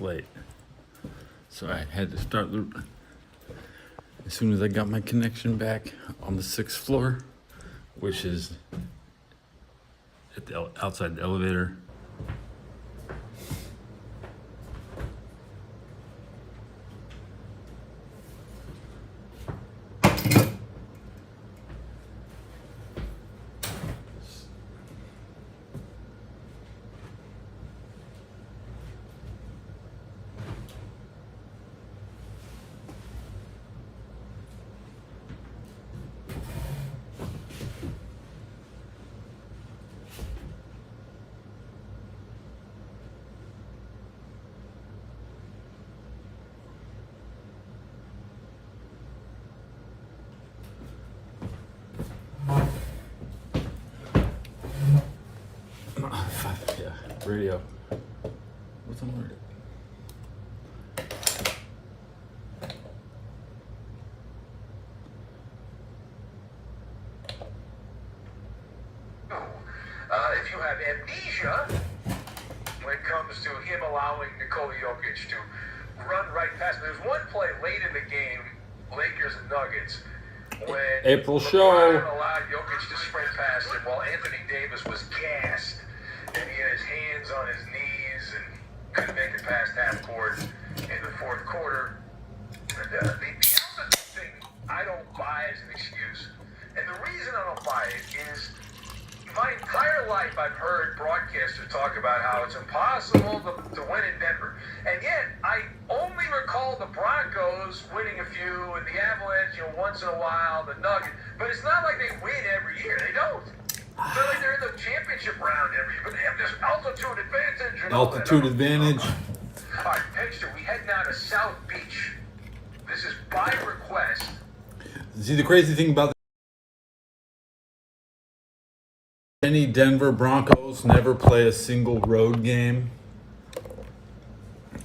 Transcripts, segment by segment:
minutes late. So I had to start as soon as I got my connection back on the 6th floor, which is at the outside the elevator. Yeah, radio. What's on radio? If you have amnesia when it comes to him allowing Nikola Jokic to run right past him. There's one play late in the game, Lakers and Nuggets, when April LeBron show allowed Jokic to sprint past him while Anthony Davis was gassed and he had his hands on his knees and couldn't make it past half court in the fourth quarter. And the altitude thing I don't buy as an excuse. And the reason I don't buy it is my entire life I've heard broadcasters talk about how it's impossible to win in Denver. And yet, I only recall the Broncos winning a few and the Avalanche, once in a while, the Nuggets. But it's not like they win every year. They don't. It's not like they're in the championship round every year. But they have this altitude advantage. And altitude advantage. All right, Pegster, we head now to South Beach. This is by request. See, the crazy thing about any Denver Broncos never play a single road game,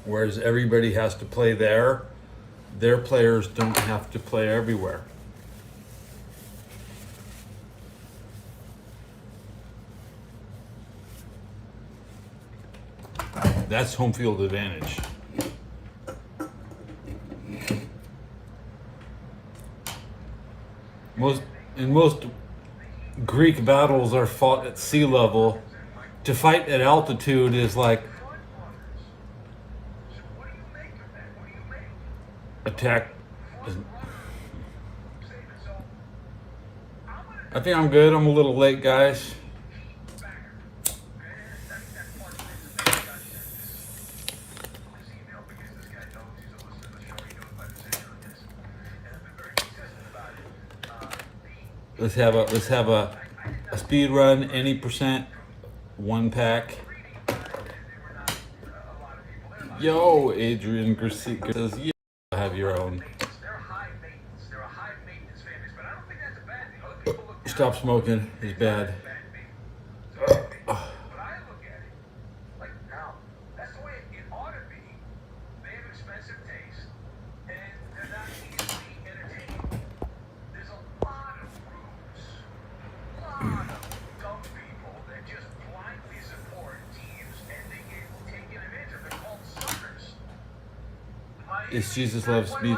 whereas everybody has to play there. Their players don't have to play everywhere. That's home field advantage. Most Greek battles are fought at sea level. To fight at altitude is like attack. I think I'm good. I'm a little late, guys. Let's have a speed run, any percent, 1 pack. Yo, Adrian Garcia says, you have your own. Stop smoking is bad. It's Jesus Loves Speed.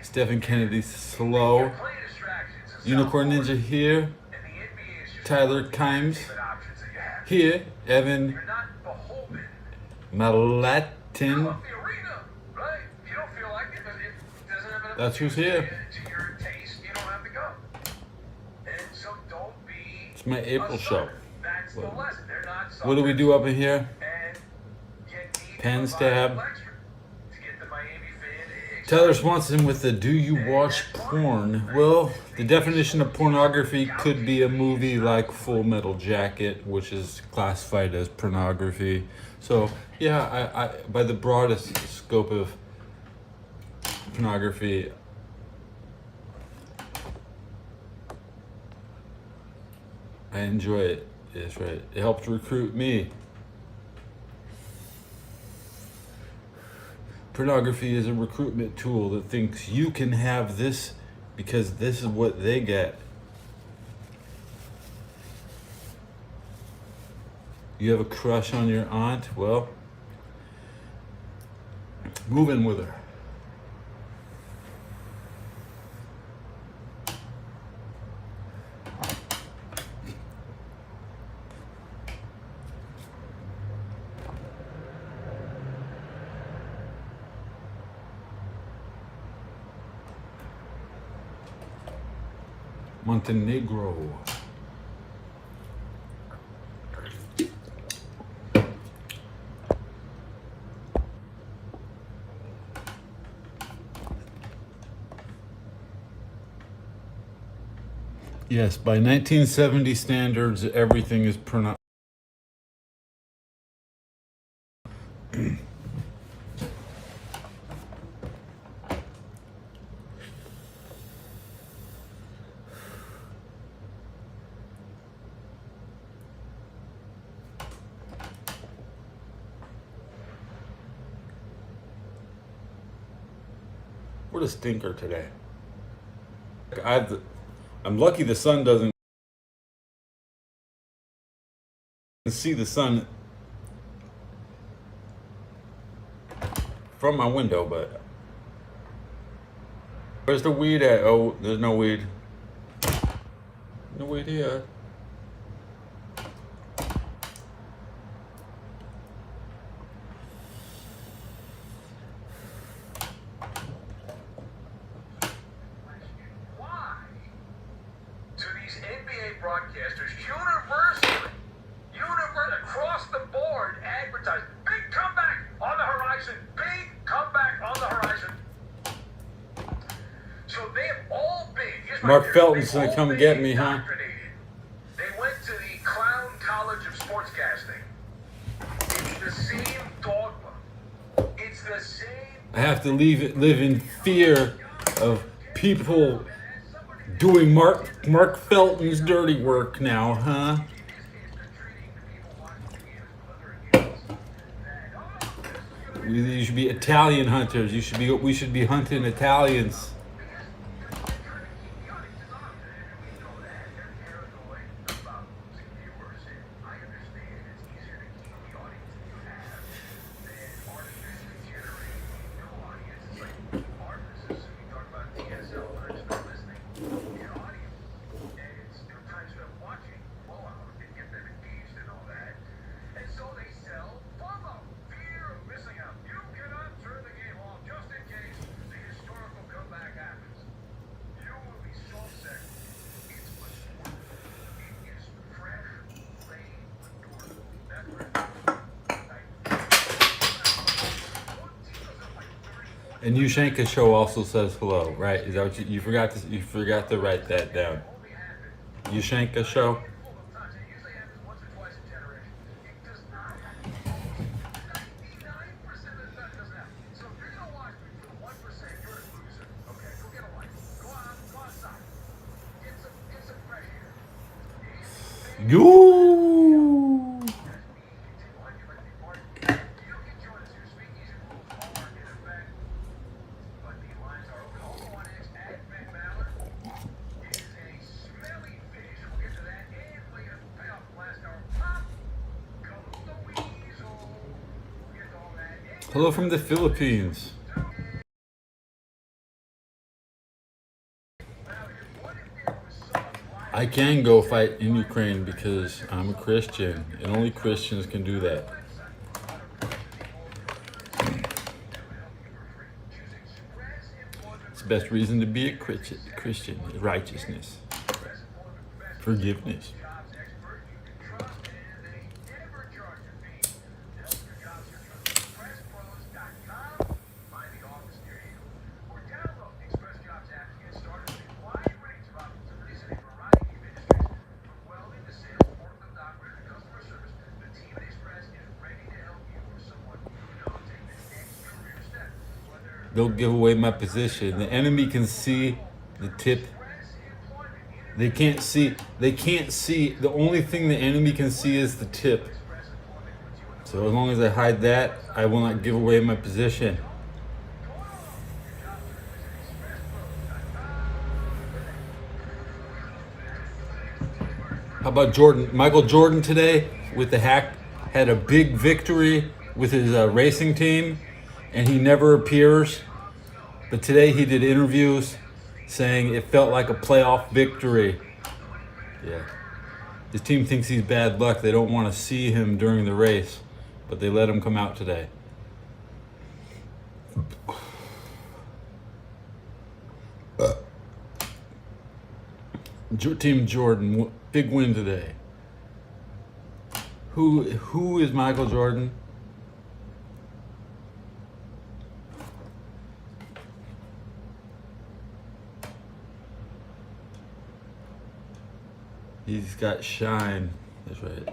Stephen Kennedy slow. Unicorn Ninja here. Tyler Kimes here. Evan Malatin. That's who's here. It's my April show. What do we do up in here? Pen stab. Tyler Swanson with the "Do you watch porn?" Well, the definition of pornography could be a movie like Full Metal Jacket, which is classified as pornography. So, yeah, I by the broadest scope of pornography, I enjoy it. That's right. It helped recruit me. Pornography is a recruitment tool that thinks you can have this because this is what they get. You have a crush on your aunt? Well, Moving with her. Montenegro. Yes, by 1970 standards, everything is pronounced. What a stinker today. I'm lucky the sun doesn't see the sun from my window, but where's the weed at? Oh, there's no weed. No weed here. Broadcasters universally, across the board, advertise big comeback on the horizon, big comeback on the horizon. So they have all been. Mark Felton's gonna come get me, huh? They went to the Clown College of Sportscasting. It's the same dogma. It's the same. I have to live in fear of people doing Mark Felton's dirty work now, huh? You should be Italian hunters. We should be hunting Italians. And Yushenka Show also says hello, right? Is that what you forgot to write that down? Yushenka Show. You. Hello from the Philippines. I can go fight in Ukraine because I'm a Christian, and only Christians can do that. It's the best reason to be a Christian: righteousness, forgiveness. They'll give away my position. The enemy can see the tip. They can't see. The only thing the enemy can see is the tip. So as long as I hide that, I will not give away my position. How about Jordan? Michael Jordan today with the hack had a big victory with his racing team. and he never appears. But today he did interviews saying it felt like a playoff victory. Yeah. His team thinks he's bad luck. They don't want to see him during the race, but they let him come out today. Team Jordan, big win today. Who is Michael Jordan? He's got shine. That's right.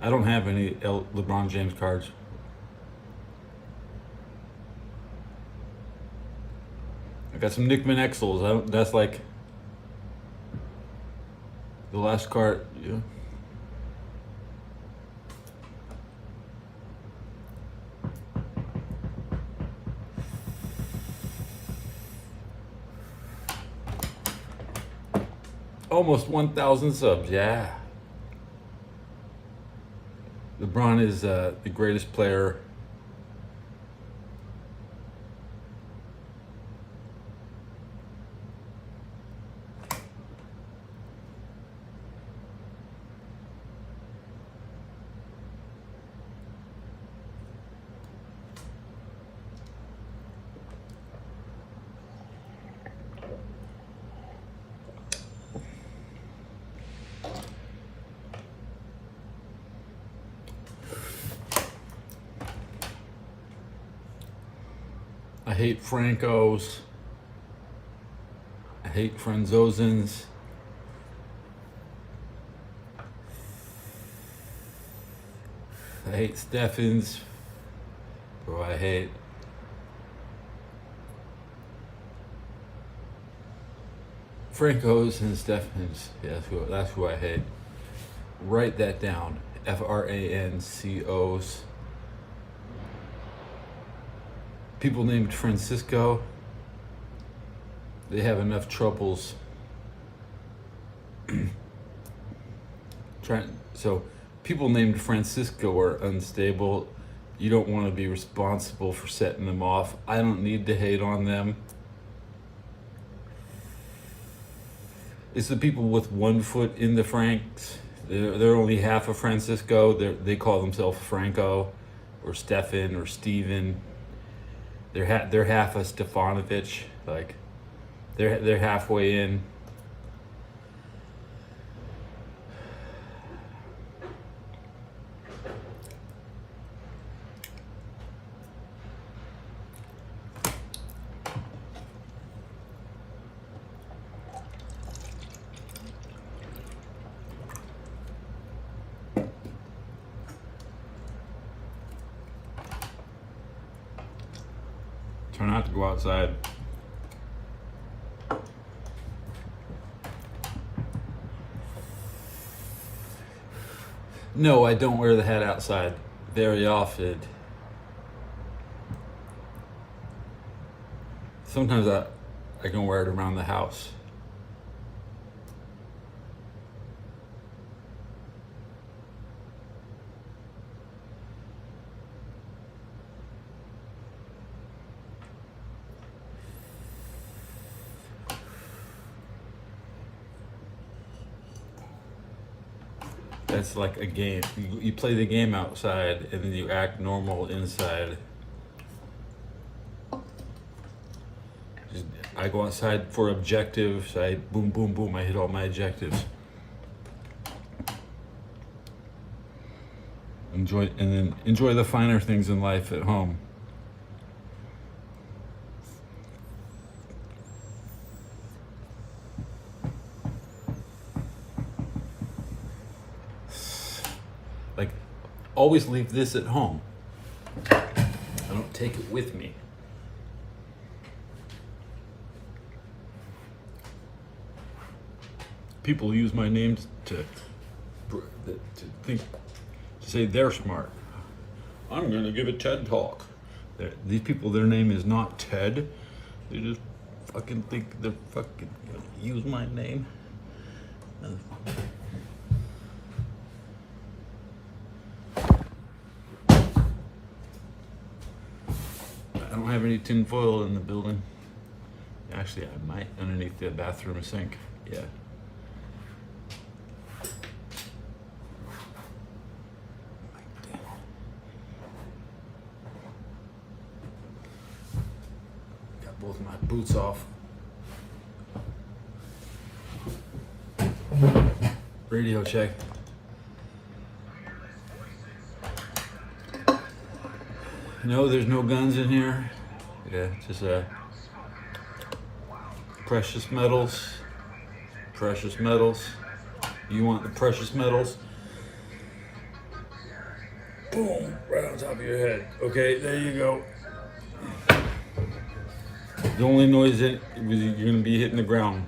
I don't have any LeBron James cards. I got some Nick Van Exels. That's like the last card. Yeah. Almost 1,000 subs. Yeah. LeBron is the greatest player. I hate Francos. I hate Franzosens. I hate Steffens. Bro, I hate. Francos and Steffens. Yeah, that's who I hate. Write that down. Francos. People named Francisco, they have enough troubles so people named Francisco are unstable. You don't want to be responsible for setting them off. I don't need to hate on them. It's the people with one foot in the Franks. They're only half of Francisco. They call themselves Franco or Stefan or Steven. They're half a Stefanovic, like they're halfway in. Try not to go outside. No, I don't wear the hat outside very often. Sometimes I can wear it around the house. That's like a game. You play the game outside and then you act normal inside. I go outside for objectives. I boom, boom, boom. I hit all my objectives. Enjoy the finer things in life at home. Like, always leave this at home. I don't take it with me. People use my name to say they're smart. I'm gonna give a TED talk. These people, their name is not Ted. They just fucking think they're fucking gonna use my name. I don't have any tin foil in the building. Actually, I might underneath the bathroom sink. Yeah. Got both my boots off. Radio check. No, there's no guns in here. Yeah, just precious metals. Precious metals. You want the precious metals? Boom, right on top of your head. Okay, there you go. The only noise that you're gonna be hitting the ground.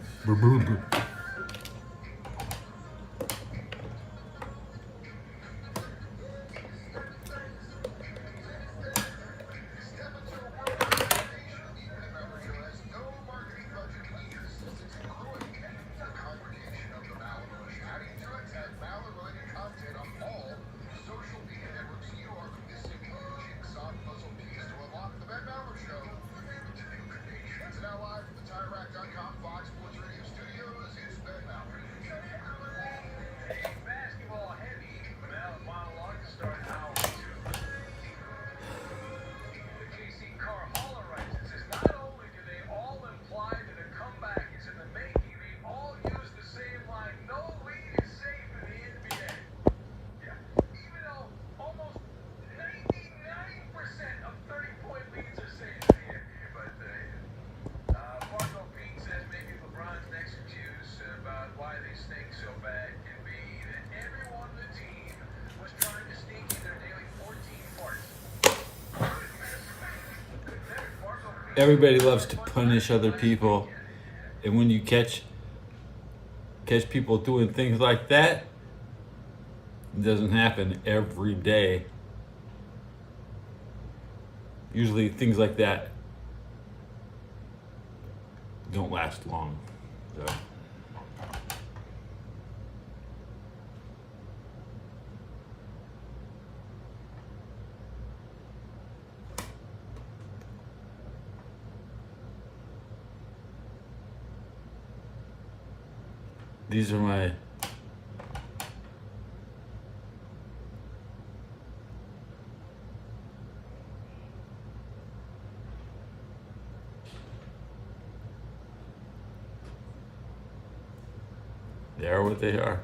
Everybody loves to punish other people, and when you catch people doing things like that, it doesn't happen every day. Usually things like that don't last long. So. These are my they are what they are.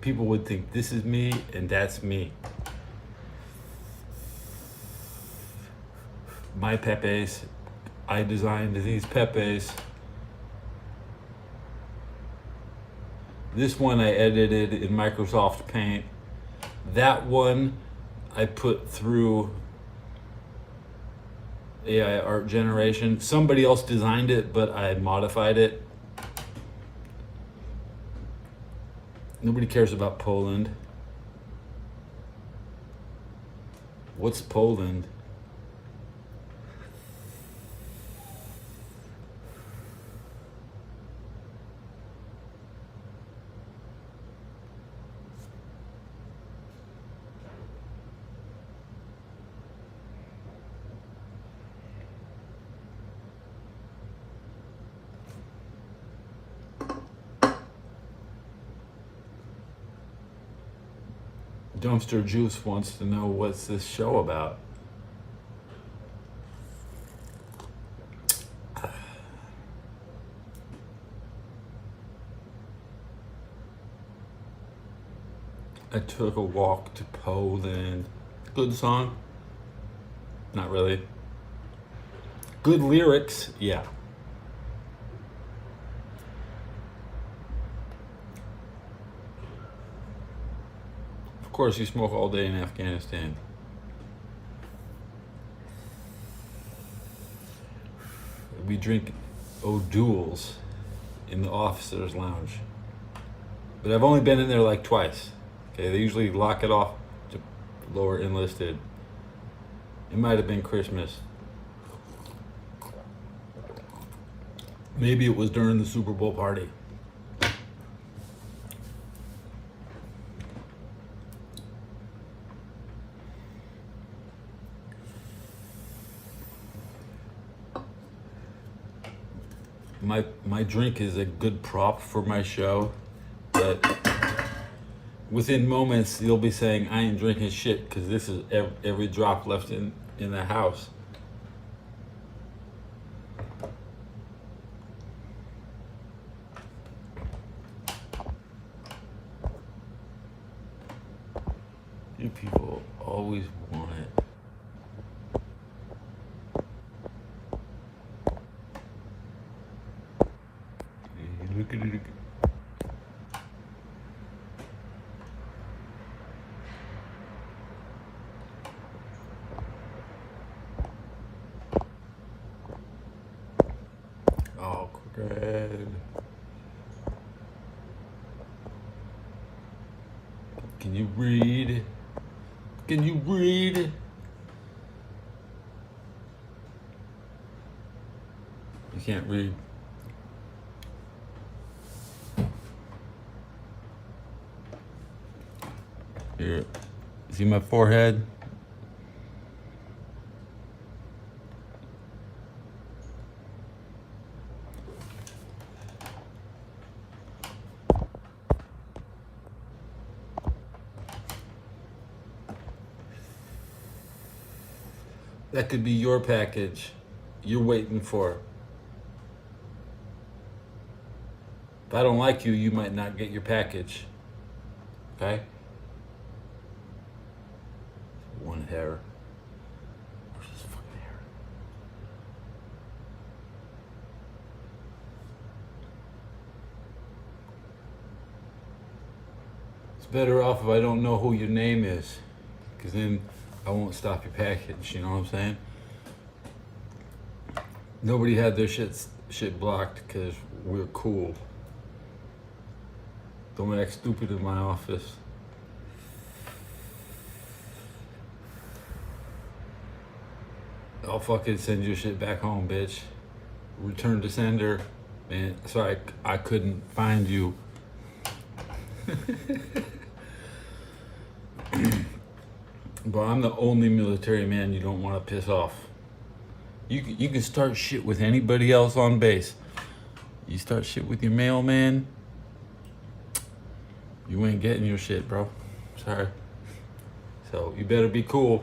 People would think this is me and that's me. My Pepes, I designed these Pepes. This one I edited in Microsoft Paint. That one I put through AI art generation. Somebody else designed it, but I modified it. Nobody cares about Poland. What's Poland? Dumpster Juice wants to know what's this show about. I took a walk to Poland. Good song? Not really. Good lyrics? Yeah. Of course, you smoke all day in Afghanistan. We drink O'Doul's in the officer's lounge. But I've only been in there like twice. Okay, they usually lock it off lower enlisted. It might have been Christmas. Maybe it was during the Super Bowl party. My drink is a good prop for my show, but within moments you'll be saying I ain't drinking shit because this is every drop left in the house. You people always want it. Look at it. Oh, Greg. Can you read? Can you read? You can't read. Here, see my forehead? That could be your package you're waiting for. If I don't like you, you might not get your package. Okay? One hair. Where's this fucking hair? It's better off if I don't know who your name is, because then I won't stop your package, you know what I'm saying? Nobody had their shit blocked because we're cool. Don't act stupid in my office. I'll fucking send your shit back home, bitch. Return to sender. Man, sorry, I couldn't find you. But I'm the only military man you don't want to piss off. You can start shit with anybody else on base. You start shit with your mailman, you ain't getting your shit, bro. Sorry. So you better be cool.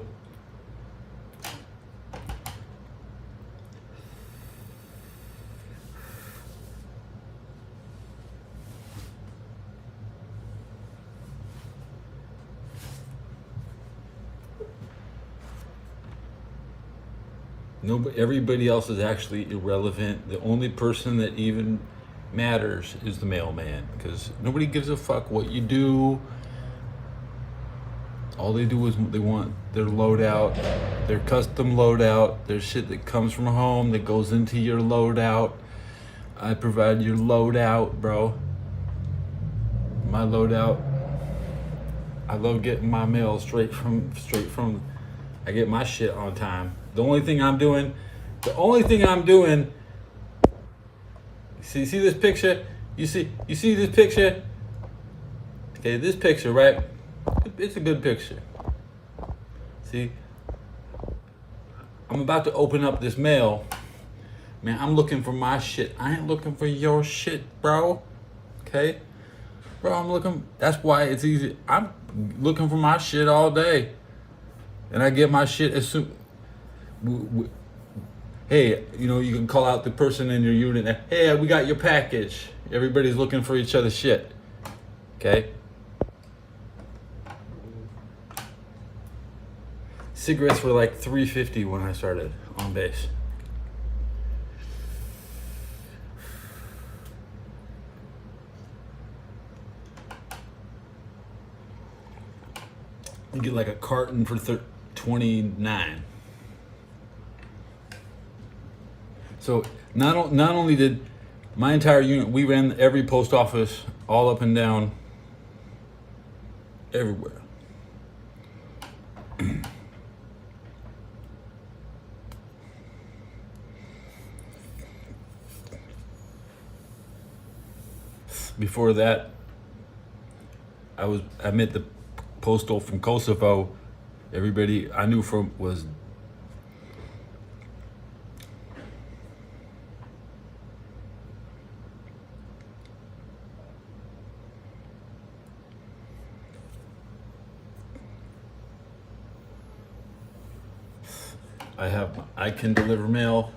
Nobody, everybody else is actually irrelevant. The only person that even matters is the mailman, because nobody gives a fuck what you do. All they do is they want their loadout, their custom loadout, their shit that comes from home that goes into your loadout. I provide your loadout, bro. My loadout. I love getting my mail straight from. I get my shit on time. The only thing I'm doing. See this picture? You see this picture? Okay, this picture, right? It's a good picture. See? I'm about to open up this mail. Man, I'm looking for my shit. I ain't looking for your shit, bro. Okay? Bro, that's why it's easy. I'm looking for my shit all day. And I get my shit as soon. Hey, you can call out the person in your unit. Hey, we got your package. Everybody's looking for each other's shit. Okay? Cigarettes were like $3.50 when I started on base. You get like a carton for $29. So not only did my entire unit, we ran every post office all up and down, everywhere. Before that, I met the postal from Kosovo. Everybody I knew from was I can deliver mail.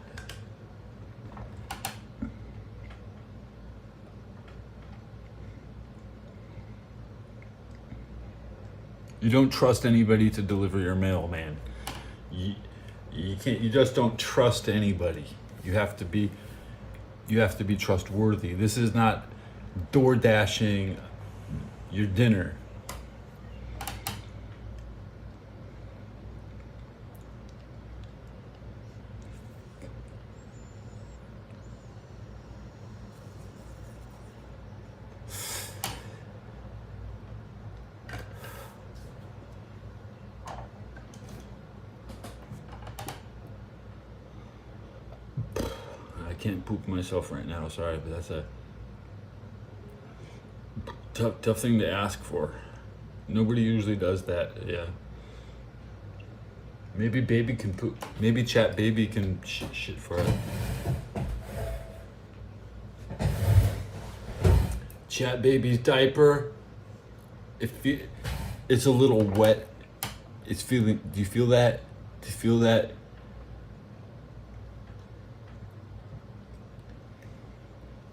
You don't trust anybody to deliver your mail, man. You can't. You just don't trust anybody. You have to be trustworthy. This is not door dashing your dinner. I can't poop myself right now, sorry, but that's a tough thing to ask for. Nobody usually does that, yeah. Maybe baby can poop. Maybe chat baby can shit for it. Chat baby's diaper. It's a little wet. It's feeling. Do you feel that? Do you feel that?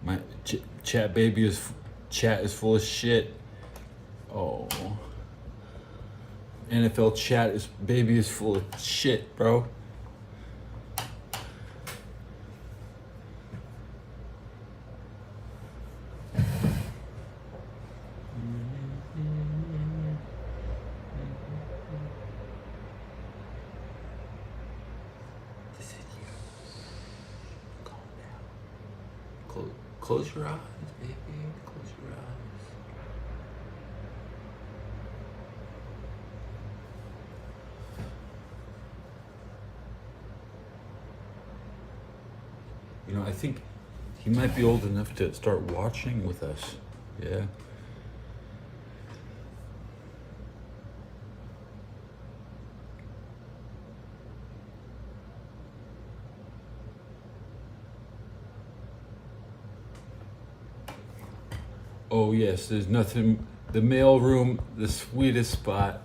My chat is full of shit. Oh. NFL baby is full of shit, bro. Close your eyes, baby. Close your eyes. You know, I think he might be old enough to start watching with us. Yeah. Oh yes, there's nothing. The mail room, the sweetest spot.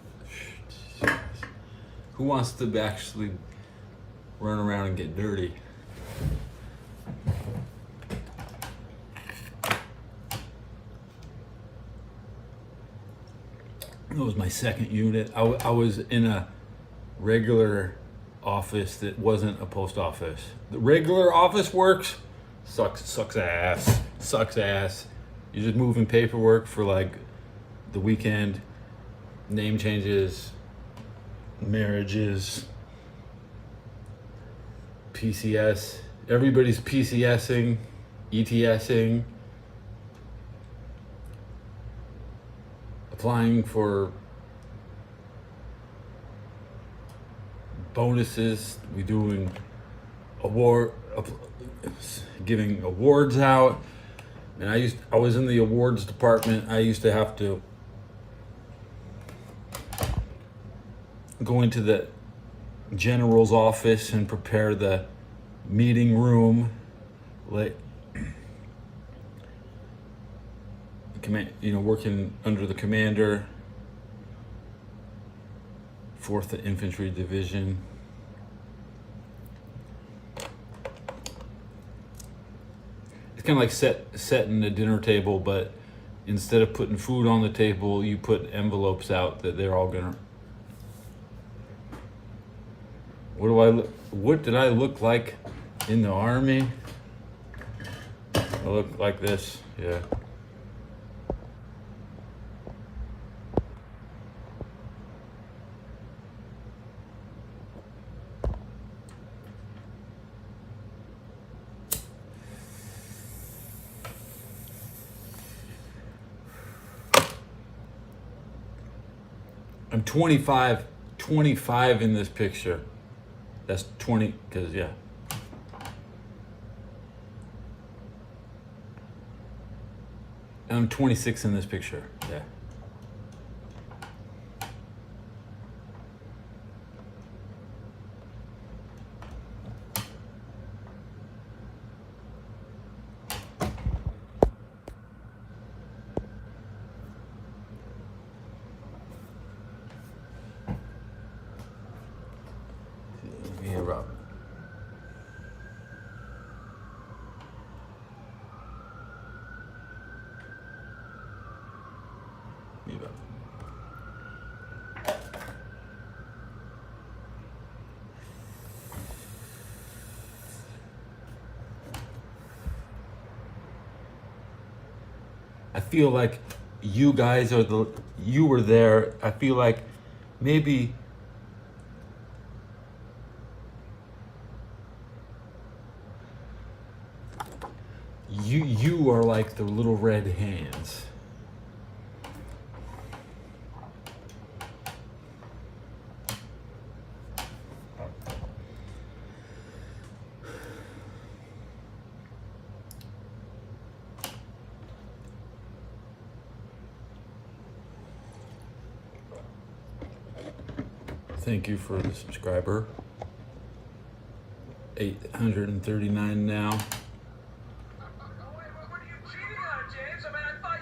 Who wants to actually run around and get dirty? It was my second unit. I was in a regular office that wasn't a post office. The regular office works sucks ass. You're just moving paperwork for like the weekend, name changes, marriages, PCS. Everybody's PCSing, ETSing, applying for bonuses. We doing giving awards out. And I was in the awards department. I used to have to go into the general's office and prepare the meeting room, like, working under the commander, 4th Infantry Division. It's kind of like setting a dinner table, but instead of putting food on the table, you put envelopes out that they're all gonna. What did I look like in the Army? I look like this, yeah. I'm 25 in this picture. That's 20, because, yeah. I'm 26 in this picture. Yeah. Yeah, Rob. Yeah, Rob. I feel like you guys you were there. I feel like maybe you are like the little red hands. Thank you for the subscriber. 839 now. What are you cheating on, James? I mean, I thought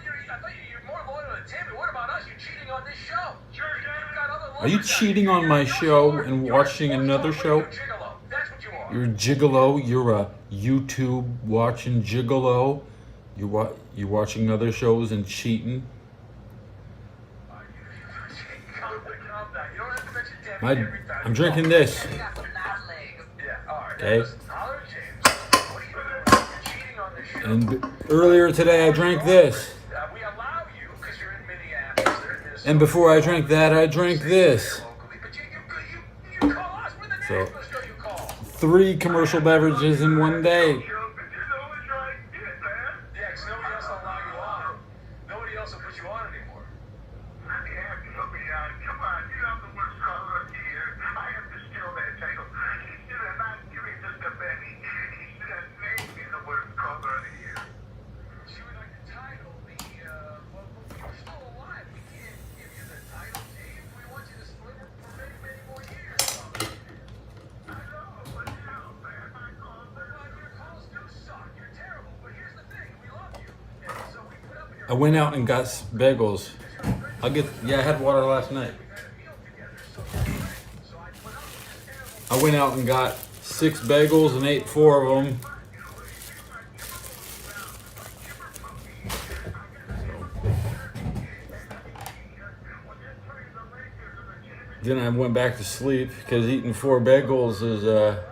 you're more loyal to Tim. What about us? You're cheating on this show. You've got other Are you cheating on my show and watching another show? Gigolo. That's what you are. You're a gigolo. You're a YouTube watching gigolo. You're watching other shows and cheating. Calm down. You don't have to mention Debbie My, every time. I'm drinking this. Yeah, all right. Okay. Listen, holler at James. What are you doing? You're cheating on this show. And earlier today I drank this. We allow you because you're in Minneapolis. They're in Minnesota. And before I drank that, I drank this. Locally, but you call us. We're the So, national show you call. 3 commercial beverages in one day. Yeah, because nobody else will allow you on. Nobody else will put you on anymore. Come on, you have the worst caller of the year. I have to steal that title. He should have not given just a penny. He should have made me the worst caller of the year. She would like the title. Well, you're still alive. We can't give you the title, James. We want you to split it for many, many more years. I know, but you know, man, my calls are... Well, your calls do suck. You're terrible. But here's the thing. We love you. And so we put up with your... I went out and got bagels. I had water last night. I went out and got 6 bagels and ate 4 of them. Then I went back to sleep because eating 4 bagels is a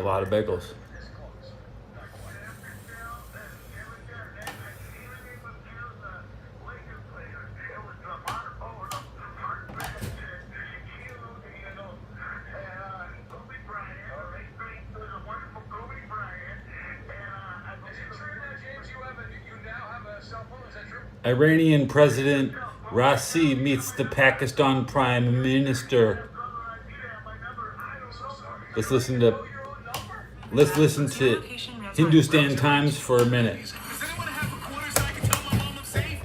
lot of bagels. Iranian President Raisi meets the Pakistan Prime Minister. Let's listen to Hindustan Times for a minute. Does anyone have a quarter so I can tell my mom I'm safe?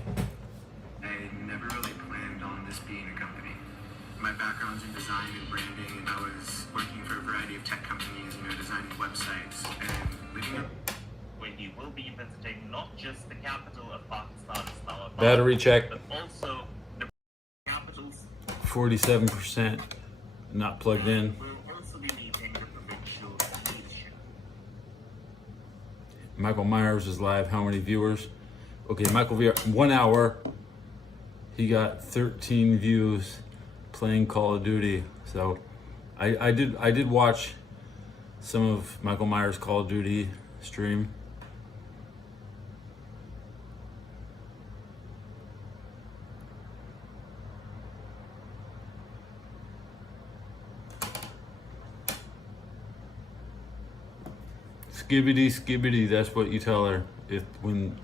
I never really planned on this being a company. My background's in design and branding, and I was working for a variety of tech companies, designing websites and leading up. Where he will be visiting not just the capital of Pakistan, Islamabad, Battery check. but also the capitals. 47% not plugged in. Will also be meeting the provincial leadership. Michael Myers is live. How many viewers? Okay, Michael VR, 1 hour. He got 13 views playing Call of Duty. So I did watch some of Michael Myers' Call of Duty stream. Skibbity, skibbity, that's what you tell her when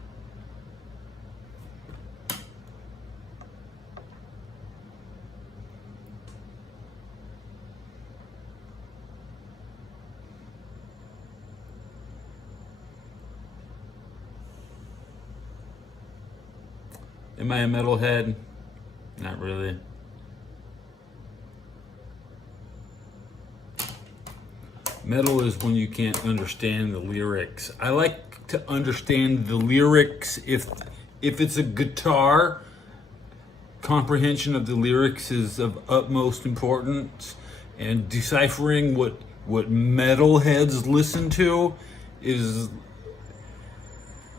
Am I a metalhead? Not really. Metal is when you can't understand the lyrics. I like to understand the lyrics if it's a guitar. Comprehension of the lyrics is of utmost importance, and deciphering what metalheads listen to is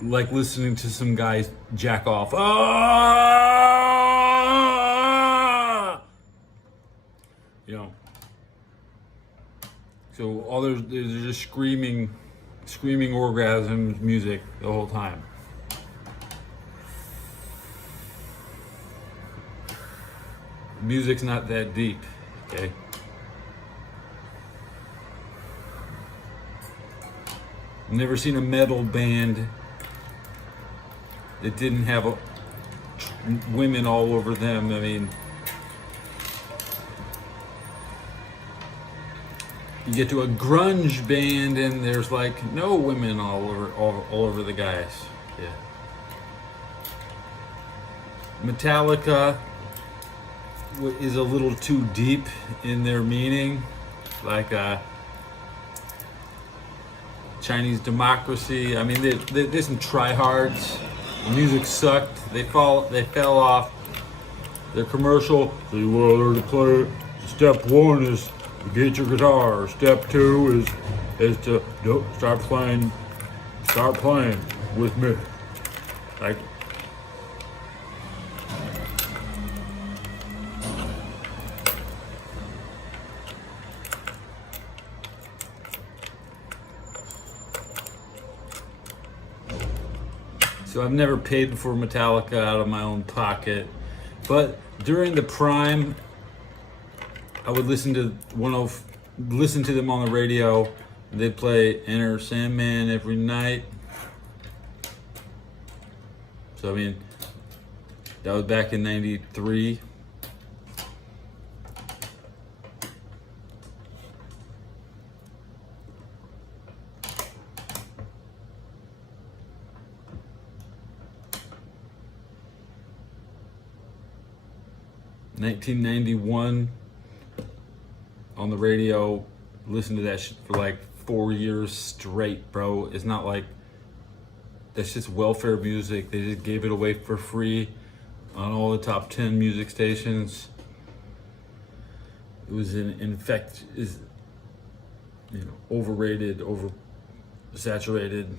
like listening to some guys jack off. Ah! You know. So all they're just screaming orgasms music the whole time. Music's not that deep, okay? I've never seen a metal band that didn't have women all over them. I mean, you get to a grunge band and there's like no women all over the guys. Yeah. Metallica is a little too deep in their meaning, like Chinese democracy. I mean, there's some tryhards. The music sucked. They fell off. Their commercial. So you want to play. Step one is to get your guitar. Step two is to start playing with me. Like. So I've never paid for Metallica out of my own pocket, but during the prime, I would listen to them on the radio. They'd play Enter Sandman every night. So I mean, that was back in '93. $1991 on the radio, listened to that shit for like 4 years straight, bro. It's not like that's just welfare music. They just gave it away for free on all the top 10 music stations. It was overrated, oversaturated.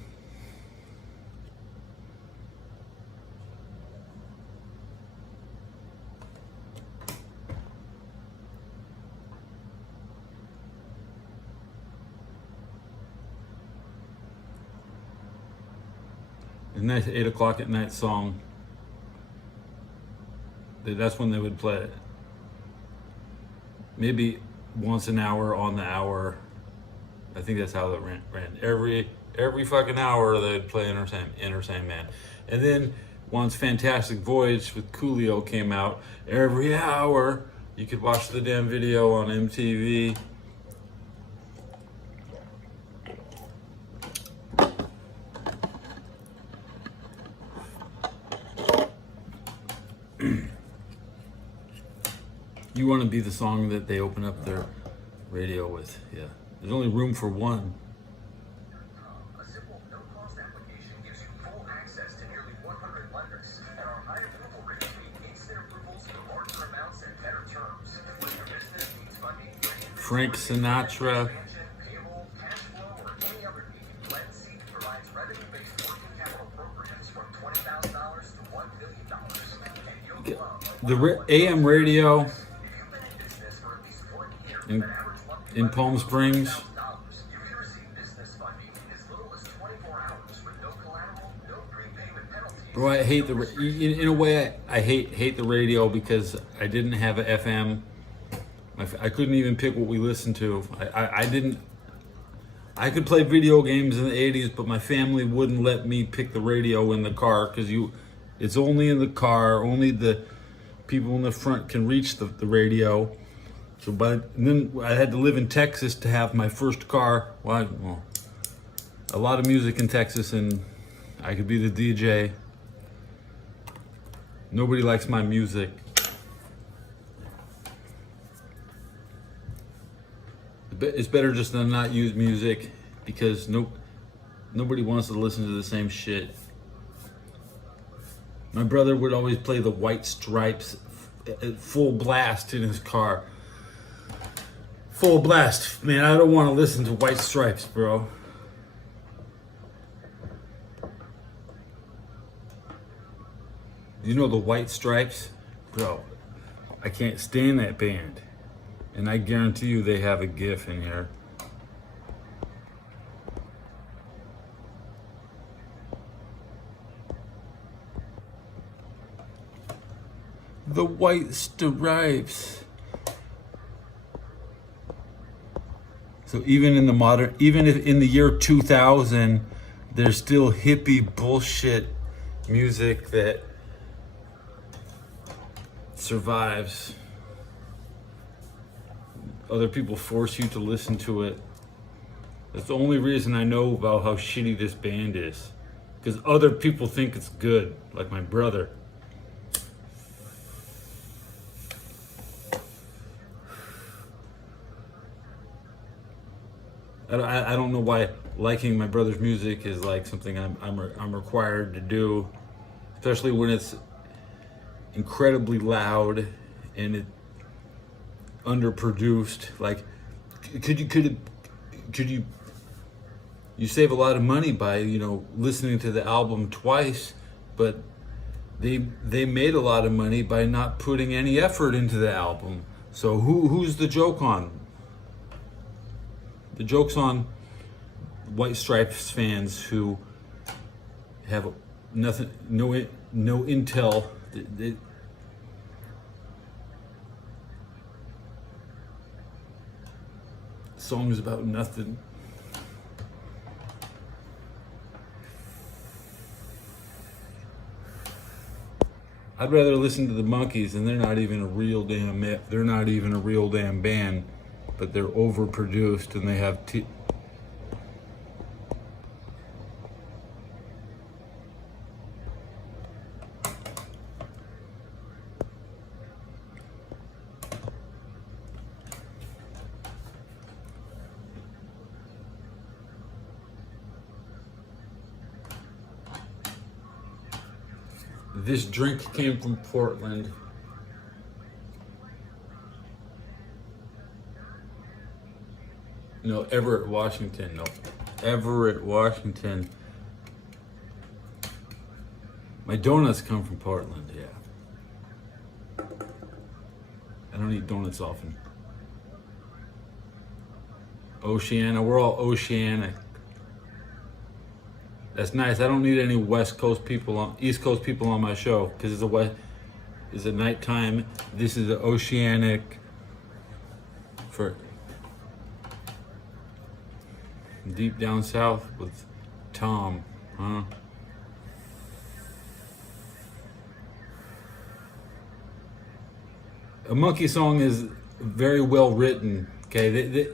A nice 8 o'clock at night song. That's when they would play it. Maybe once an hour on the hour. I think that's how it ran. Every fucking hour they'd play Enter Sandman. And then once Fantastic Voyage with Coolio came out, every hour you could watch the damn video on MTV. You Want to Be the song that they open up their radio with. Yeah. There's only room for one. A simple, no-cost application gives you full access to nearly 100 lenders, and our high approval rate means instant approvals for larger amounts and better terms. Whether your business needs funding, Frank Sinatra. expansion, payroll, cash flow, or any other need, LendSeek provides revenue-based working capital programs from $20,000 to $1 billion. And you'll love AM radio if you've been in business for at least 40 years, in, an average monthly in Palm Springs. $1,000. You can receive business funding in as little as 24 hours with no collateral, no prepayment penalties. Bro, I hate in a way I hate the radio because I didn't have a FM. I couldn't even pick what we listened to. I could play video games in the 80s, but my family wouldn't let me pick the radio in the car because it's only in the car. Only the people in the front can reach the radio. So, and then I had to live in Texas to have my first car. Well, a lot of music in Texas, and I could be the DJ. Nobody likes my music. It's better just to not use music because nobody wants to listen to the same shit. My brother would always play the White Stripes at full blast in his car. Full blast. Man, I don't want to listen to White Stripes, bro. You know the White Stripes? Bro, I can't stand that band. And I guarantee you they have a GIF in here. The White Stripes. So even in the modern, even if in the year 2000, there's still hippie bullshit music that survives. Other people force you to listen to it. That's the only reason I know about how shitty this band is. Because other people think it's good, like my brother. I don't know why liking my brother's music is like something I'm required to do, especially when it's incredibly loud and it underproduced. Like, could you save a lot of money by listening to the album twice, but they made a lot of money by not putting any effort into the album. So who's the joke on? The joke's on White Stripes fans who have nothing, no intel. Songs about nothing. I'd rather listen to the Monkees, and they're not even a real damn band, but they're overproduced and they have This drink came from Portland. No, Everett, Washington. No, Everett, Washington. My donuts come from Portland, yeah. I don't eat donuts often. Oceania, we're all oceanic. That's nice. I don't need any East Coast people on my show because it's a nighttime. This is the oceanic for deep down south with Tom, huh? A Monkey song is very well written. Okay,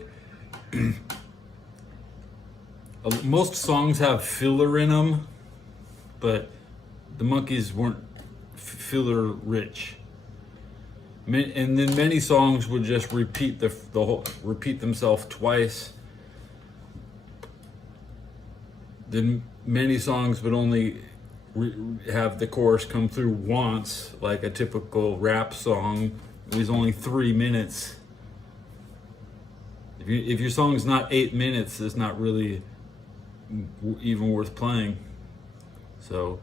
most songs have filler in them, but the Monkees weren't filler rich. And then many songs would just repeat repeat themselves twice. Then many songs would only have the chorus come through once, like a typical rap song. It was only 3 minutes. If your song's not 8 minutes, it's not really even worth playing. So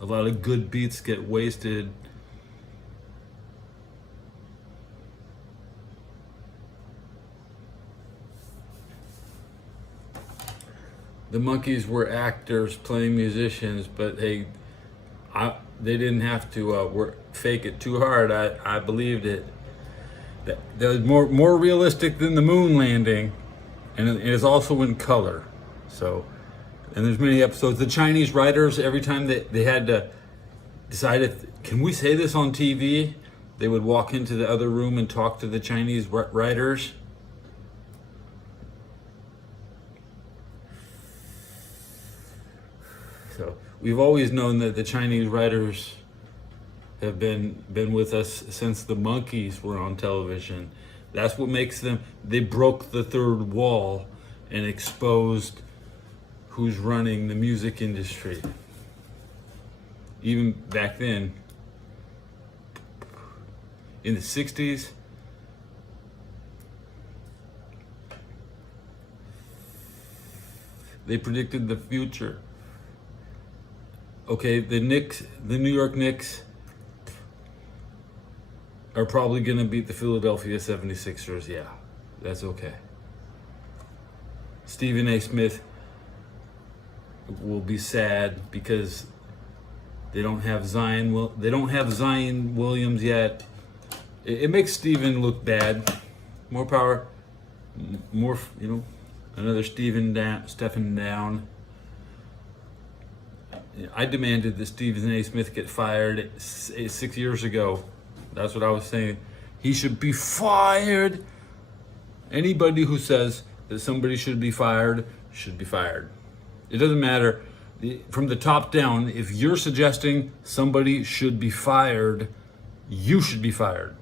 a lot of good beats get wasted. The Monkees were actors playing musicians, but they didn't have to fake it too hard. I believed it. That was more realistic than the moon landing, and it is also in color. So, and there's many episodes. The Chinese writers, every time they had to decide can we say this on TV, they would walk into the other room and talk to the Chinese writers. So we've always known that the Chinese writers have been with us since the monkeys were on television. That's what makes them. They broke the third wall and exposed who's running the music industry. Even back then, in the 60s, they predicted the future. Okay, the New York Knicks are probably going to beat the Philadelphia 76ers. Yeah, that's okay. Stephen A. Smith will be sad because they don't have Zion Williams yet. It makes Stephen look bad. More power, more, another Stephen down. I demanded that Stephen A. Smith get fired 6 years ago. That's what I was saying. He should be fired. Anybody who says that somebody should be fired should be fired. It doesn't matter. From the top down, if you're suggesting somebody should be fired, you should be fired.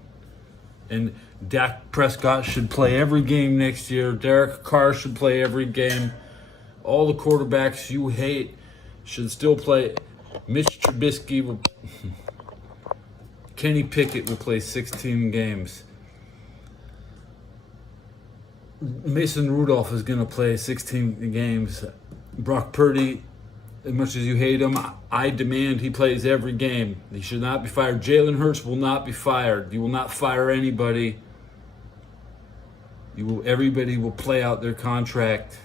And Dak Prescott should play every game next year. Derek Carr should play every game. All the quarterbacks you hate should still play. Mitch Trubisky will... Kenny Pickett will play 16 games. Mason Rudolph is going to play 16 games. Brock Purdy, as much as you hate him, I demand he plays every game. He should not be fired. Jalen Hurts will not be fired. You will not fire anybody. Everybody will play out their contract.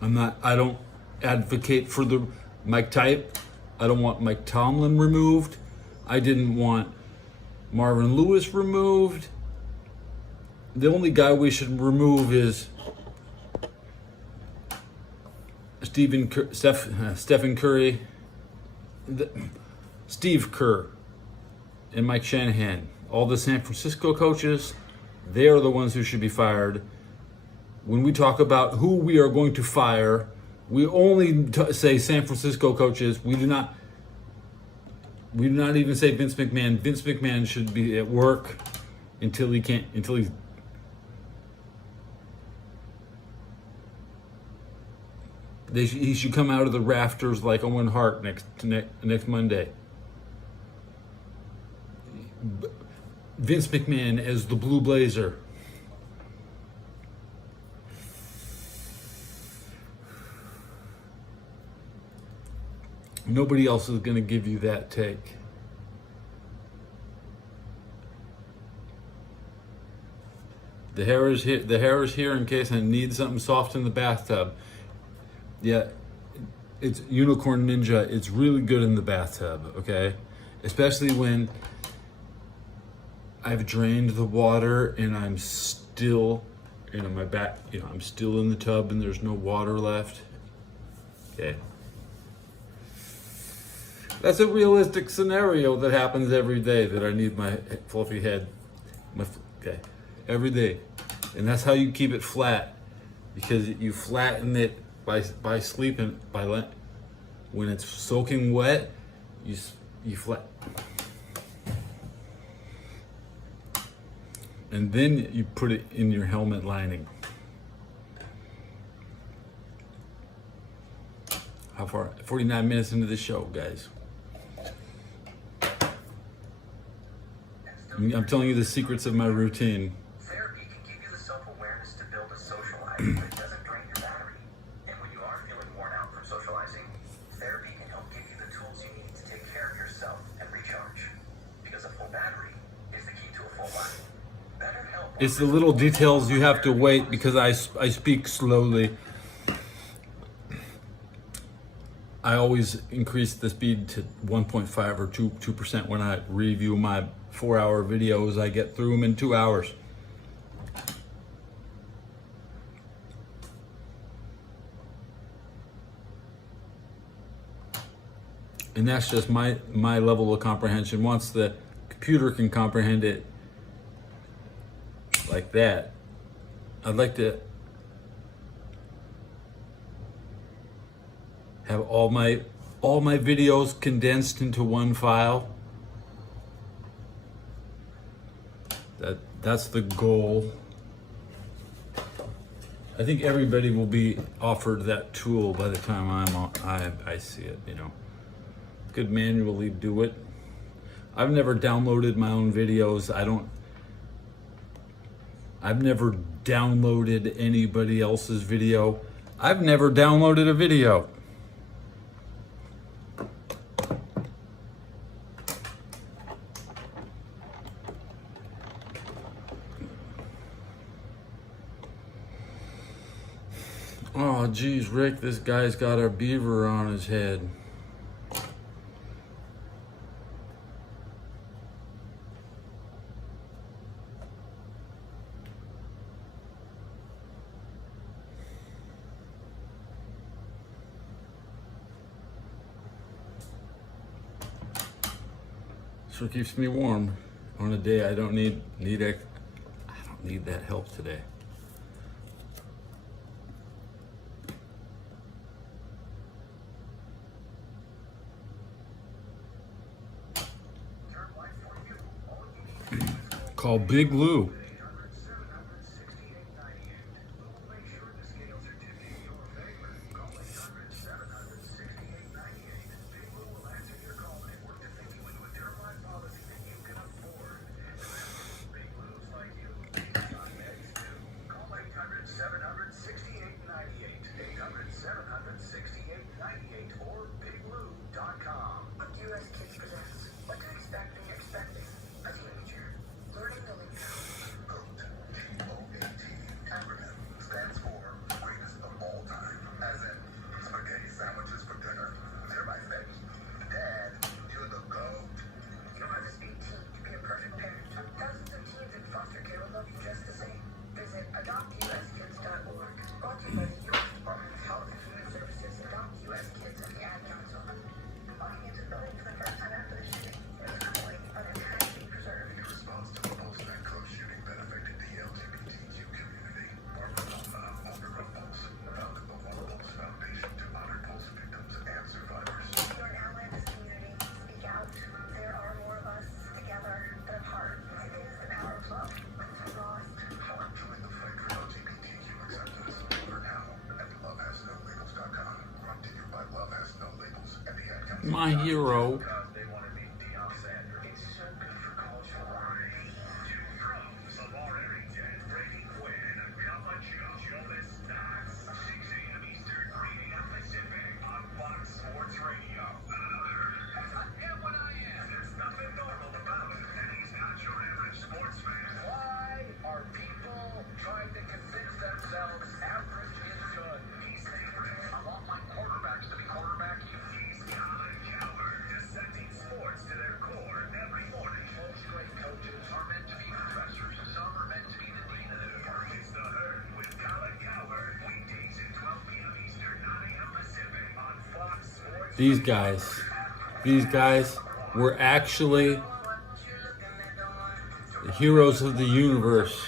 I don't advocate for the Mike Type. I don't want Mike Tomlin removed. I didn't want Marvin Lewis removed. The only guy we should remove is Stephen Curry, Steve Kerr, and Mike Shanahan. All the San Francisco coaches, they are the ones who should be fired. When we talk about who we are going to fire, we only say San Francisco coaches. We do not even say Vince McMahon. Vince McMahon should be at work until he's he should come out of the rafters like Owen Hart next Monday. Vince McMahon as the Blue Blazer. Nobody else is going to give you that take. The hair is here. The hair is here in case I need something soft in the bathtub. Yeah, it's Unicorn Ninja. It's really good in the bathtub. Okay, especially when I've drained the water and I'm still, my back. I'm still in the tub and there's no water left. Okay. That's a realistic scenario that happens every day, that I need my fluffy head, every day. And that's how you keep it flat, because you flatten it by sleeping, when it's soaking wet, you flat. And then you put it in your helmet lining. How far? 49 minutes into the show, guys. I'm telling you the secrets of my routine. Therapy can give you the self-awareness to build a social life, but it doesn't drain your battery. And when you are feeling worn out from socializing, therapy can help give you the tools you need to take care of yourself and recharge. Because a full battery is the key to a full life. BetterHelp. It's the little details you have to wait, because I speak slowly. I always increase the speed to 1.5 or 2% when I review my 4-hour videos. I get through them in 2 hours. And that's just my level of comprehension. Once the computer can comprehend it like that, I'd like to have all my videos condensed into one file. That's the goal. I think everybody will be offered that tool by the time I see it, you know. Could manually do it. I've never downloaded my own videos. I've never downloaded anybody else's video. I've never downloaded a video. Oh, geez, Rick, this guy's got a beaver on his head. Sure keeps me warm on a day I don't need that help today. Call Big Lou. My hero. These guys were actually the heroes of the universe.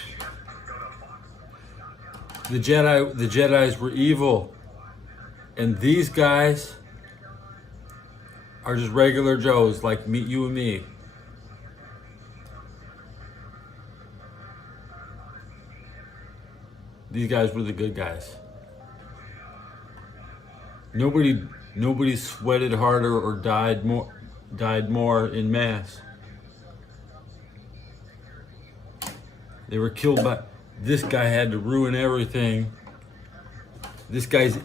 The Jedis were evil, and these guys are just regular Joes like me, you and me. These guys were the good guys. Nobody sweated harder or died more in mass. They were killed by. This guy had to ruin everything. This guy's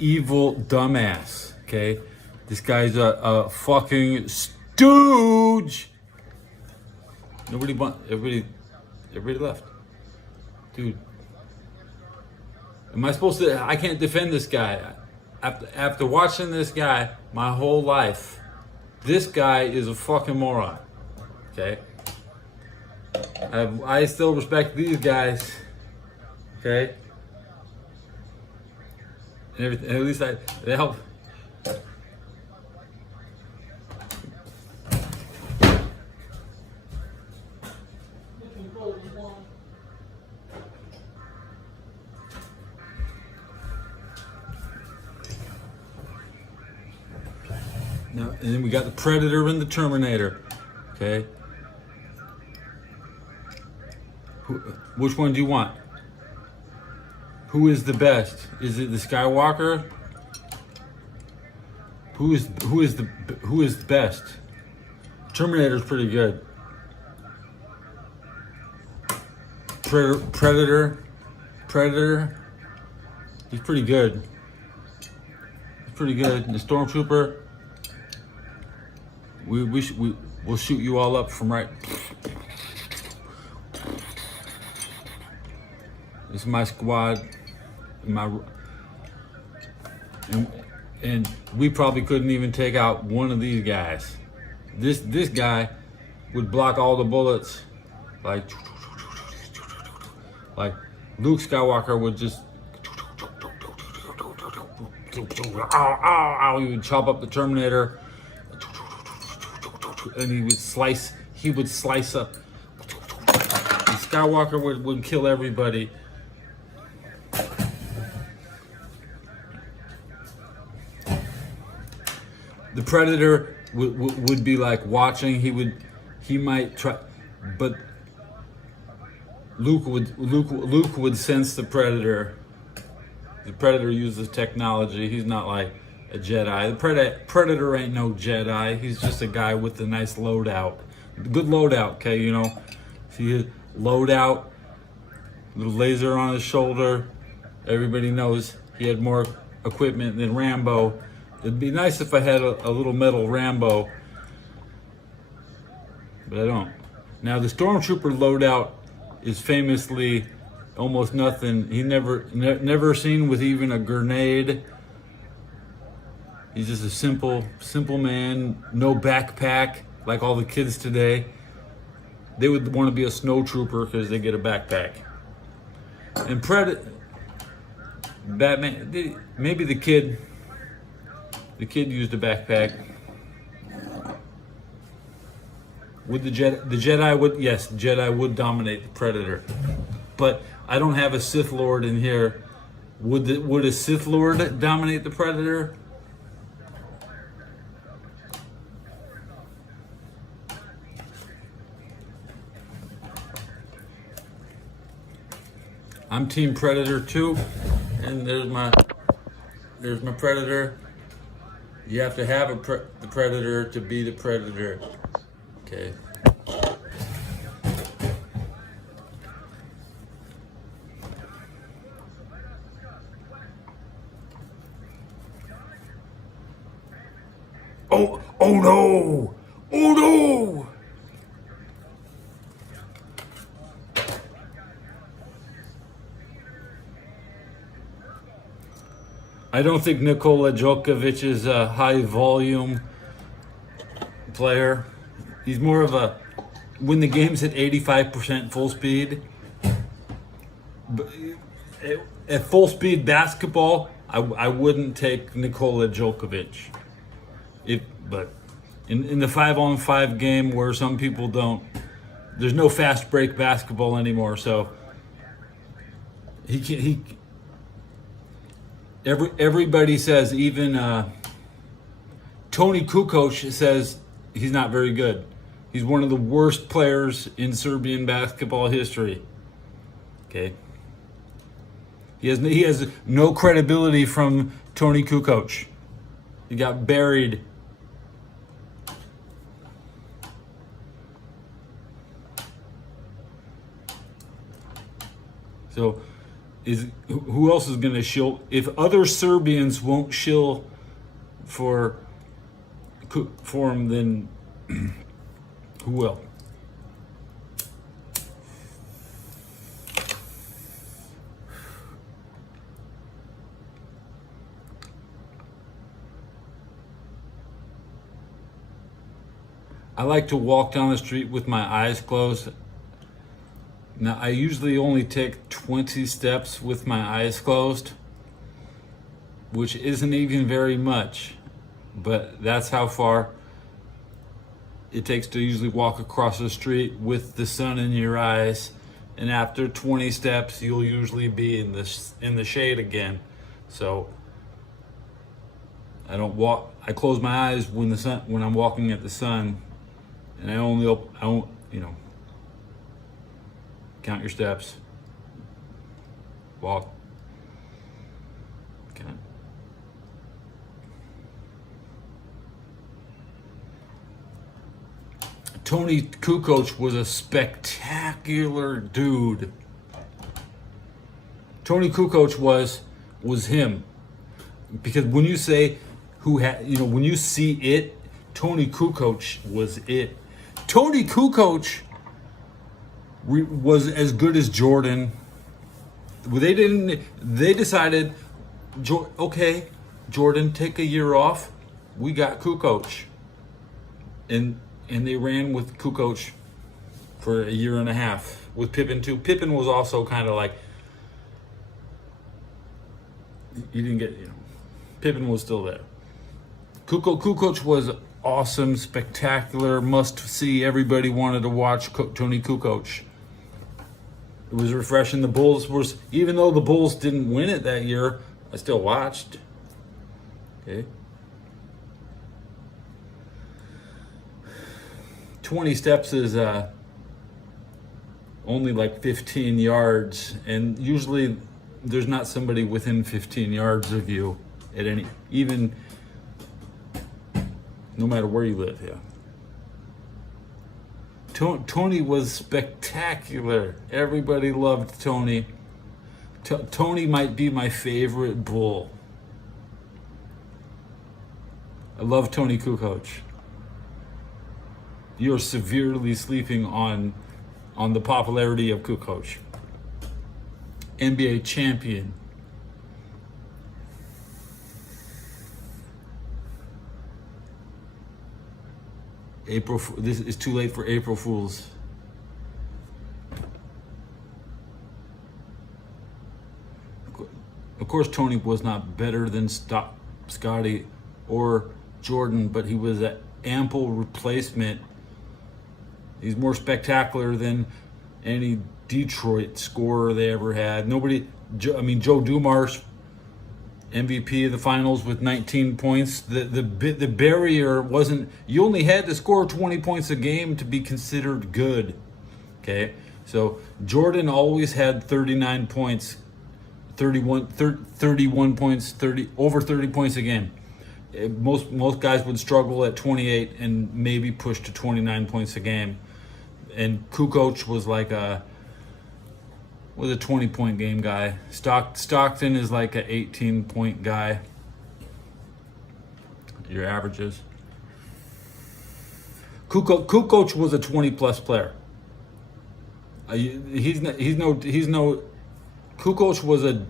evil dumbass. Okay, this guy's a fucking stooge. Everybody left, dude. Am I supposed to? I can't defend this guy. After watching this guy my whole life, this guy is a fucking moron. Okay? I still respect these guys. Okay? And everything, at least they help. Now, and then we got the Predator and the Terminator. Okay. Which one do you want? Who is the best? Is it the Skywalker? Who is the best? Terminator's pretty good. Predator. He's pretty good. And the Stormtrooper. We'll shoot you all up from right. This is my squad. And we probably couldn't even take out one of these guys. This guy would block all the bullets, like Luke Skywalker would just he would chop up the Terminator, and he would slice up. And Skywalker would kill everybody. The Predator would be like watching. He might try, but Luke would sense the Predator. The Predator uses technology. He's not like a Jedi. The Predator ain't no Jedi. He's just a guy with a nice loadout, good loadout. Okay, you know, see his loadout, little laser on his shoulder. Everybody knows he had more equipment than Rambo. It'd be nice if I had a little metal Rambo, but I don't. Now the Stormtrooper loadout is famously almost nothing. He never seen with even a grenade. He's just a simple man, no backpack like all the kids today. They would want to be a snow trooper because they get a backpack. And Batman, maybe the kid used a backpack. Would the Jedi would, yes, Jedi would dominate the Predator. But I don't have a Sith Lord in here. Would a Sith Lord dominate the Predator? I'm Team Predator too, and there's my Predator. You have to have the Predator to be the Predator. Okay. Oh no! Oh no! I don't think Nikola Djokovic is a high volume player. He's more of a, when the game's at 85% full speed, at full speed basketball, I wouldn't take Nikola Djokovic. But in the 5-on-5 game where some people don't, there's no fast break basketball anymore, so everybody says, even Tony Kukoc says he's not very good. He's one of the worst players in Serbian basketball history. Okay. He has no credibility from Tony Kukoc. He got buried. So who else is going to shill? If other Serbians won't shill for him, then who will? I like to walk down the street with my eyes closed. Now, I usually only take 20 steps with my eyes closed, which isn't even very much, but that's how far it takes to usually walk across the street with the sun in your eyes. And after 20 steps, you'll usually be in the shade again. So I don't walk. I close my eyes when I'm walking at the sun, and I don't, count your steps. Walk. Count. Tony Kukoc was a spectacular dude. Tony Kukoc was him, because when you say when you see it, Tony Kukoc was it. Tony Kukoc was as good as Jordan. They decided, okay, Jordan, take a year off. We got Kukoc, and they ran with Kukoc for a year and a half with Pippen too. Pippen was also kind of like, you didn't get, Pippen was still there. Kukoc was awesome, spectacular, must see. Everybody wanted to watch Tony Kukoc. It was refreshing. The Bulls was, even though the Bulls didn't win it that year, I still watched. Okay. 20 steps is only like 15 yards, and usually there's not somebody within 15 yards of you at any, even no matter where you live. Yeah. Tony was spectacular. Everybody loved Tony. Tony might be my favorite Bull. I love Tony Kukoc. You're severely sleeping on the popularity of Kukoc. NBA champion. This is too late for April Fools. Of course, Tony was not better than Scotty or Jordan, but he was an ample replacement. He's more spectacular than any Detroit scorer they ever had. Joe Dumars, MVP of the finals with 19 points. The barrier wasn't, you only had to score 20 points a game to be considered good. Okay, so Jordan always had 39 points, 31 points, over 30 points a game. Most guys would struggle at 28 and maybe push to 29 points a game. And Kukoc was like a 20-point game guy. Stockton is like an 18-point guy. Your averages. Kukoc was a 20-plus player. Kukoc was a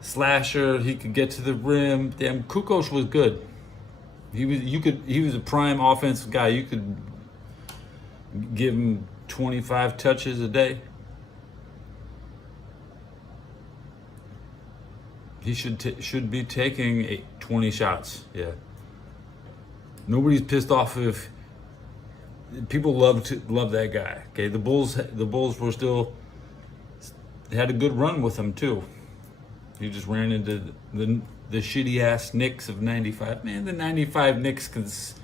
slasher. He could get to the rim. Damn, Kukoc was good. He was a prime offensive guy. You could give him 25 touches a day. He should be taking 20 shots. Yeah. Nobody's pissed off if people love that guy. Okay, the Bulls were still, they had a good run with him too. He just ran into the shitty ass Knicks of '95. Man, the '95 Knicks,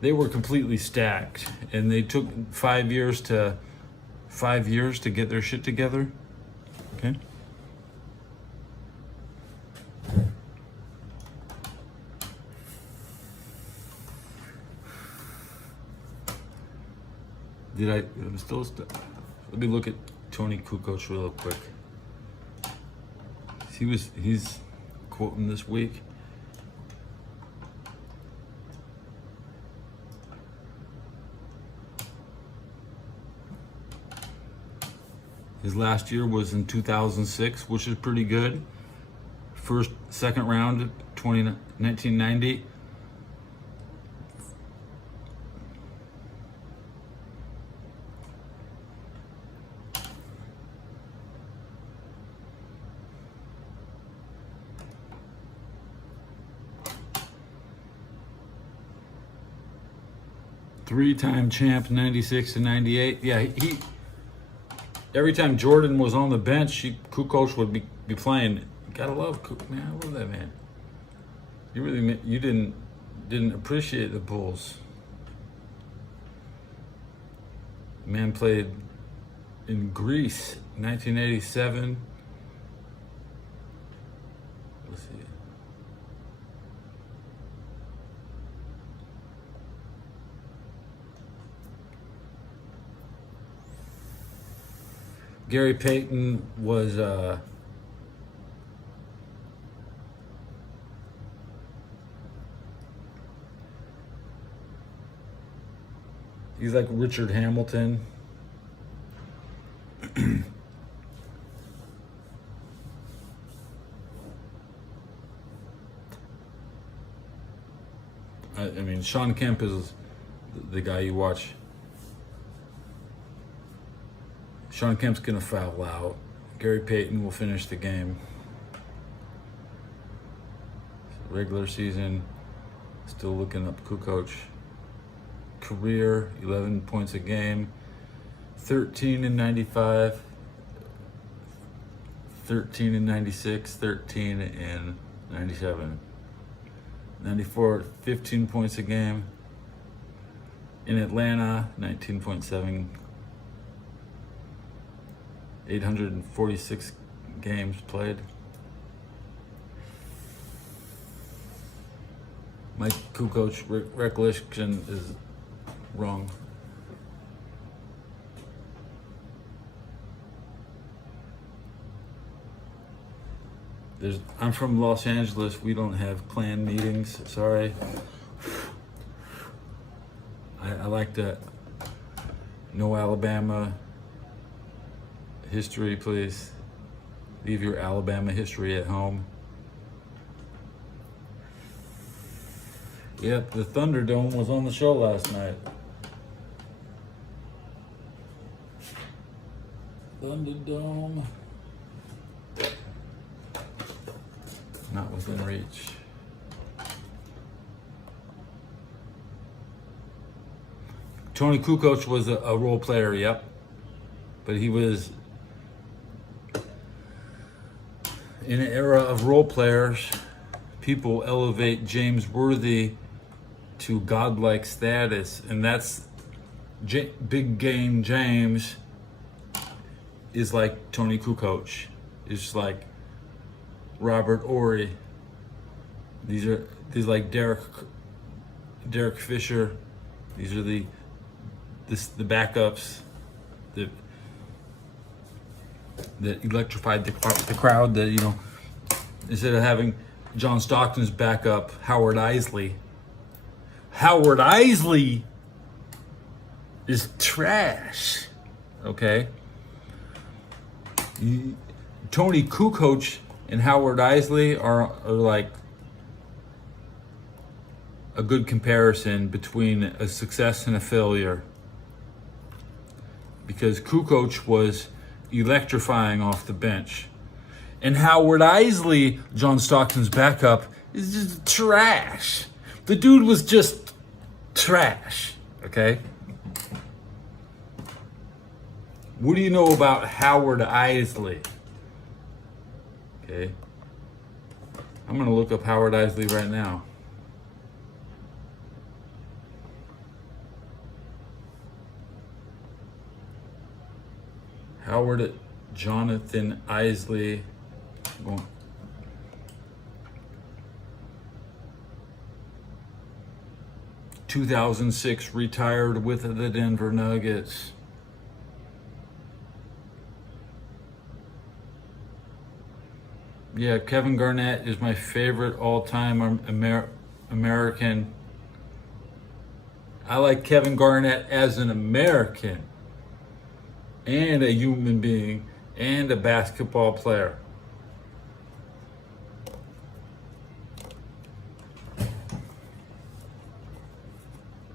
they were completely stacked, and they took 5 years to get their shit together. Okay. I'm still let me look at Tony Kukoc real quick. He's quoting this week. His last year was in 2006, which is pretty good. Second round, 1990. Three-time champ, 96 and 98. Yeah, every time Jordan was on the bench, Kukoc would be playing. You gotta love Kukoc, man. I love that man. You didn't appreciate the Bulls. Man played in Greece, 1987. Let's see. Gary Payton was he's like Richard Hamilton. I mean, Sean Kemp is the guy you watch. Sean Kemp's gonna foul out. Gary Payton will finish the game. Regular season, still looking up Kukoc. Career, 11 points a game, 13 in 95, 13 in 96, 13 in 97. 94, 15 points a game. In Atlanta, 19.7, 846 games played. My Kukoc recollection is wrong. I'm from Los Angeles. We don't have clan meetings. Sorry. I like that. No Alabama history, please. Leave your Alabama history at home. Yep, the Thunderdome was on the show last night. Thunderdome. Not within reach. Tony Kukoc was a role player, yep. But he was in an era of role players. People elevate James Worthy to godlike status, and that's big game James is like Tony Kukoc, is like Robert Ory. These like Derek Fisher. These are the backups that electrified the crowd. That, you know, instead of having John Stockton's backup, Howard Isley. Howard Isley is trash. Okay. Tony Kukoc and Howard Isley are like a good comparison between a success and a failure. Because Kukoc was electrifying off the bench. And Howard Isley, John Stockton's backup, is just trash. The dude was just trash, okay? What do you know about Howard Isley? Okay. I'm gonna look up Howard Isley right now. Howard Jonathan Isley. 2006, retired with the Denver Nuggets. Yeah, Kevin Garnett is my favorite all-time American. I like Kevin Garnett as an American and a human being and a basketball player.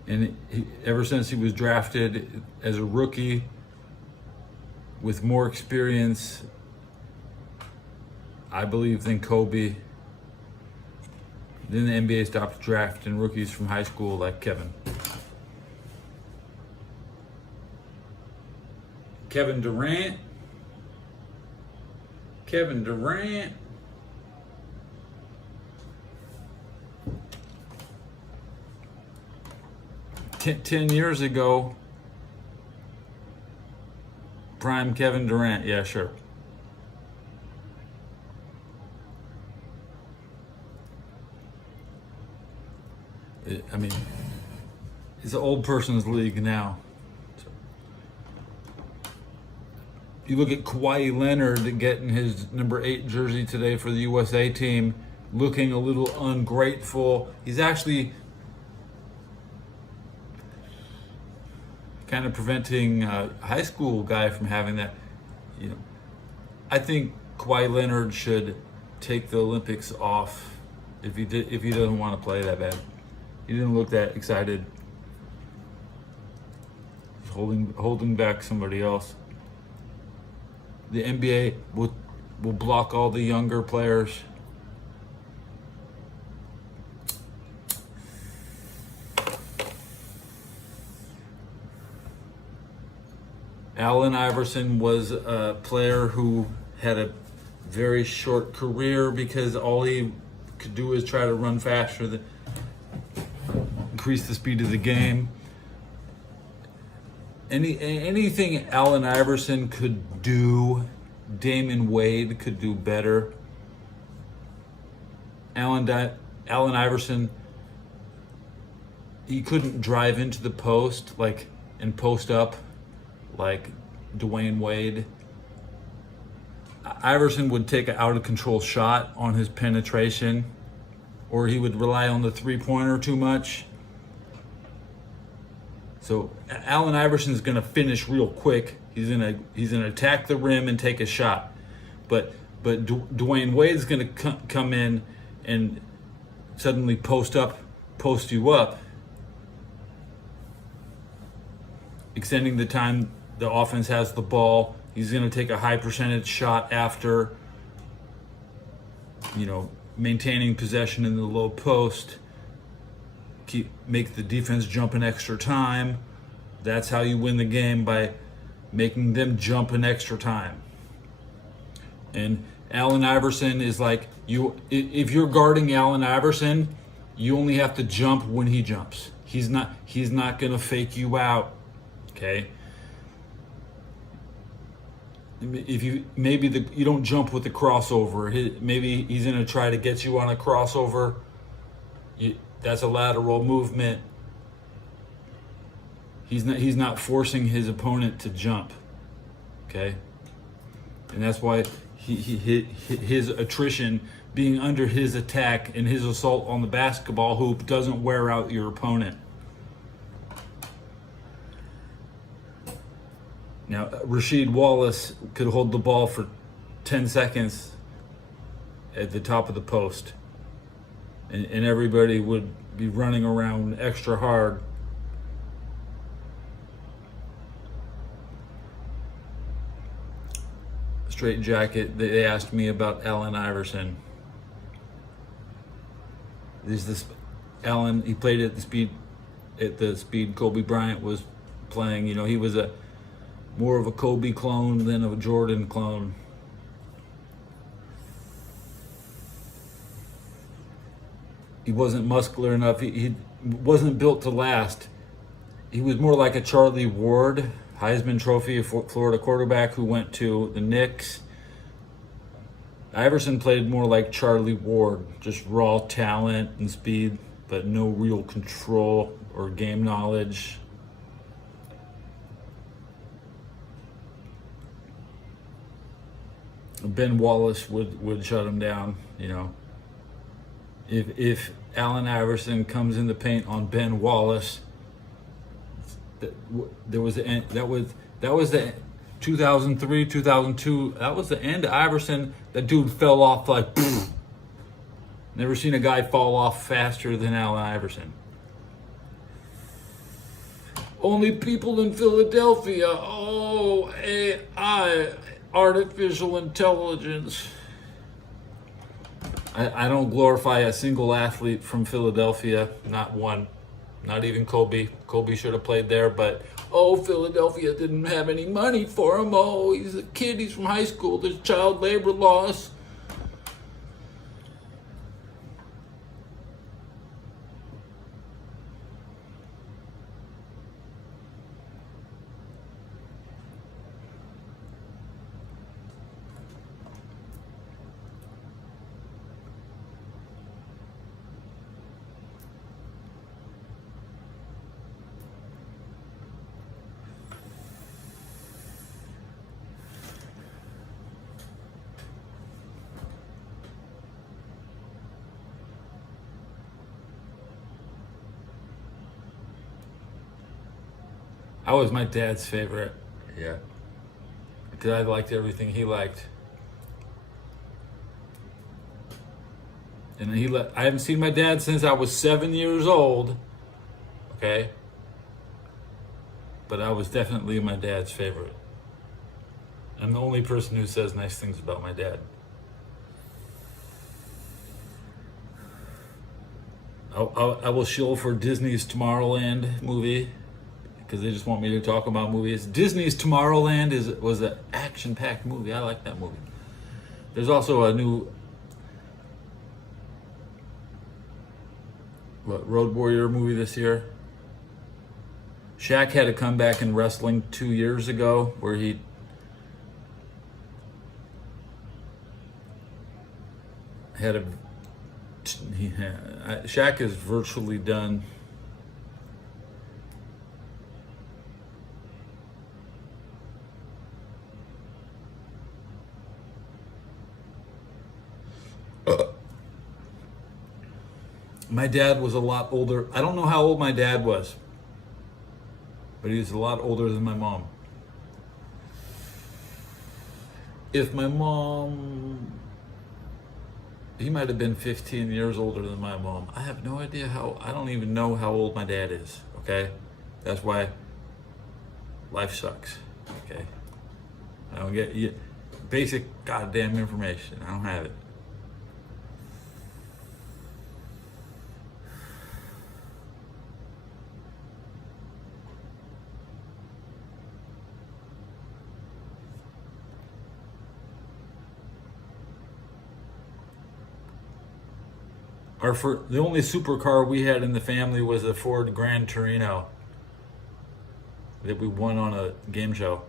And ever since he was drafted as a rookie with more experience, I believe, than Kobe, then the NBA stopped drafting rookies from high school like Kevin. Kevin Durant. 10 years ago, prime Kevin Durant. Yeah, sure. I mean, it's an old person's league now. You look at Kawhi Leonard getting his number 8 jersey today for the USA team, looking a little ungrateful. He's actually kind of preventing a high school guy from having that. You know, I think Kawhi Leonard should take the Olympics off if he doesn't want to play that bad. He didn't look that excited. He's holding back somebody else. The NBA will block all the younger players. Allen Iverson was a player who had a very short career because all he could do is try to run faster, increase the speed of the game. Anything Allen Iverson could do, Damon Wade could do better. Allen Iverson, he couldn't drive into the post and post up like Dwayne Wade. Iverson would take an out of control shot on his penetration, or he would rely on the 3-pointer too much. So Allen Iverson's going to finish real quick. He's going to attack the rim and take a shot. But Dwayne Wade's going to come in and suddenly post you up, extending the time the offense has the ball. He's going to take a high percentage shot after, maintaining possession in the low post. Make the defense jump an extra time. That's how you win the game, by making them jump an extra time. And Allen Iverson is like, if you're guarding Allen Iverson, you only have to jump when he jumps. He's not going to fake you out. Okay? If you don't jump with the crossover. Maybe he's going to try to get you on a crossover. That's a lateral movement. He's not forcing his opponent to jump. Okay? And that's why his attrition, being under his attack and his assault on the basketball hoop, doesn't wear out your opponent. Now, Rasheed Wallace could hold the ball for 10 seconds at the top of the post, and everybody would be running around extra hard. Straight Jacket, they asked me about Allen Iverson. Allen, he played at the speed Kobe Bryant was playing. He was more of a Kobe clone than a Jordan clone. He wasn't muscular enough. He wasn't built to last. He was more like a Charlie Ward, Heisman Trophy Florida quarterback who went to the Knicks. Iverson played more like Charlie Ward, just raw talent and speed, but no real control or game knowledge. Ben Wallace would shut him down, If Allen Iverson comes in the paint on Ben Wallace, that was the end. That was the 2003, 2002. That was the end of Iverson. That dude fell off like poof. Never seen a guy fall off faster than Allen Iverson. Only people in Philadelphia. Oh, AI, artificial intelligence. I don't glorify a single athlete from Philadelphia, not one. Not even Kobe. Kobe should have played there, but Philadelphia didn't have any money for him. He's a kid, he's from high school, there's child labor laws. I was my dad's favorite Yeah. because I liked everything he liked. And I haven't seen my dad since I was 7 years old. Okay? But I was definitely my dad's favorite. I'm the only person who says nice things about my dad. I will shill for Disney's Tomorrowland movie because they just want me to talk about movies. Disney's Tomorrowland was an action-packed movie. I like that movie. There's also a new Road Warrior movie this year. Shaq had a comeback in wrestling 2 years ago where he Shaq is virtually done. My dad was a lot older. I don't know how old my dad was, but he was a lot older than my mom. If my mom, he might have been 15 years older than my mom. I have no idea I don't even know how old my dad is, okay? That's why life sucks, okay? I don't get basic goddamn information. I don't have it. The only supercar we had in the family was a Ford Gran Torino that we won on a game show.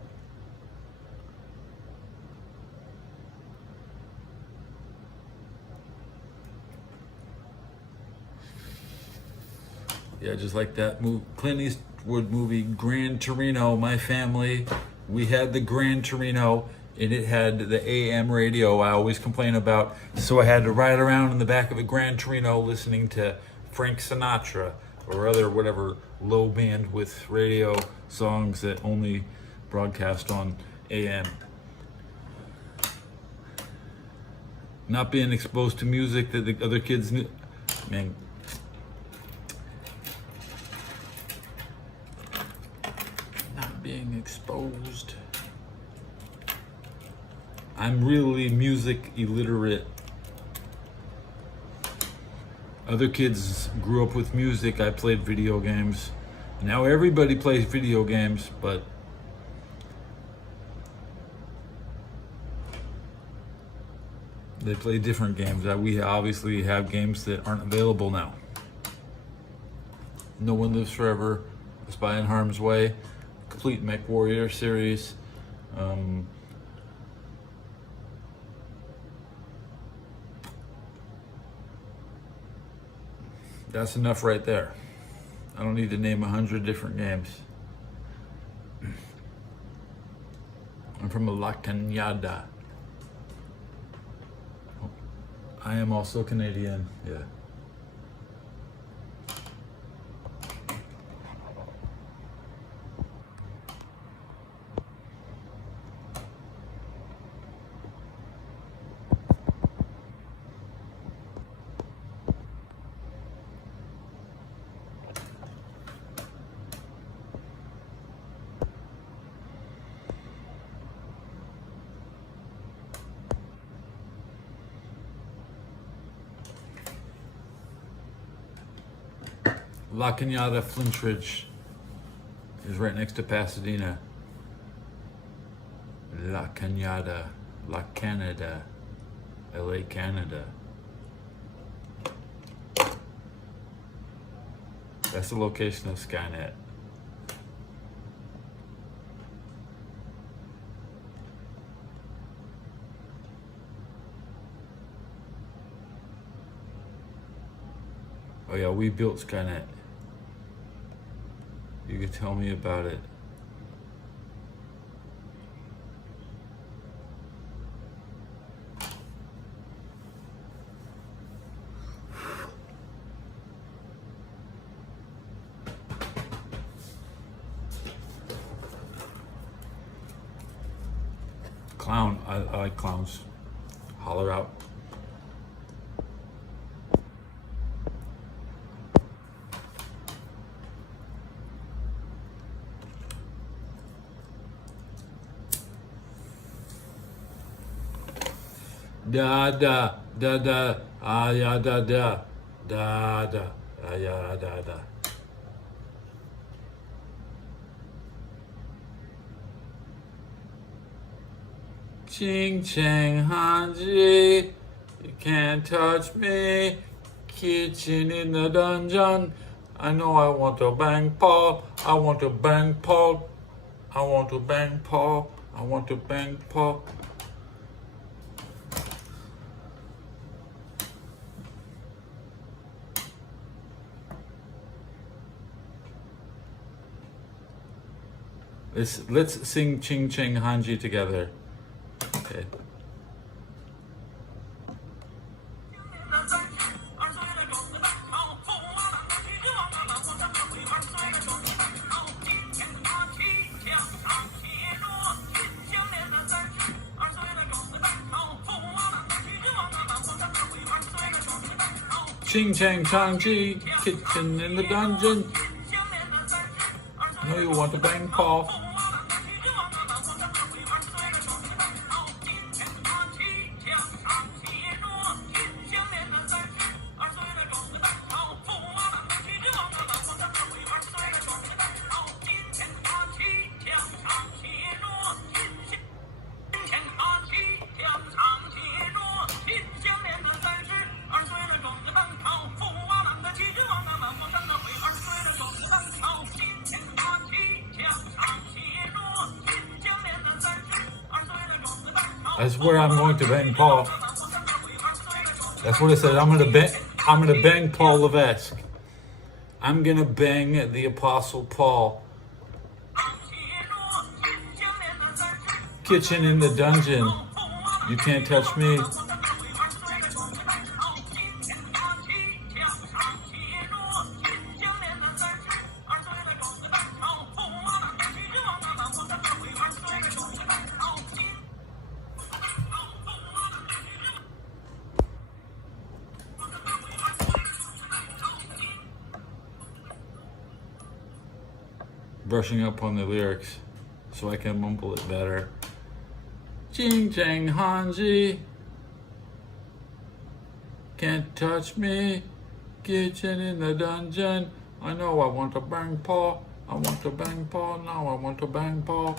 Yeah, just like that Clint Eastwood movie, Gran Torino. My family, we had the Gran Torino, and it had the AM radio I always complain about. So I had to ride around in the back of a Gran Torino listening to Frank Sinatra or other whatever low bandwidth radio songs that only broadcast on AM. Not being exposed to music that the other kids knew. Man, not being exposed. I'm really music illiterate. Other kids grew up with music. I played video games. Now everybody plays video games, but they play different games. We obviously have games that aren't available now. No One Lives Forever, A Spy in Harm's Way, complete Mech Warrior series. That's enough right there. I don't need to name 100 different games. I'm from La Cañada. I am also Canadian, yeah. La Cañada, Flintridge is right next to Pasadena. La Cañada, La Canada, LA, Canada. That's the location of Skynet. Oh yeah, we built Skynet. You could tell me about it. Clown. I like clowns. Holler out. Da da da da ah ya da da da da ah ya da da. Ching chang hanji, you can't touch me. Kitchen in the dungeon. I know I want to bang Paul. I want to bang Paul. I want to bang Paul. I want to bang Paul. Let's sing Ching Chang Hanji together. Okay. Ching Chang Changji, kitchen in the dungeon. Know you want to bang Paul. I swear I'm going to bang Paul. That's what I said. I'm gonna bang Paul Levesque. I'm gonna bang the Apostle Paul. Kitchen in the dungeon. You can't touch me. Brushing up on the lyrics so I can mumble it better. Ching Chang Hanji, can't touch me. Kitchen in the dungeon. I know I want to bang Paul. I want to bang Paul. Now I want to bang Paul.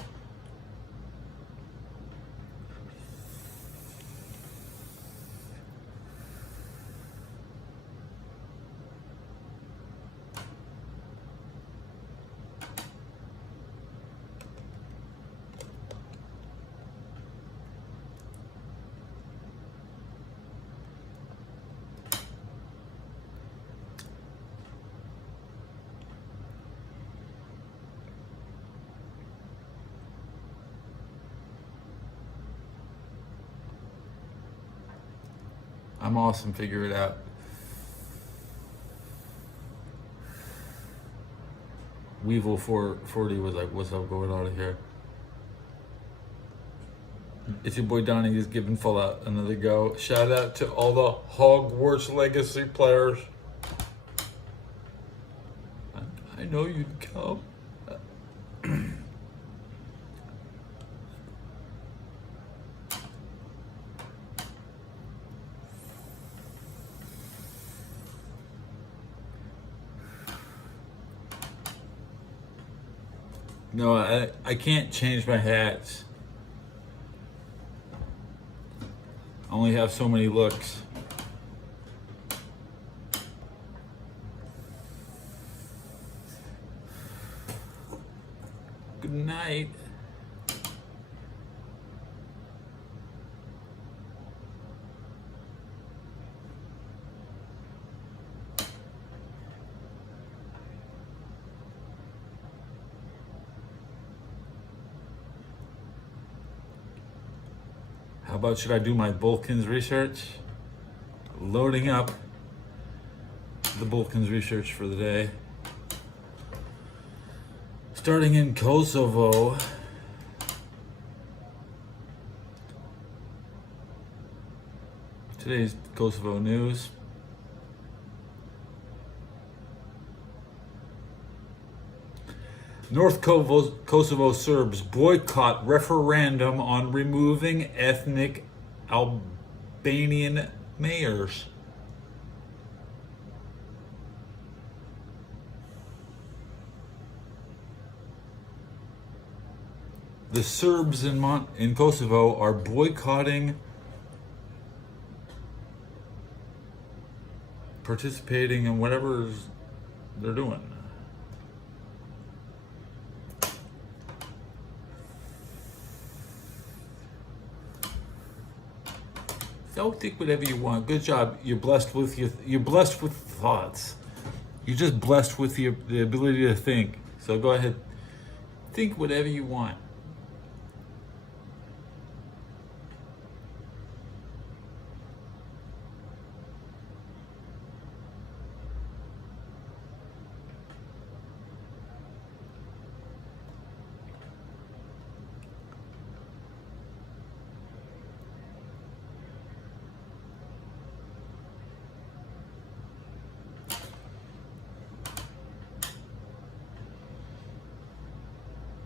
I'm awesome, figure it out. Weevil 440 was like, what's up going on here? It's your boy Donnie, he's giving Fallout another go. Shout out to all the Hogwarts Legacy players. I know you'd come. No, I can't change my hats. I only have so many looks. Good night. How about, should I do my Balkans research? Loading up the Balkans research for the day. Starting in Kosovo. Today's Kosovo news. North Kosovo Serbs boycott referendum on removing ethnic Albanian mayors. The Serbs in Kosovo are boycotting participating in whatever they're doing. So think whatever you want. Good job. You're blessed with thoughts. You're just blessed with the ability to think. So go ahead. Think whatever you want.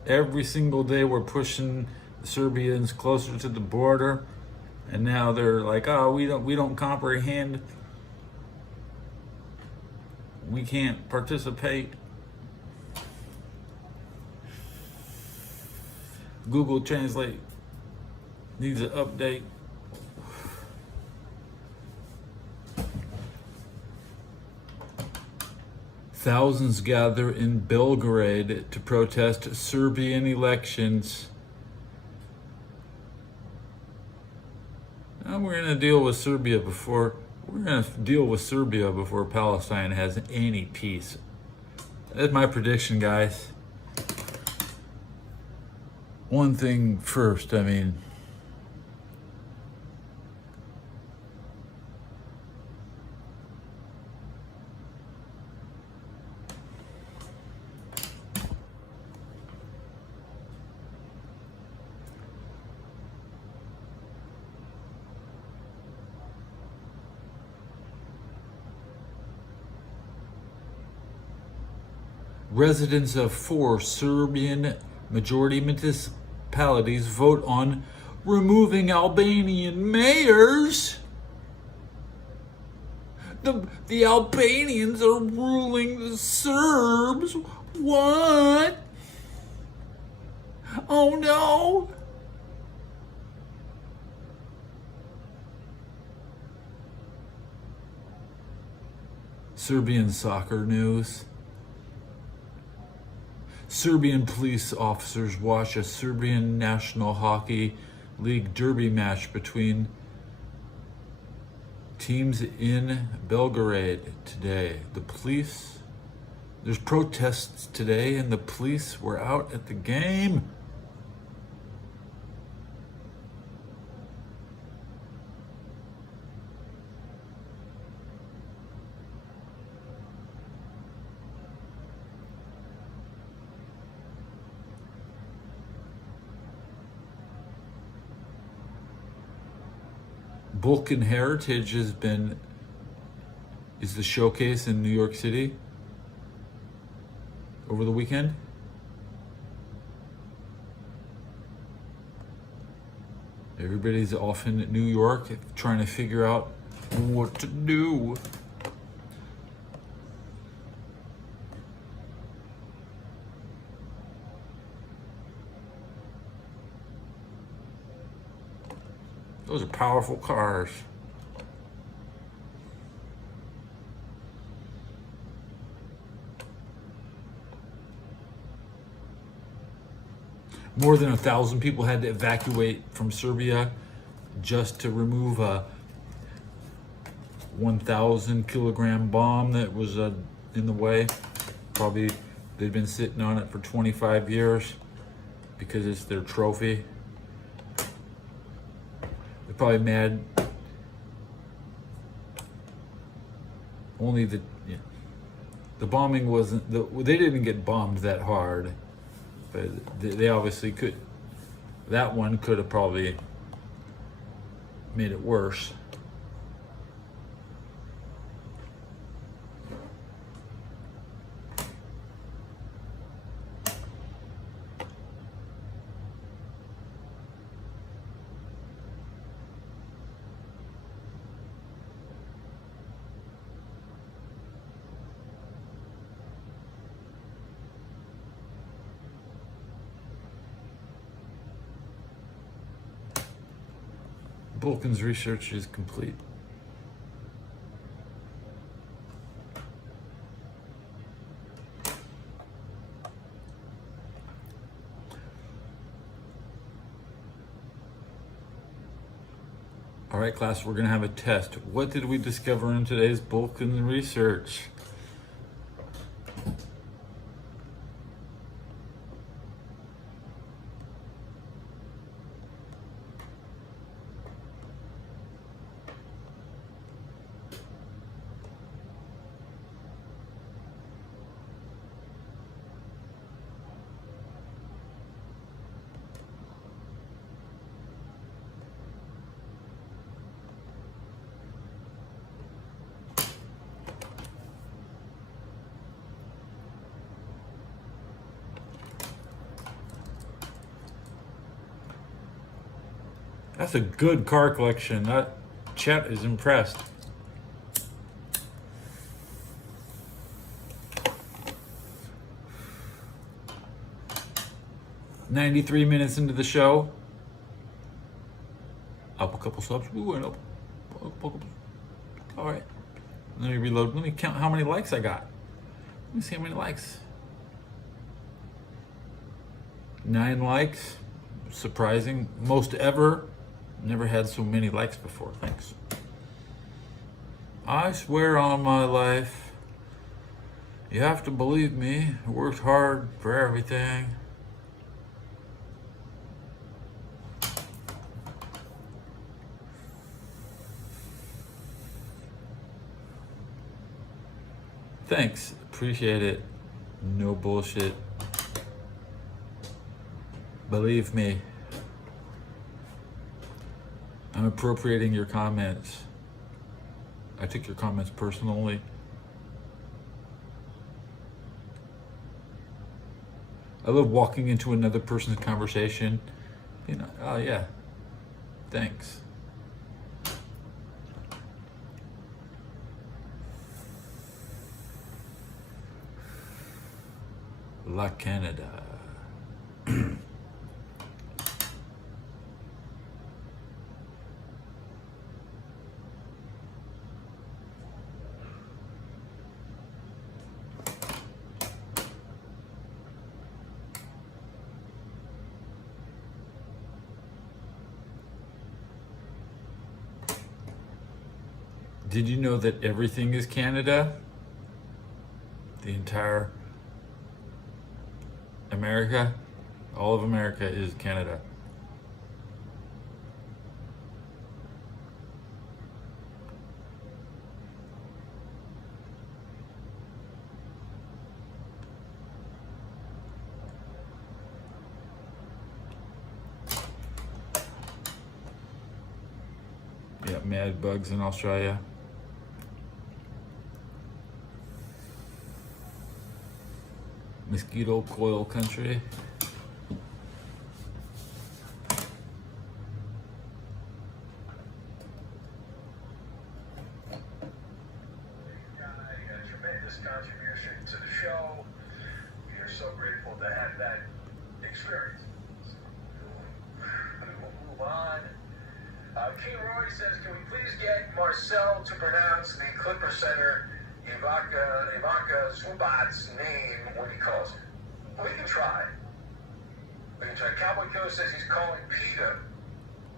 Every single day we're pushing the Serbians closer to the border, and now they're like, "Oh, we don't comprehend. We can't participate." Google Translate needs an update. Thousands gather in Belgrade to protest Serbian elections. Now we're gonna deal with Serbia before Palestine has any peace. That's my prediction, guys. One thing first, residents of 4 Serbian majority municipalities vote on removing Albanian mayors. The Albanians are ruling the Serbs. What? Oh no. Serbian soccer news. Serbian police officers watch a Serbian National Hockey League derby match between teams in Belgrade today. There's protests today, and the police were out at the game. Balkan Heritage is the showcase in New York City over the weekend. Everybody's off in New York trying to figure out what to do. Those are powerful cars. More than 1,000 people had to evacuate from Serbia just to remove a 1,000 kilogram bomb that was in the way. Probably they'd been sitting on it for 25 years because it's their trophy. They're probably mad. Only the bombing wasn't, they didn't get bombed that hard, but they obviously could. That one could have probably made it worse. Balkan's research is complete. All right, class, we're gonna have a test. What did we discover in today's Balkan research? That's a good car collection. That chat is impressed. $93 into the show. Up a couple subs. We went up. All right. Let me reload. Let me count how many likes I got. Let me see how many likes. 9 likes. Surprising. Most ever. Never had so many likes before. Thanks. I swear on my life, you have to believe me. I worked hard for everything. Thanks. Appreciate it. No bullshit. Believe me. I'm appropriating your comments. I took your comments personally. I love walking into another person's conversation. You know, oh yeah. Thanks. La Canada. Did you know that everything is Canada? The entire America? All of America is Canada. Yeah, mad bugs in Australia. Mosquito coil country. Tremendous contribution to the show. We are so grateful to have that experience. We will move on. King Roy says, can we please get Marcel to pronounce the Clipper Center Ivanka Zubac's name when he calls it? We can try. We can try. Cowboy Joe says he's calling PETA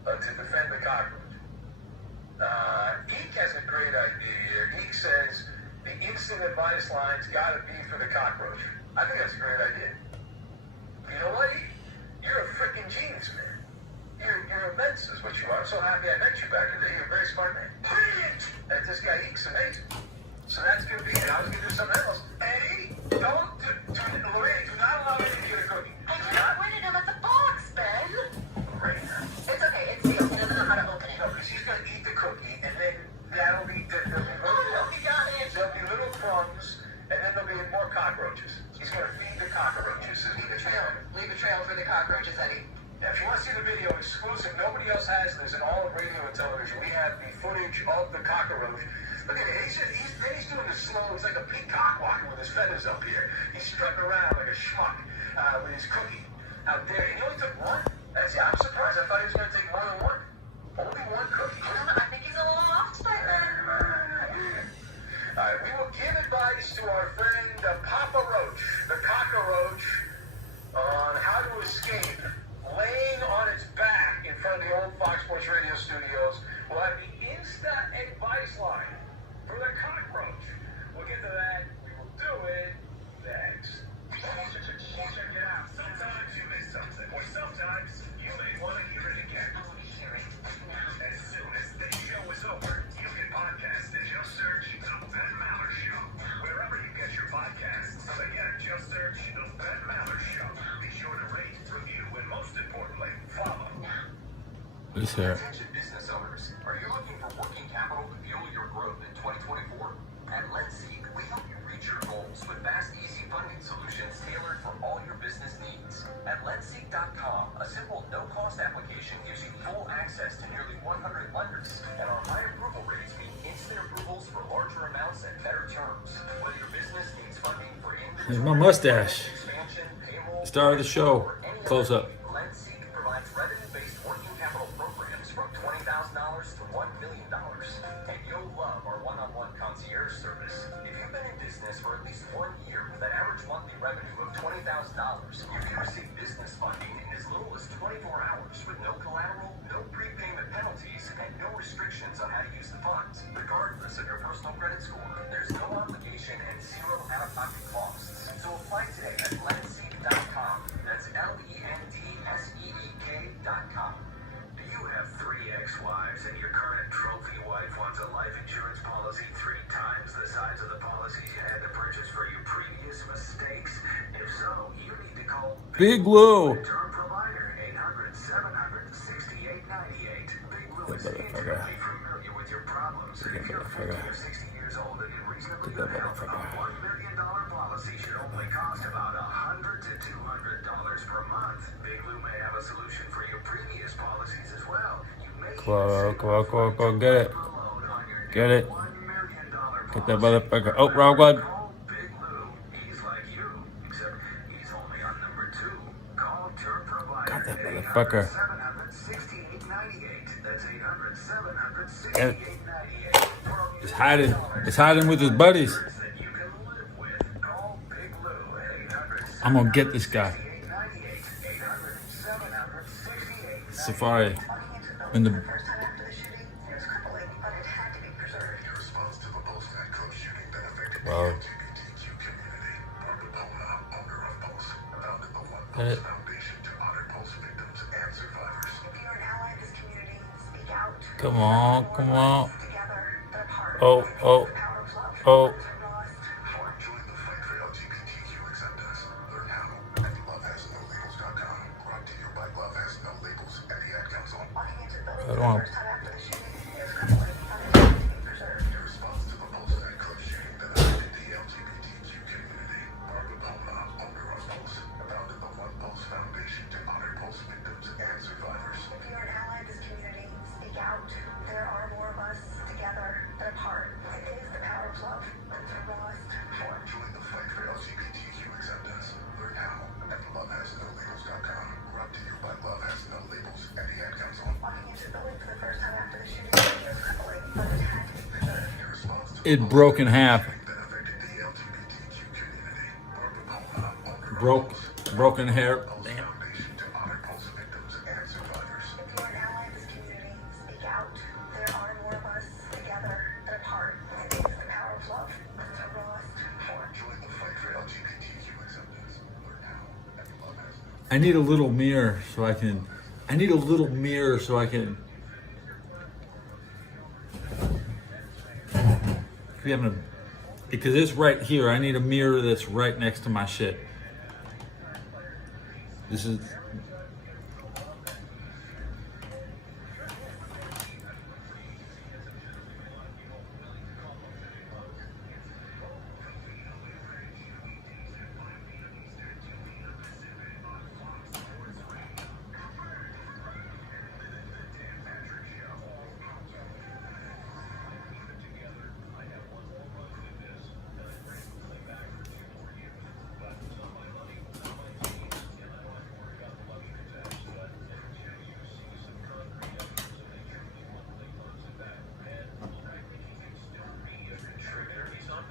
to defend the cockroach. Eek has a great idea here. Eek says the instant advice line's got to be for the cockroach. I think that's a great idea. You know what, Eek? You're a freaking genius, man. You're immense is what you are. I'm so happy I met you back in the day. You're a very smart man. Brilliant! And this guy Eek's amazing. So that's going to be it. I was going to do something else. Lorraine, do not allow me to get a cookie. I just pointed him at the box, Ben. Lorraine. It's okay, it's sealed. He doesn't know how to open it. No, because he's going to eat the cookie, and then that'll be, there'll be little crumbs, and then there'll be more cockroaches. He's going to feed the cockroaches. Leave a trail for the cockroaches, Eddie. Now, if you want to see the video exclusive, nobody else has this in all of radio and television. We have the footage of the cockroach. Look at it. He's doing the slow. He's like a peacock walking with his feathers up here. He's strutting around like a schmuck with his cookie out there. And he only took one. I'm surprised. I thought he was going to take more than one. Only one cookie. We will give advice to our friend Papa Roach, the cockroach, on how to escape. Laying on its back in front of the old Fox Sports Radio studios, we'll have the Insta advice line for the cockroach. We'll get to that. We will do it next. Check it out. Sometimes you miss something, or sometimes you may want to hear it again. As soon as this show is over, you can podcast it. Just search The Ben Maller Show. Wherever you get your podcasts. Again, just search The Ben Maller Show. Be sure to rate, review, and most importantly, follow. Let's hear it. Attention business owners. Are you looking for working capital to fuel your growth in 2024? At LendSeek, we help you reach your goals with fast, easy funding solutions tailored for all your business needs. At LendSeek.com, a simple no-cost application gives you full access to nearly 100 lenders, and our high approval rates mean instant approvals for larger amounts and better terms. Whether your business needs funding for Here's my mustache. expansion, payroll, Star of the show. Close up. LendSeek provides revenue-based working capital programs from $20,000 to $1 million. And you'll love our one-on-one concierge service. If you've been in business for at least 1 year with an average monthly revenue of $20,000, you can receive business funding in as little as 24 hours with no collateral, no prepayment penalties, and no restrictions on how to use the funds, regardless of your personal credit score. There's no obligation and zero out-of-pocket costs. So apply today at LendSeek.com. That's LendSeek.com. Do you have 3 ex-wives and your current trophy wife wants a life insurance policy 3 times the size of the policies you had to purchase for your previous mistakes? If so, you need to call Big Lou. Term Provider, 800-700-6898. Big Lou is intimately familiar with your problems. And if you're 50 or 60 years old and in reasonably good health, a $1 million policy should only cost about $100 to $200 per month. Big Lou may have a solution for your previous policies as well. You may Come on, get it. Get it. Get that motherfucker. Oh, wrong one. Call Big Lou. He's like you, except he's only on number 2. Call Term Provider. Got that motherfucker. 800-700-6898. That's Get it. 800-700-6898. It's hiding. It's hiding with his buddies. That you can live with. Call Big Lou at 800-700-6898. I'm gonna get this guy. 800-700-6898. Safari. In the First time after the shooting, it was crippling, but it had to be preserved. Your response to the post-nightclub shooting that affected the Wow. LGBTQ community. Barbara Bona, owner of Pulse, founded the One Get it. Pulse Foundation to honor Pulse victims and survivors. If you're an ally of this community, speak out. Come on, come on. Together, they're part. Oh, oh, The power of love. oh. It's lost. Join the fight for LGBTQ acceptance. Learn how at lovehasnolabels.com. Brought to you by Love Has No Labels and the Ad Council. Walking into the building I don't for want- the first time after the shooting, it was crippling, but it had to be preserved. Your response to the Pulse nightclub shooting that affected the LGBTQ community. Barbara Bona, owner of Pulse, founded the One Pulse Foundation to honor Pulse victims and survivors. If you're an ally of this community, speak out. There are more of us together than apart. It is the power of love. It's lost. Join the fight for LGBTQ acceptance. Learn how at lovehasnolabels.com. Brought to you by Love Has No Labels and the Ad Council. Walking into the building for the first time after the shooting, it was crippling, but it had to be preserved. Your response to It broke in half. that affected the LGBTQ community. Barbara Bona, owner of Broke. Broken hair. Pulse Damn. Foundation to honor Pulse victims and survivors. If you're an ally of this community, speak out. There are more of us together than apart. It is the power of love. It's lost. Join the fight for LGBTQ acceptance. Learn how at Love Has No. I need a little mirror so I can. I need a little mirror so I can. We having a, because it's right here. I need a mirror that's right next to my shit. This is.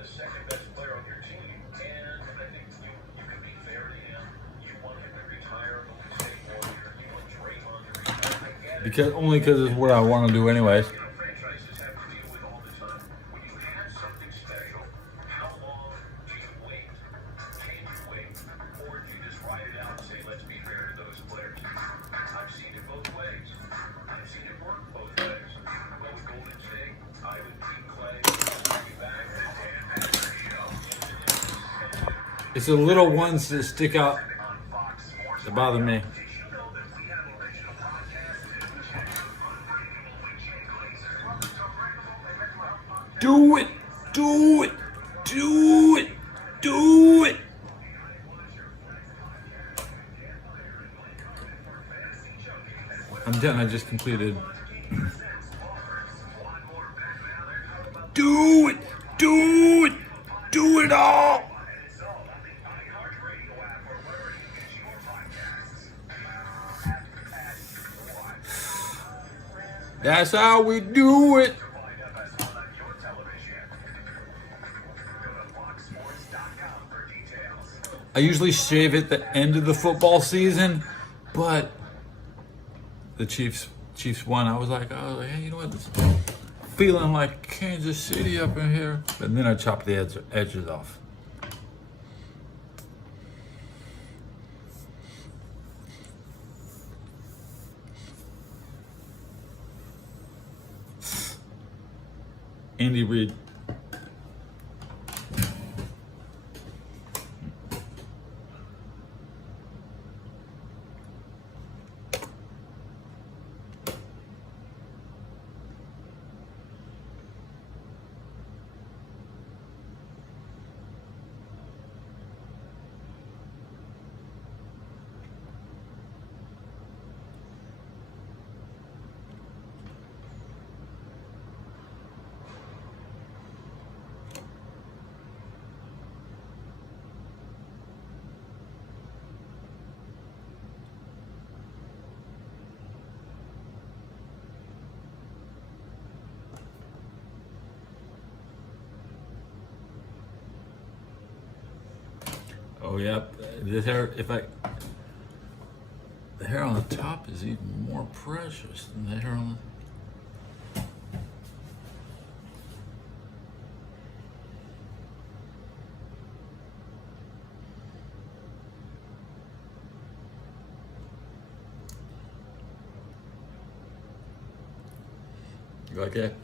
the second best player on your team, and I think you can be fair to him. You want him to retire, but we say Warrior. You want Draymond to retire. I get it. Because it's what I want to do anyways. You know, franchises have to deal with all the time. When you have something special, how long do you wait? Can you wait? Or do you just ride it out and say, let's be fair to those players? I've seen it both ways. I've seen it work both ways. Well, with Golden State, I would keep Clay, bring back the Dan Patrick show. It's the little ones that stick out On Fox Sports that bother me. Did you know that we have original podcasts? Unbreakable with Jay Glazer. Do it, do it, do it, do it. I'm done. I just completed. Do it, do it, do it all. That's how we do it. I usually shave at the end of the football season, but the Chiefs won. I was like, oh, hey, you know what? It's feeling like Kansas City up in here. And then I chopped the edges off. Andy Reid. Oh yep, this hair. The hair on the top is even more precious than the hair on the. You like that?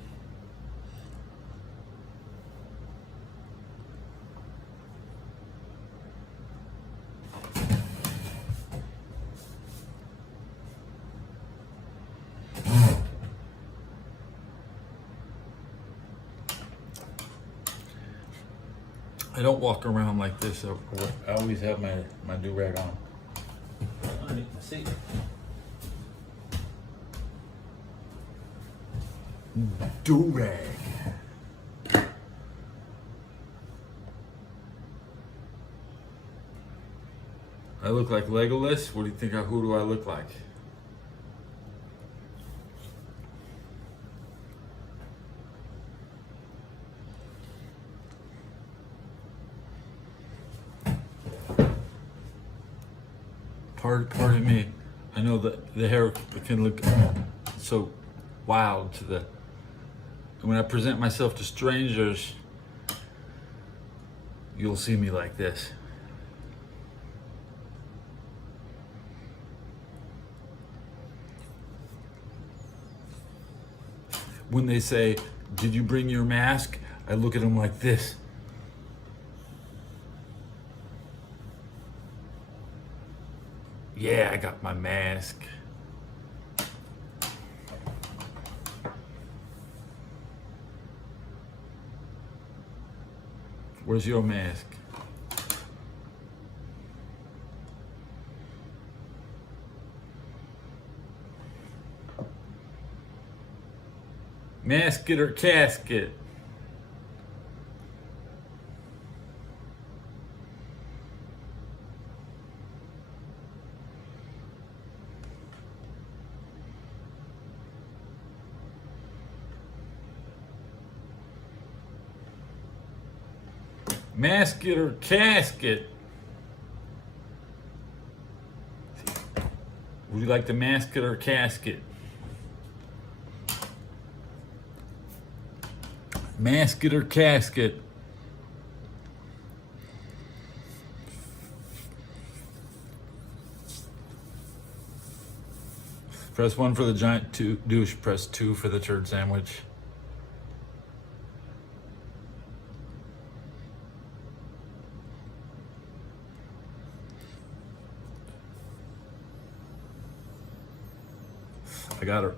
I don't walk around like this. I always have my do-rag on. Underneath my seat. Do-rag. I look like Legolas. What do you think? Who do I look like? Pardon me. I know that the hair can look so wild to the. When I present myself to strangers, you'll see me like this. When they say, "Did you bring your mask?" I look at them like this. Yeah, I got my mask. Where's your mask? Masket or casket? Mask it or casket. Would you like to mask it or casket? Mask it or casket. Press 1 for the giant douche. Press 2 for the turd sandwich.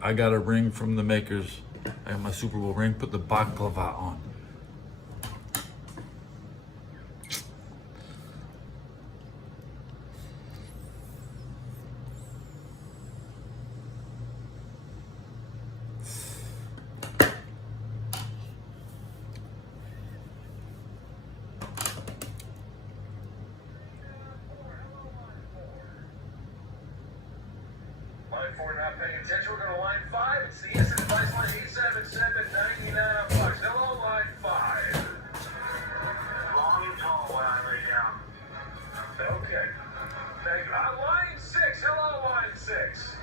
I got a ring from the makers. I have my Super Bowl ring. Put the baklava on. Line 4 not paying attention. We're going to line 5. It's the instant advice line 877-99 bucks. Hello, line 5. Long and tall when I lay down. Okay. Thank you. Line 6. Hello, line 6.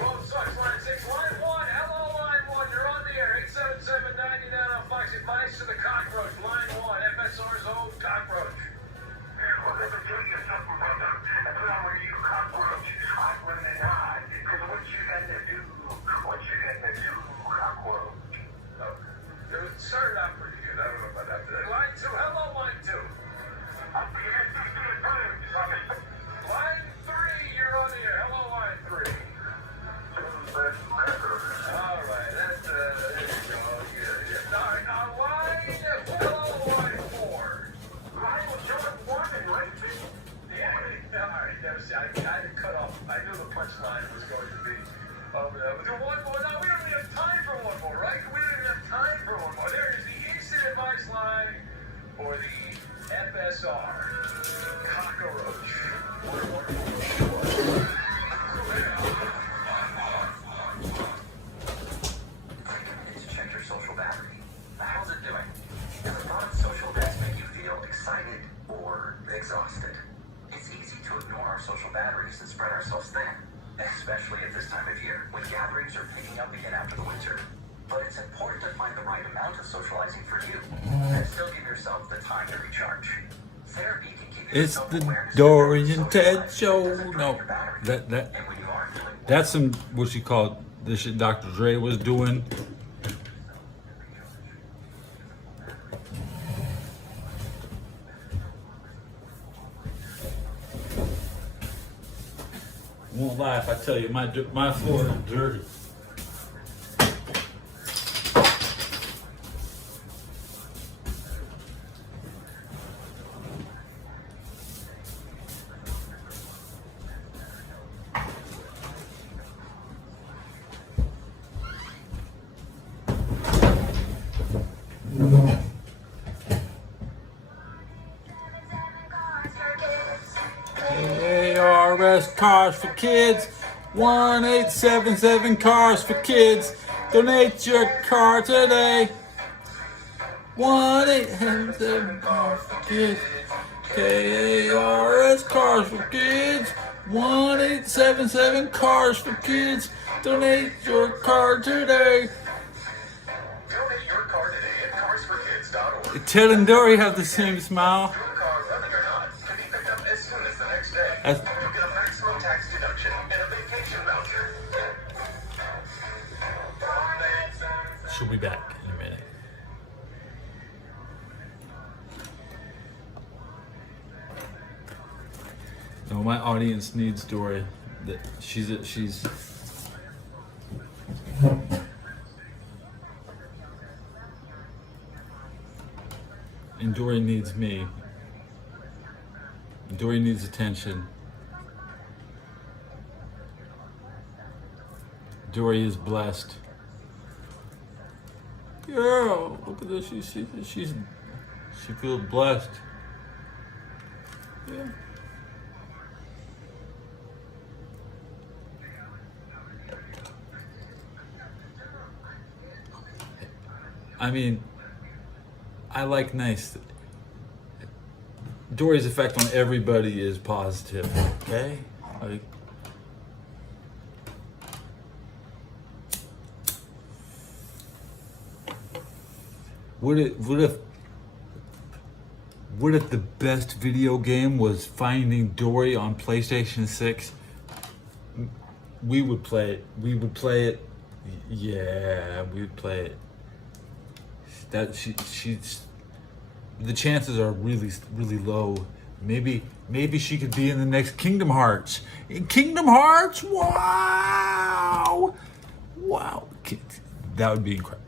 Phone sucks, line 6. Line 1. Hello, line 1. You're on the air. 877-99 bucks. Advice to the cockroach. Line 1. FSR's own cockroach. Well, let me tell you something, brother. That's not where you cockroach. I'm running high. Because what you gonna do? What you gonna do, cockroach? Oh, sir, not pretty good. I don't know about that. Line 2. Hello, line 2. Line 3. You're on the air. Hello, line 3. All right. That's, there you go. Yeah. All right. Now, hello, line 4. Line was Jordan 1 and line 2. Yeah, all right. I had to cut off. I knew the punchline was going to be. One more. No, we don't even have time for one more, right? We don't even have time for one more. There is the instant advice line for the FSR cockroach. What a wonderful show. To check your social battery. How's it doing? Does a lot of social events make you feel excited or exhausted? It's easy to ignore our social batteries and spread ourselves thin, especially at this time of year when gatherings are picking up again after the winter. But it's important to find the right amount of socializing for you and still give yourself the time to recharge. Therapy can give you It's the Dorian Ted show. No, that's some what you call the shit Dr. Dre was doing. Won't lie if I tell you my floor is dirty. ARS Cars for Kids, 1877 Cars for Kids. Donate your car today. 1877 Cars for Kids. KARS Cars for Kids, 1877 Cars for Kids. Donate your car today. Donate your car today at carsforkids.org. Ted and Dory have the same smile. Your car, running or not, can be picked up as soon as the next day. That's- You get a maximum tax deduction and a vacation voucher. She'll be back in a minute. No, my audience needs Dory. She's and Dory needs me. Dory needs attention. Dory is blessed. Girl, look at this. She feels blessed. Yeah. I mean, I like nice. Dory's effect on everybody is positive. Okay, like. What if the best video game was Finding Dory on PlayStation 6? We would play it. We would play it. Yeah, we would play it. She's the chances are really low. Maybe she could be in the next Kingdom Hearts. In Kingdom Hearts, wow, that would be incredible.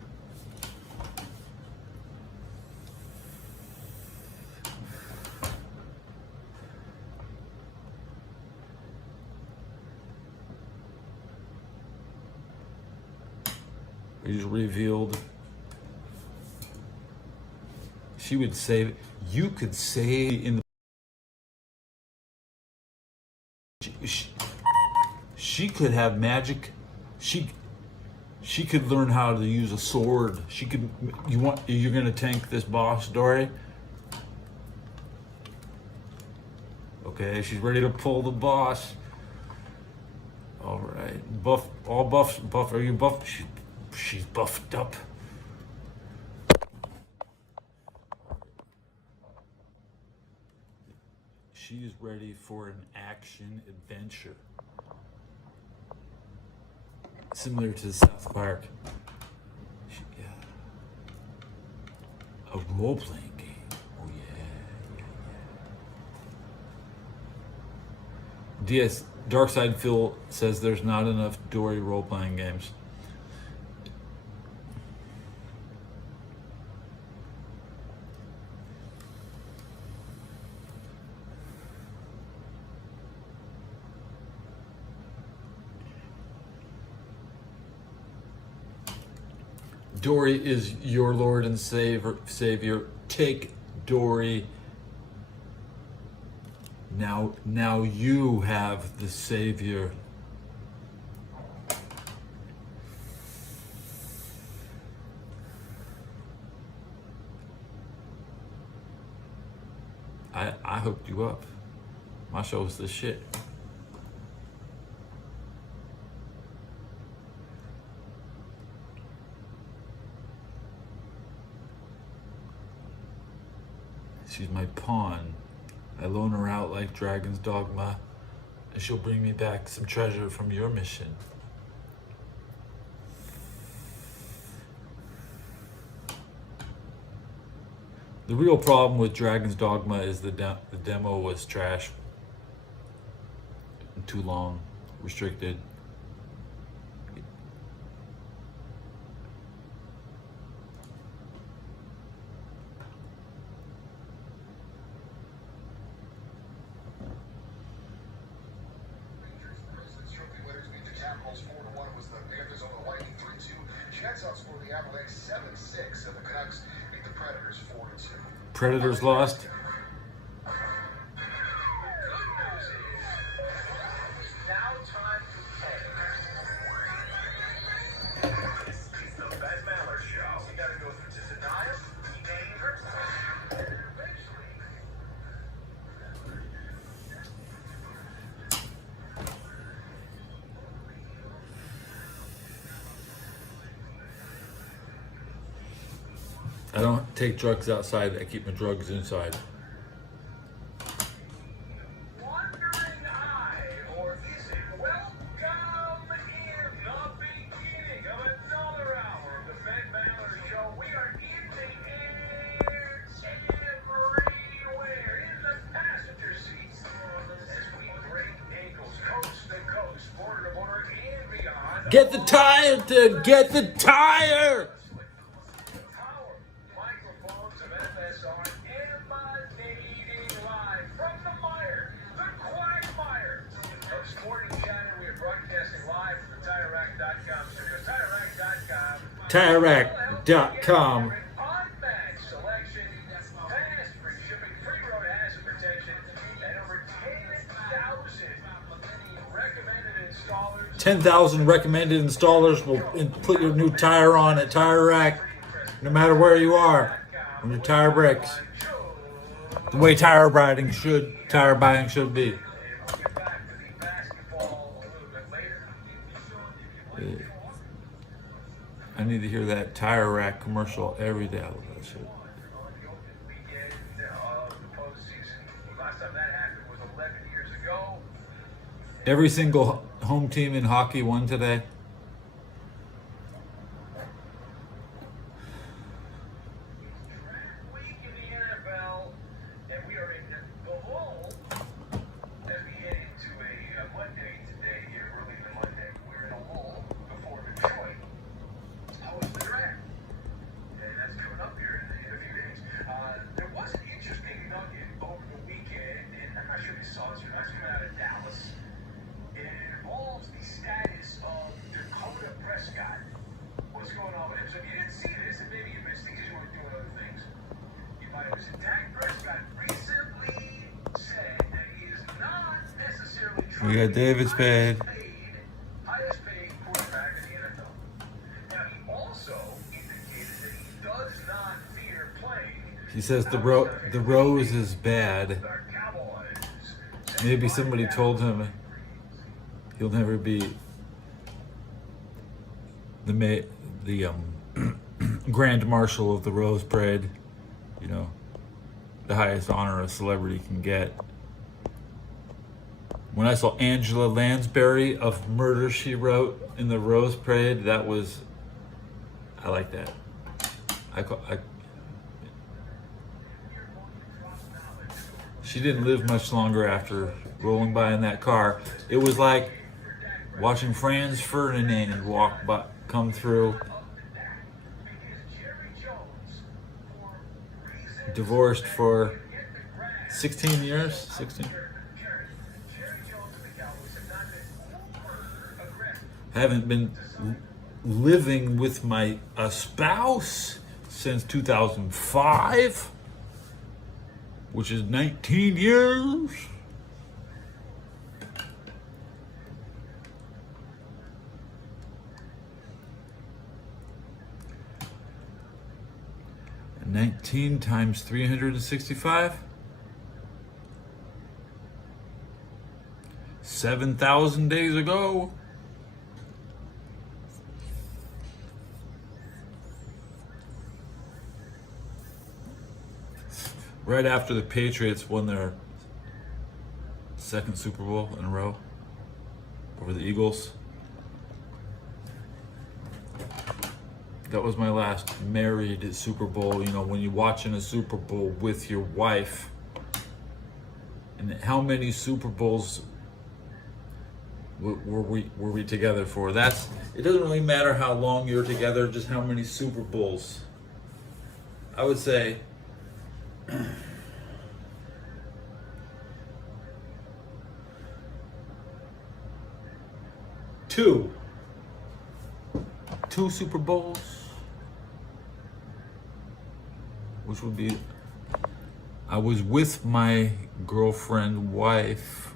He's revealed. She would say, you could say in the. She could have magic. She could learn how to use a sword. She could. You're gonna tank this boss, Dory? Okay, she's ready to pull the boss. All right, buff. Are you buff? She's buffed up. She is ready for an action adventure. Similar to South Park. A role-playing game. Oh yeah. DS Darkside Phil says there's not enough Dory role-playing games. Dory is your Lord and Savior. Take Dory. Now you have the Savior. I hooked you up. My show's the shit. She's my pawn. I loan her out like Dragon's Dogma, and she'll bring me back some treasure from your mission. The real problem with Dragon's Dogma is the demo was trash. Too long, restricted. Predators lost. I don't take drugs outside. I keep my drugs inside. Wandering eye, or is it welcome in the beginning of another hour of the Ben Baylor Show? We are in the air, everywhere, in the passenger seats, as we break ankles coast to coast, border to border, and beyond. Get the tire, dude! Get the tire! TireRack.com. $10,000 10,000 recommended installers will put your new tire on at Tire Rack, no matter where you are. Under tire brakes. The way tire buying should be. We'll get back to the basketball a little bit later. I need to hear that tire rack commercial every day. I love that shit. On the opening weekend of the postseason. Last time that happened was 11 years ago. Every single home team in hockey won today. Track week in the NFL, and we are in the lull as we head into a Monday today here, early in the Monday. We're in a lull before Detroit. How was the draft? And that's coming up here in a few days. There was an interesting nugget over the weekend, and I'm not sure if you saw this, but it's coming out of Dallas. It involves the status of Dakota Prescott. What's going on with him? So if you didn't see this, and maybe you missed it because you were doing other things, you might have missed it. Dak Prescott recently said that he is not necessarily trying We got to be David Spade. highest paid quarterback in the NFL. Now, he also indicated that he does not fear playing He says the rose is bad. with our Cowboys. Maybe somebody told him he'll never be the Grand Marshal of the Rose Parade. You know, the highest honor a celebrity can get. When I saw Angela Lansbury of Murder, She Wrote in the Rose Parade, I like that. She didn't live much longer after rolling by in that car. It was like watching Franz Ferdinand come through. Divorced for 16 years. 16. Haven't been living with my spouse since 2005, which is 19 years. And 19 times 365, 7,000 days ago. Right after the Patriots won their second Super Bowl in a row over the Eagles. That was my last married Super Bowl. You know, when you're watching a Super Bowl with your wife, and how many Super Bowls were we together for? It doesn't really matter how long you're together, just how many Super Bowls. I would say 2 Super Bowls, which would be, I was with my girlfriend, wife,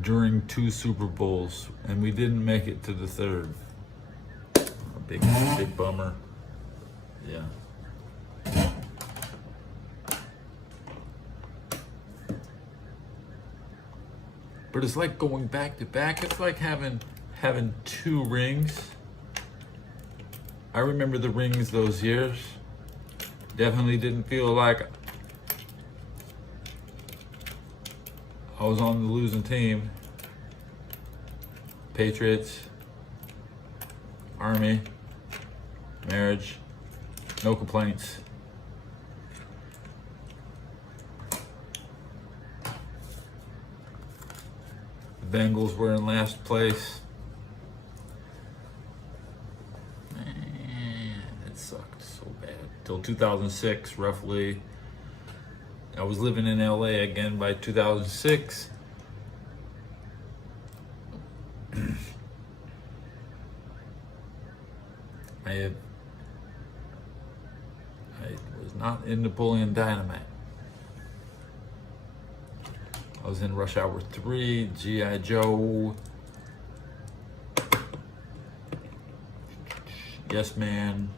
during 2 Super Bowls, and we didn't make it to the third. A big bummer. Yeah. But it's like going back to back. It's like having 2 rings. I remember the rings those years. Definitely didn't feel like I was on the losing team. Patriots, Army, marriage, no complaints. The Bengals were in last place. Man, it sucked so bad. Till 2006, roughly. I was living in LA again by 2006. I was not in Napoleon Dynamite. I was in Rush Hour 3, G.I. Joe. Yes Man.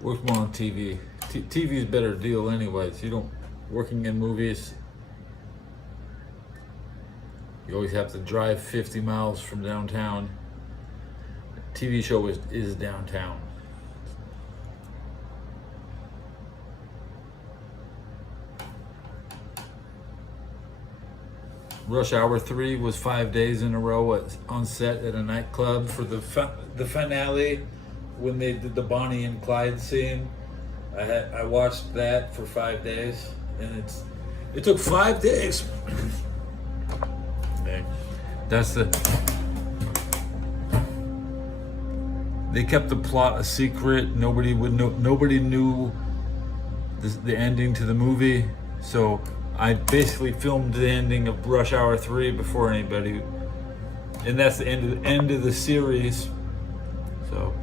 Work more on TV. TV is a better deal anyways. You don't, working in movies, you always have to drive 50 miles from downtown. TV show is downtown. Rush Hour 3 was 5 days in a row on set at a nightclub for the finale when they did the Bonnie and Clyde scene. I watched that for 5 days, and it took 5 days. Okay. They kept the plot a secret. Nobody would know. Nobody knew the ending to the movie. So I basically filmed the ending of Rush Hour 3 before anybody, and that's the end of the series. So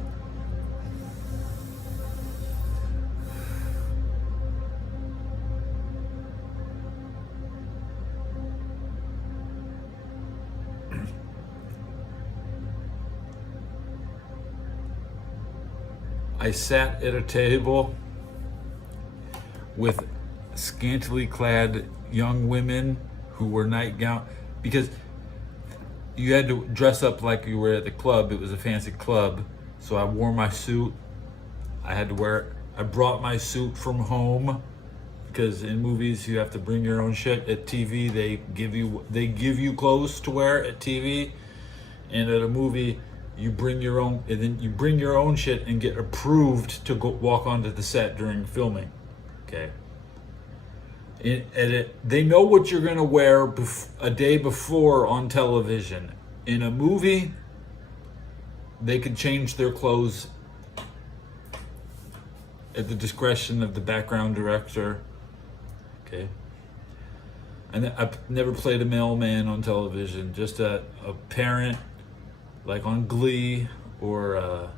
I sat at a table with scantily clad young women who were nightgown, because you had to dress up like you were at the club. It was a fancy club, so I wore my suit. I brought my suit from home, because in movies you have to bring your own shit. At TV they give you clothes to wear at TV, and at a movie you bring your own, and then you bring your own shit and get approved to go walk onto the set during filming. Okay. They know what you're gonna wear a day before on television. In a movie, they could change their clothes at the discretion of the background director. Okay. And I've never played a mailman on television, just a parent, like on Glee, or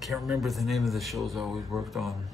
can't remember the name of the shows I always worked on.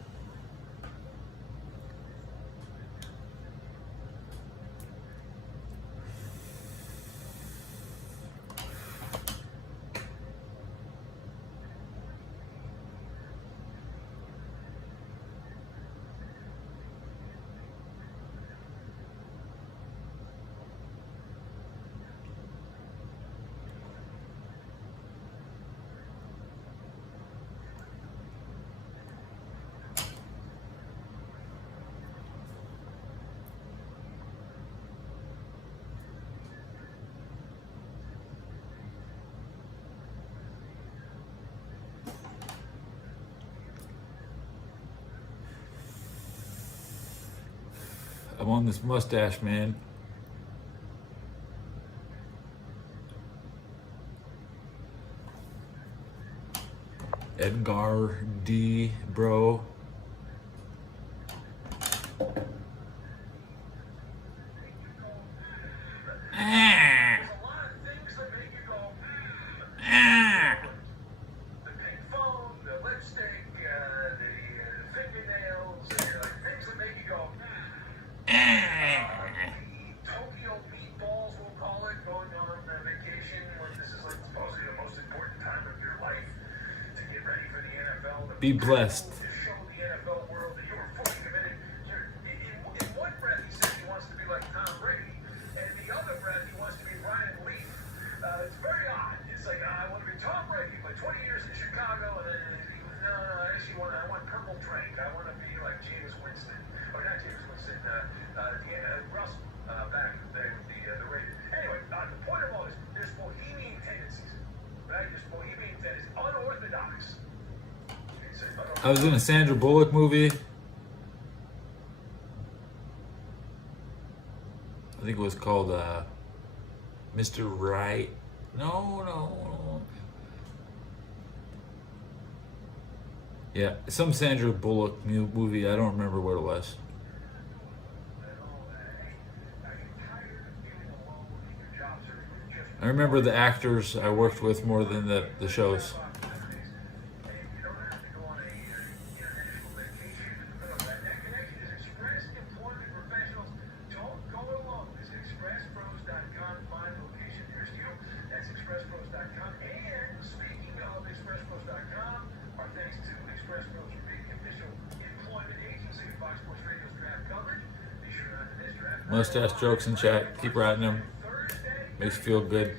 I'm on this mustache, man. Edgar D, bro. Be blessed. To show the NFL world that you were fully committed. In one breath, he says he wants to be like Tom Brady, and in the other breath, he wants to be Ryan Leaf. It's very odd. It's like, I want to be Tom Brady, but 20 years in Chicago, and then no, actually, I want purple drink. I want to be like James Winston, or not James Winston, Russell back the Raiders. Anyway, the point of all is there's bohemian tendencies, right? There's bohemian tendencies, unorthodox. I was in a Sandra Bullock movie. I think it was called Mr. Right. No. Yeah, some Sandra Bullock movie. I don't remember what it was. I remember the actors I worked with more than the shows. Mustache jokes in chat. Keep writing them. Makes you feel good.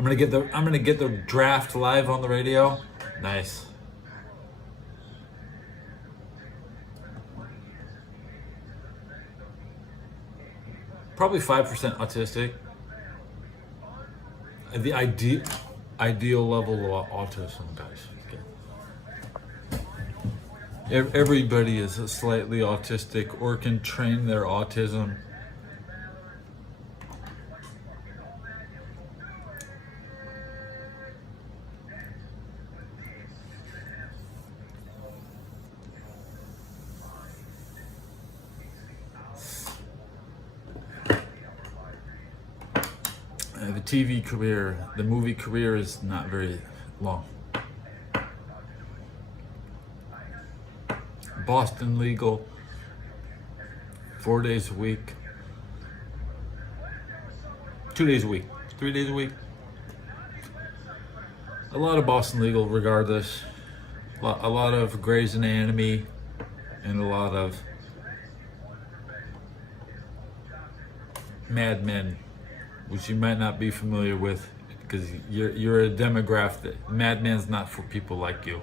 I'm gonna get the draft live on the radio. Nice. Probably 5% autistic. The ideal level of autism, guys. Okay. Everybody is slightly autistic or can train their autism. The TV career, the movie career is not very long. Boston legal, 4 days a week, 2 days a week, 3 days a week. A lot of Boston legal regardless. A lot of Grey's Anatomy and a lot of Mad Men, which you might not be familiar with because you're a demographic that Mad Men's not for people like you.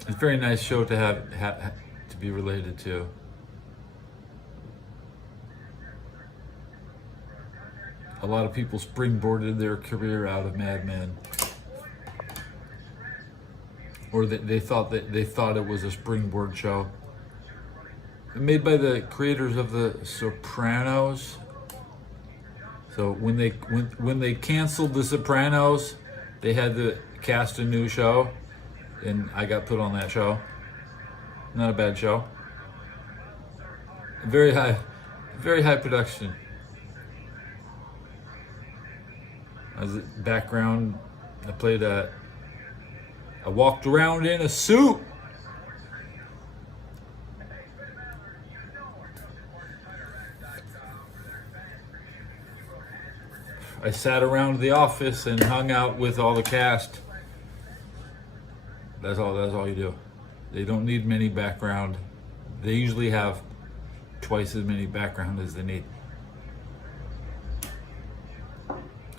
It's a very nice show to have to be related to. A lot of people springboarded their career out of Mad Men. Or they thought it was a springboard show. Made by the creators of The Sopranos. So when they canceled The Sopranos, they had to cast a new show, and I got put on that show. Not a bad show. Very high production. As a background, I walked around in a suit. I sat around the office and hung out with all the cast. That's all you do. They don't need many background. They usually have twice as many background as they need.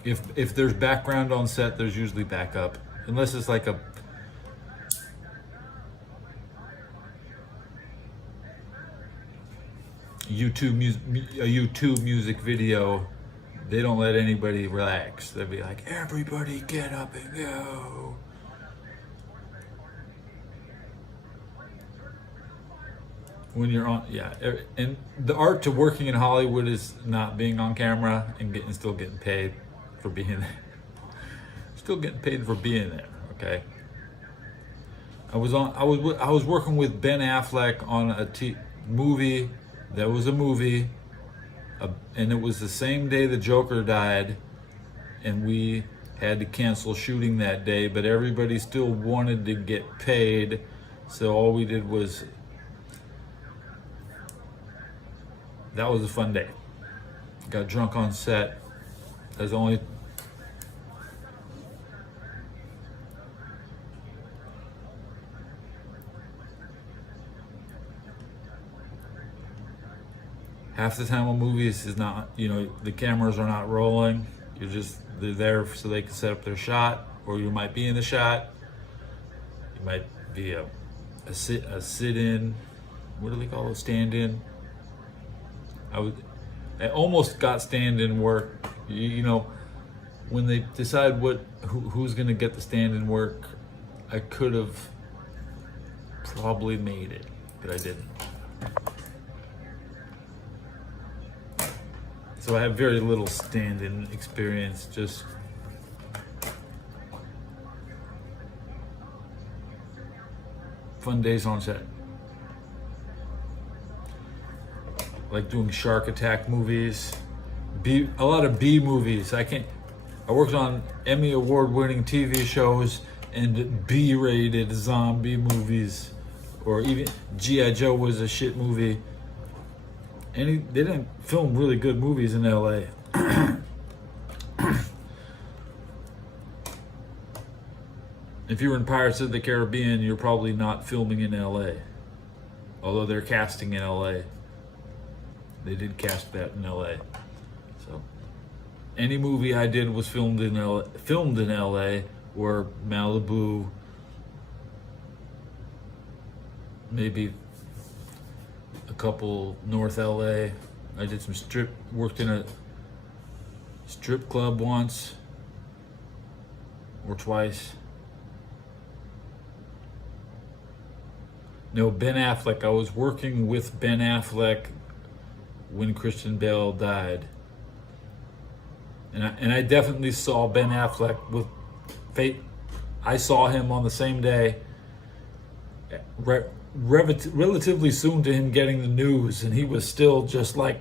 If there's background on set, there's usually backup. Unless it's like a YouTube music video, they don't let anybody relax. They'll be like, everybody get up and go. When you're on, yeah. And the art to working in Hollywood is not being on camera and still getting paid for being there. Still getting paid for being there, okay? I was working with Ben Affleck on a movie. There was a movie, and it was the same day the Joker died, and we had to cancel shooting that day, but everybody still wanted to get paid, so all we did was, that was a fun day. Got drunk on set. There's only half the time on movies is not, the cameras are not rolling. They're there so they can set up their shot, or you might be in the shot. You might be a sit-in. What do they call it? Stand-in. I almost got stand-in work. when they decide who's gonna get the stand-in work, I could have probably made it, but I didn't. So I have very little stand-in experience, just fun days on set. Like doing shark attack movies, a lot of B movies. I worked on Emmy award-winning TV shows and B-rated zombie movies, or even G.I. Joe was a shit movie. And they didn't film really good movies in LA. If you were in Pirates of the Caribbean, you're probably not filming in LA. Although they're casting in LA. They did cast that in LA. So any movie I did was filmed in LA or Malibu, maybe a couple North LA. I did worked in a strip club once or twice. No, Ben Affleck. I was working with Ben Affleck when Christian Bale died. And I definitely saw Ben Affleck with fate. I saw him on the same day, relatively soon to him getting the news, and he was still just like,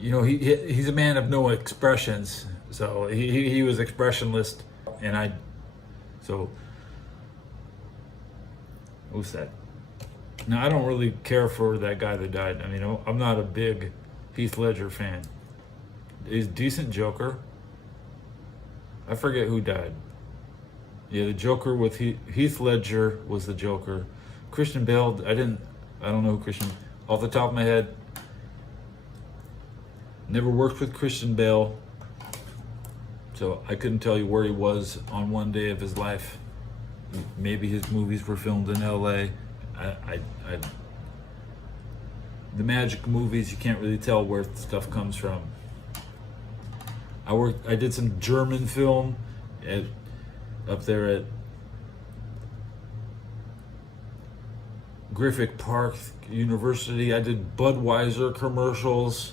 he's a man of no expressions, so he was expressionless, and who's that? Now, I don't really care for that guy that died. I mean, I'm not a big Heath Ledger fan. He's a decent Joker. I forget who died. Yeah, the Joker with Heath Ledger was the Joker. Christian Bale, I don't know who off the top of my head. Never worked with Christian Bale, so I couldn't tell you where he was on one day of his life. Maybe his movies were filmed in LA. The magic movies, you can't really tell where stuff comes from. I did some German film up there at Griffith Park University. I did Budweiser commercials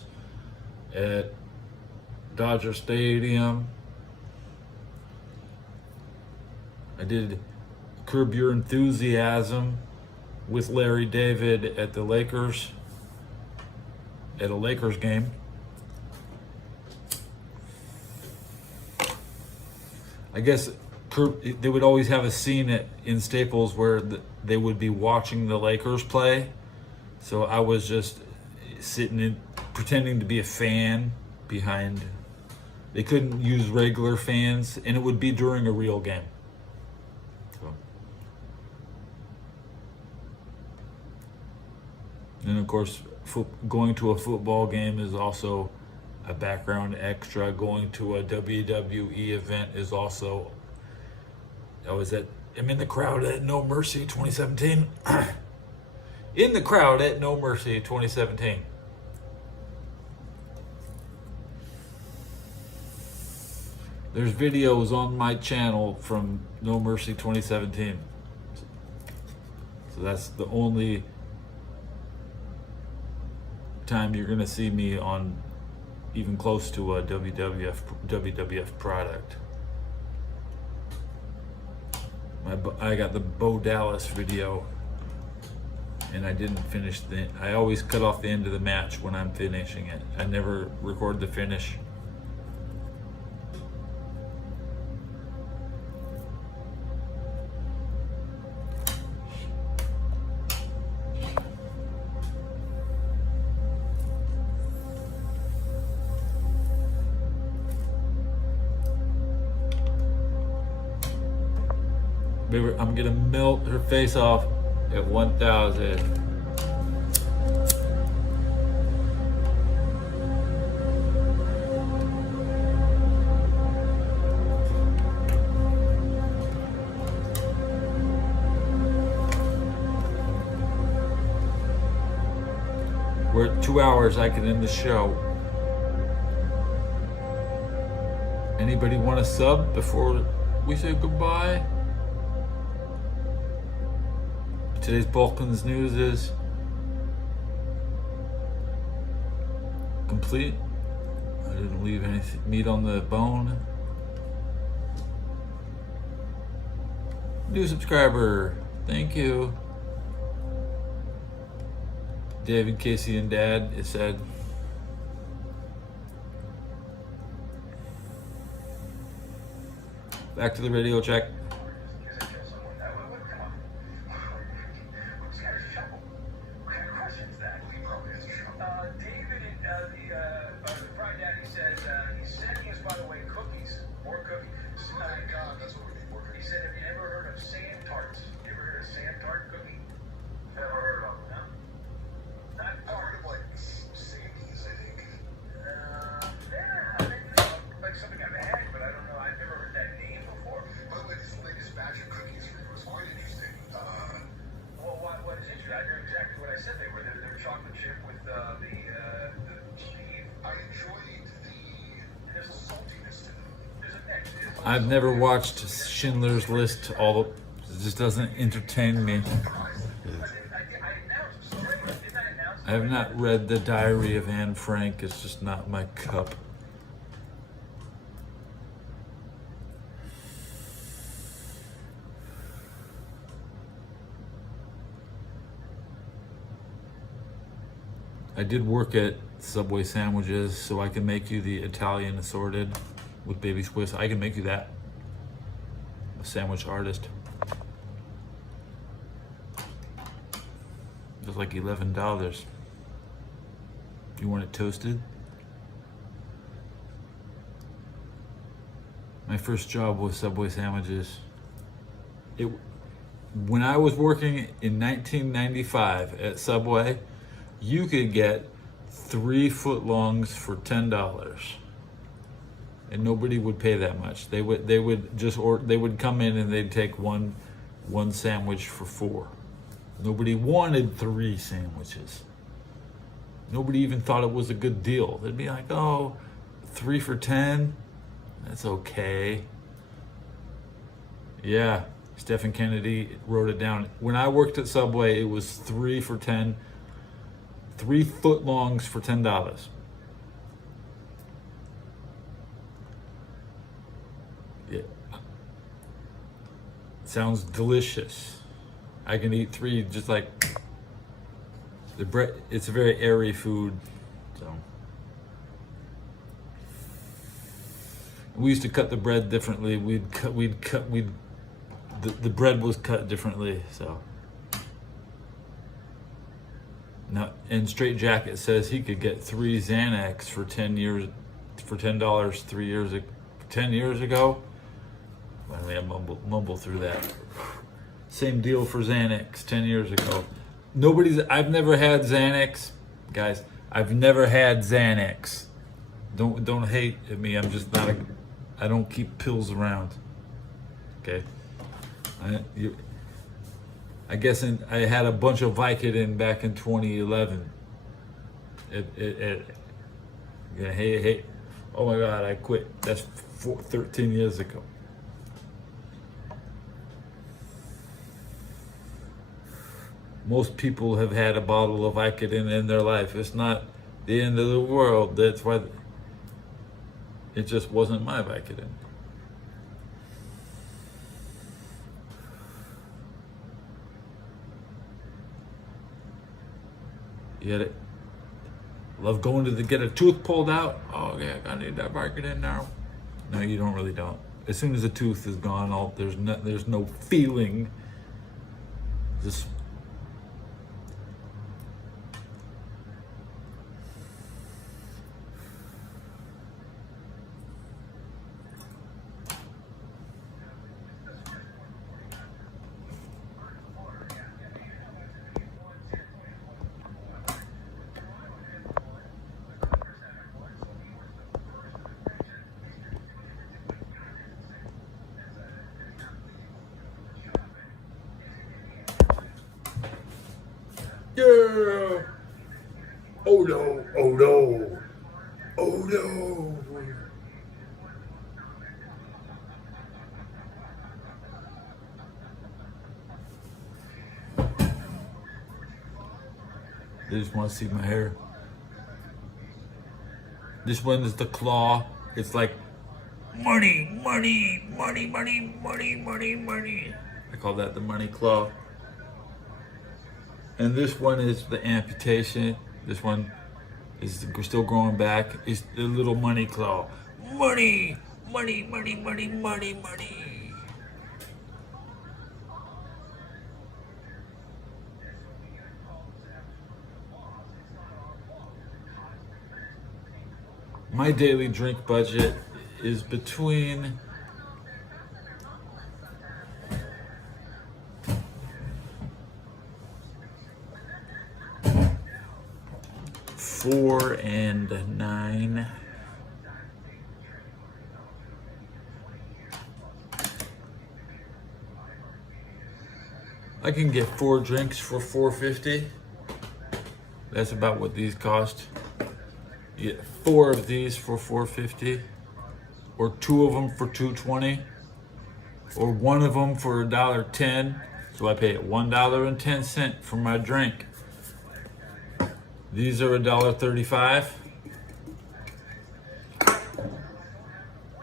at Dodger Stadium. I did Curb Your Enthusiasm with Larry David at the Lakers, at a Lakers game. I guess they would always have a scene in Staples where they would be watching the Lakers play. So I was just sitting pretending to be a fan behind. They couldn't use regular fans, and it would be during a real game. So. And of course, going to a football game is also a background extra. Going to a WWE event is also. I'm in the crowd at No Mercy 2017. In the crowd at No Mercy 2017. There's videos on my channel from No Mercy 2017. So that's the only time you're gonna see me on even close to a WWF product. I got the Bo Dallas video, and I didn't finish I always cut off the end of the match when I'm finishing it. I never record the finish. I'm gonna melt her face off at 1,000. We're at 2 hours. I can end the show. Anybody want to sub before we say goodbye? Today's Balkans news is complete. I didn't leave any meat on the bone. New subscriber, thank you. David, Casey, and Dad, it said. Back to the radio check. David, the Pride Daddy says he's sending us, by the way, cookies. More cookies. Oh my God, that's what we need. More He cookies. said, have you ever heard of sand tarts? You ever heard of sand tart cookie? Never heard of them, no? Not I heard of like Sandy's, I think. Yeah, like something I've had, but I don't know. I've never heard that name before. By the way, this latest batch of cookies for you was quite interesting. Well, what is interesting? I know exactly what I said they were. They're chocolate chip with the cheese. I enjoyed there's a saltiness to them. There's a mix. I've never watched Schindler's List. It just doesn't entertain me. I have not read The Diary of Anne Frank. It's just not my cup. I did work at Subway sandwiches, so I can make you the Italian assorted with baby Swiss. I can make you that. A sandwich artist. It was like $11. You want it toasted? My first job was Subway sandwiches. When I was working in 1995 at Subway, you could get 3 footlongs for $10, and nobody would pay that much. They would come in and they'd take one sandwich for $4. Nobody wanted 3 sandwiches. Nobody even thought it was a good deal. They'd be like, "Oh, 3 for $10? That's okay." Yeah, Stephen Kennedy wrote it down. When I worked at Subway, it was 3 for $10. 3 footlongs for $10. Yeah. Sounds delicious. I can eat 3 just like the bread. It's a very airy food. So we used to cut the bread differently. The bread was cut differently, so. Now, and Straight Jacket says he could get 3 Xanax for $10 10 years ago. Let me mumble through that. Same deal for Xanax 10 years ago. I've never had Xanax, guys. I've never had Xanax. Don't hate at me. I'm just not I don't keep pills around. Okay. I guess I had a bunch of Vicodin back in 2011. Hey, oh my God, I quit. That's 13 years ago. Most people have had a bottle of Vicodin in their life. It's not the end of the world. That's why it just wasn't my Vicodin. You get it? Love going to get a tooth pulled out. Oh yeah, I need that Vicodin now. No, you really don't. As soon as the tooth is gone, there's no feeling. Just yeah. Oh no, oh no, oh no. They just want to see my hair. This one is the claw. It's like money, money, money, money, money, money, money. I call that the money claw. And this one is the amputation. This one is still growing back. It's the little money claw. Money, money, money, money, money, money. My daily drink budget is between $4 and $9. I can get 4 drinks for $4.50. That's about what these cost. You get 4 of these for $4.50, or 2 of them for $2.20, or 1 of them for $1.10. So I pay $1.10 for my drink. These are $1.35.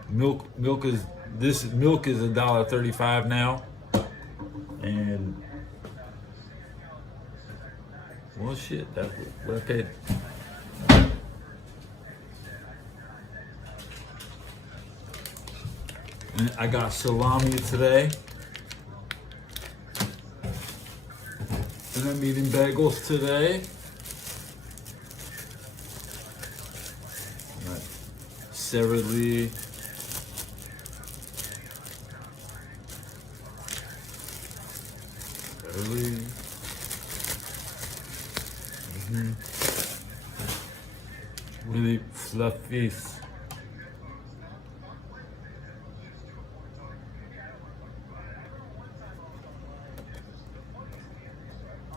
Milk is $1.35 now, and well, shit, that's what I paid. And I got salami today. And I'm eating bagels today. Got Sara Lee. Sara Lee. Really fluffy.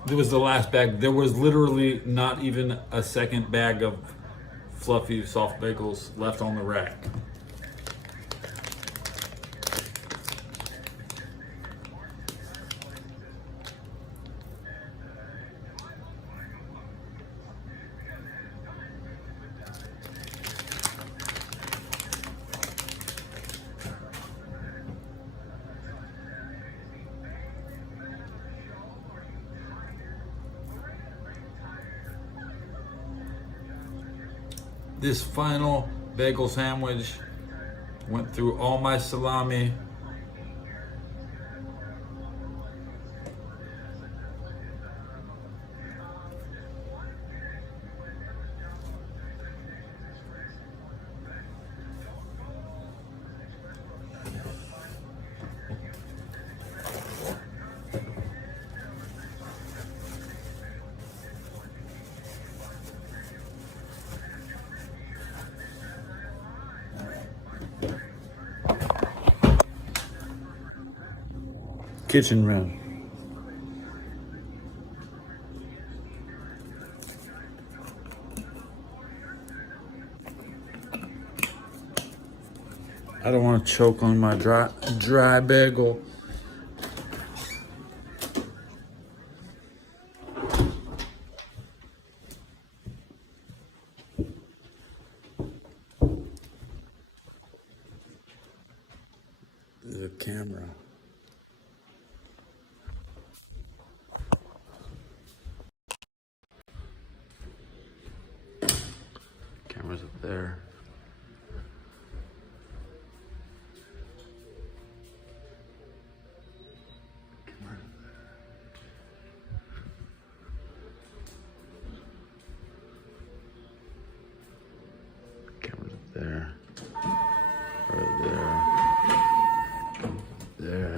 It was the last bag. There was literally not even a second bag of fluffy soft bagels left on the rack. This final bagel sandwich went through all my salami. Kitchen run. I don't want to choke on my dry bagel. The camera. Camera's up there. Camera's up there. Right there. There.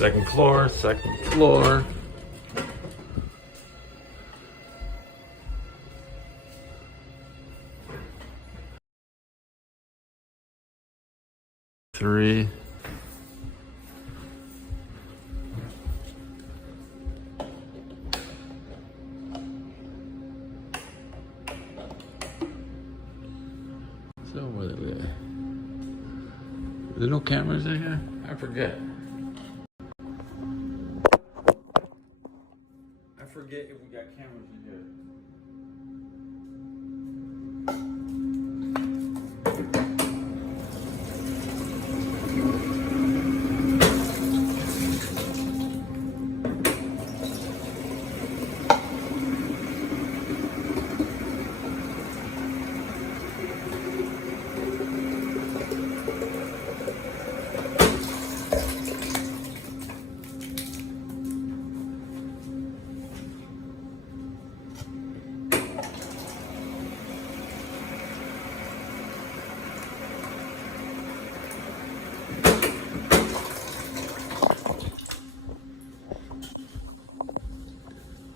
Second floor, second floor. Three. So what are they? Are there no cameras in here? I forget. I forget if we got cameras in here.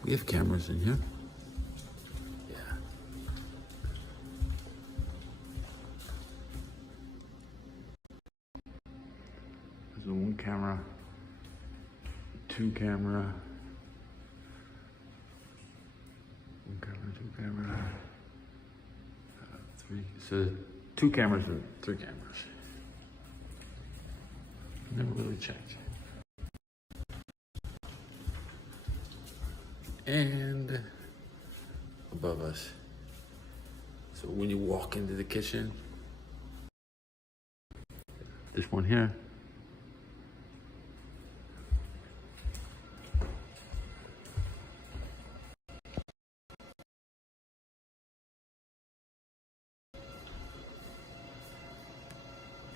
We have cameras in here. Yeah. There's a one camera, two camera, one camera, two camera, three. So two cameras and three cameras. Never really checked. And above us. So when you walk into the kitchen, this one here.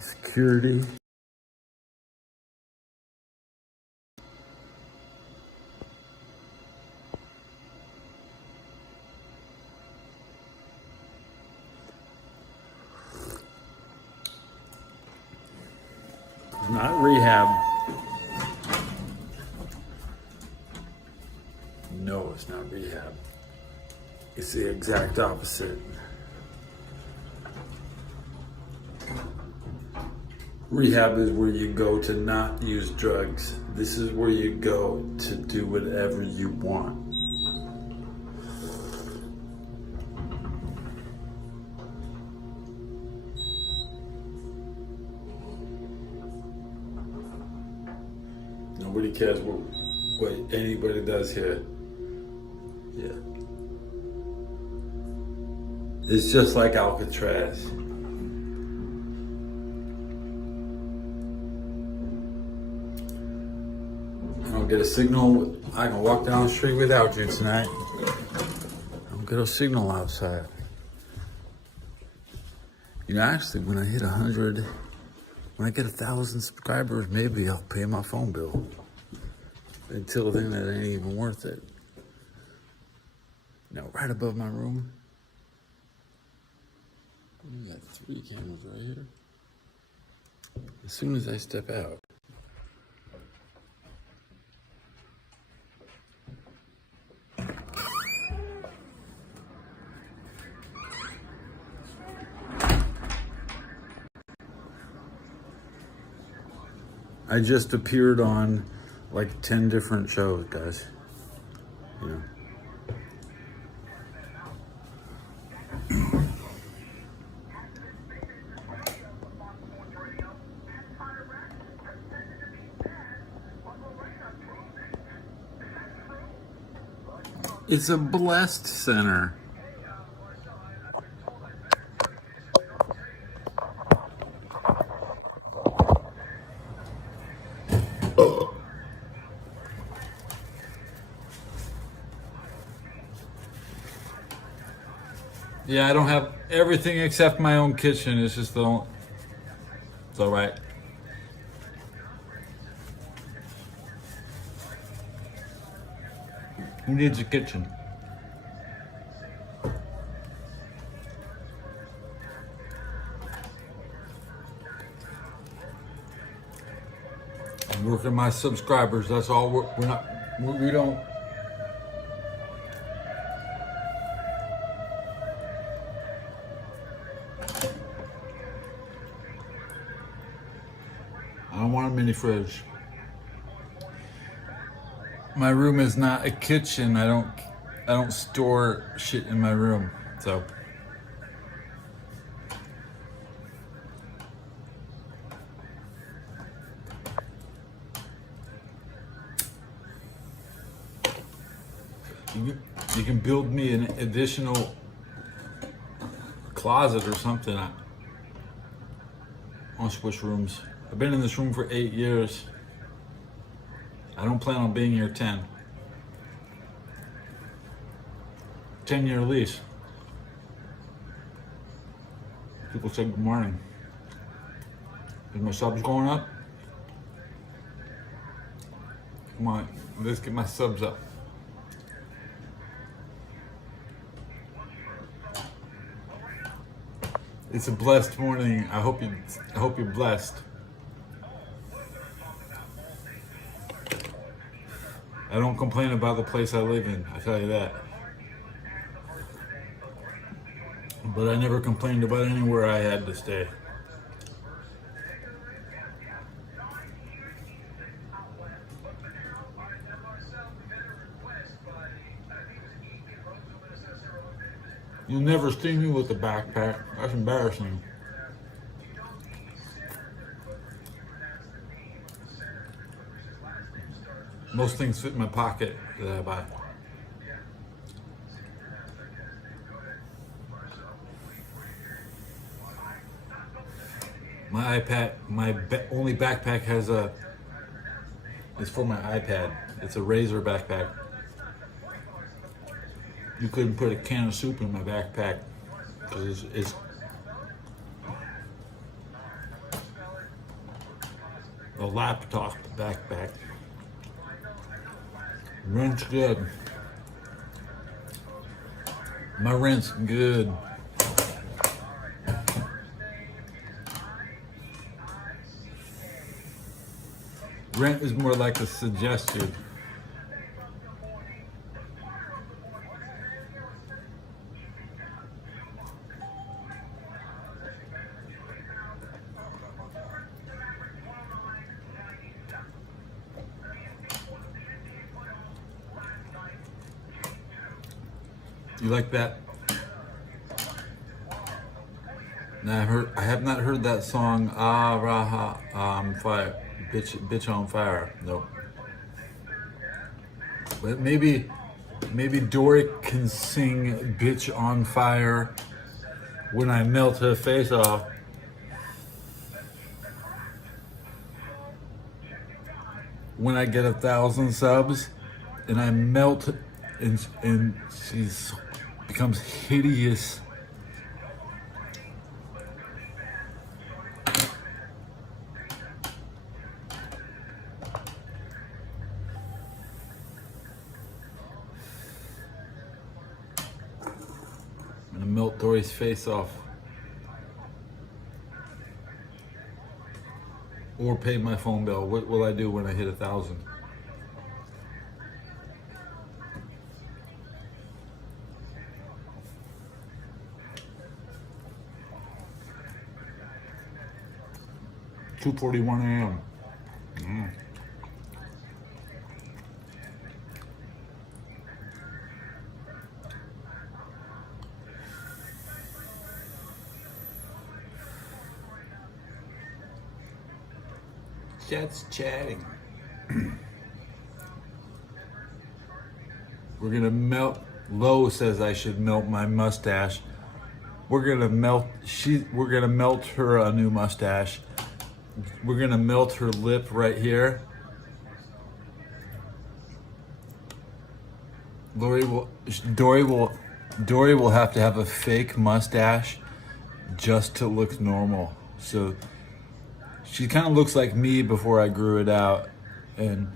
Security. Not rehab. No, it's not rehab. It's the exact opposite. Rehab is where you go to not use drugs. This is where you go to do whatever you want. Nobody cares what anybody does here. Yeah. It's just like Alcatraz. I don't get a signal. I can walk down the street without you tonight. I don't get a signal outside. You know, actually, when I hit 100, when I get 1,000 subscribers, maybe I'll pay my phone bill. Until then, it ain't even worth it. Now, right above my room, we got 3 cameras right here. As soon as I step out, I just appeared on like 10 different shows, guys. You know. It's a blessed center. Yeah, I don't have everything except my own kitchen. It's just the. It's all right. Who needs a kitchen? Look at my subscribers. That's all. We're not. We don't. I don't want a mini fridge. My room is not a kitchen. I don't store shit in my room. So you can build me an additional closet or something. I want to switch rooms. I've been in this room for 8 years. I don't plan on being here 10. 10-year lease. People say good morning. Is my subs going up? Come on, let's get my subs up. It's a blessed morning. I hope you're blessed. I don't complain about the place I live in, I tell you that. But I never complained about anywhere I had to stay. You'll never see me with a backpack. That's embarrassing. Most things fit in my pocket that I buy. My iPad, only backpack has it's for my iPad. It's a Razor backpack. You couldn't put a can of soup in my backpack because it's a laptop backpack. Rent's good. My rent's good. Rent is more like a suggestion. You like that? Now I have not heard that song. Ah, raha, fire, bitch on fire. Nope. But maybe Dory can sing "Bitch on Fire" when I melt her face off. When I get 1,000 subs, and I melt, and she's becomes hideous. I'm gonna melt Dory's face off. Or pay my phone bill. What will I do when I hit 1,000? $2:41 a.m. Chat's chatting. We're gonna melt. Lo says I should melt my mustache. We're gonna melt. We're gonna melt her a new mustache. We're gonna melt her lip right here. Dory will have to have a fake mustache just to look normal. So she kind of looks like me before I grew it out, and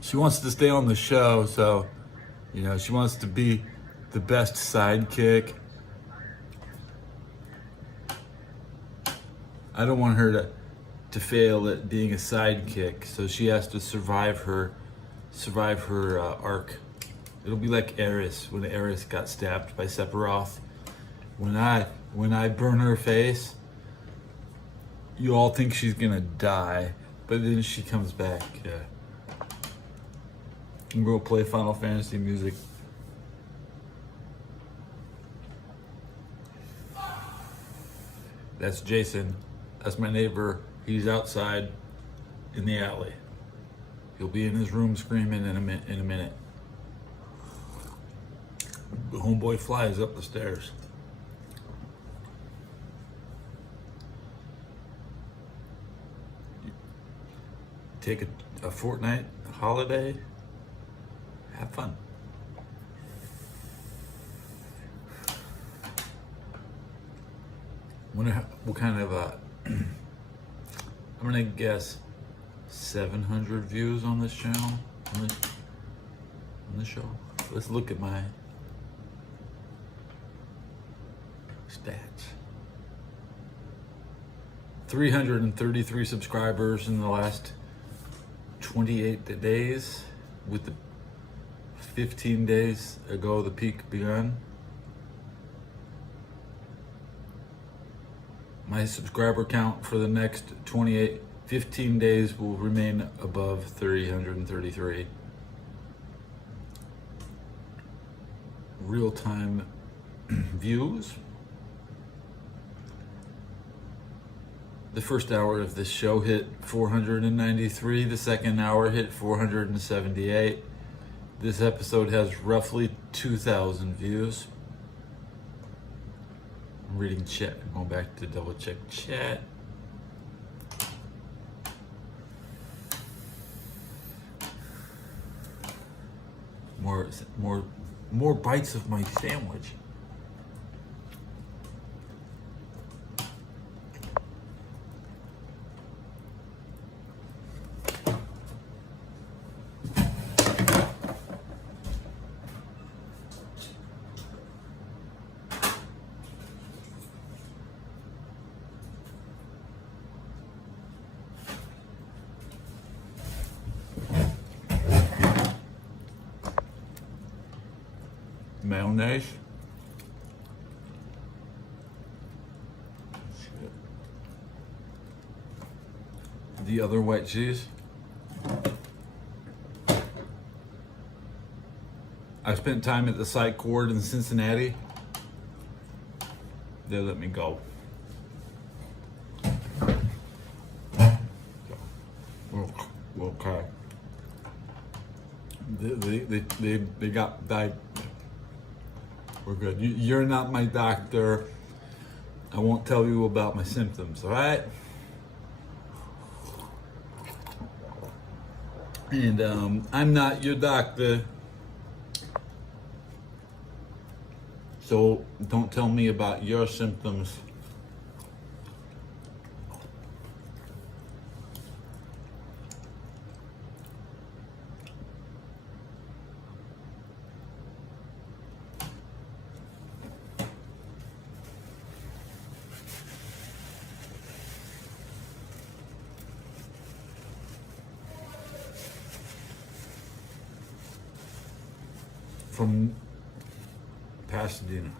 she wants to stay on the show. So, you know, she wants to be the best sidekick. I don't want her to to fail at being a sidekick, so she has to survive her arc. It'll be like Eris when Eris got stabbed by Sephiroth. When I burn her face, you all think she's gonna die, but then she comes back. Yeah. And we'll play Final Fantasy music. That's Jason. That's my neighbor. He's outside in the alley. He'll be in his room screaming in a minute. The homeboy flies up the stairs. Take a fortnight holiday. Have fun. Wonder what kind of I'm gonna guess 700 views on this channel, on the show. Let's look at my stats. 333 subscribers in the last 28 days, with the 15 days ago the peak begun. My subscriber count for the next 15 days will remain above 333. Real-time views. The first hour of this show hit 493. The second hour hit 478. This episode has roughly 2,000 views. I'm reading chat. I'm going back to double check chat. More bites of my sandwich. Mayonnaise. The other white cheese. I spent time at the psych ward in Cincinnati. They let me go. Okay. They got died. We're good. You're not my doctor. I won't tell you about my symptoms, all right? And I'm not your doctor. So don't tell me about your symptoms. From Pasadena.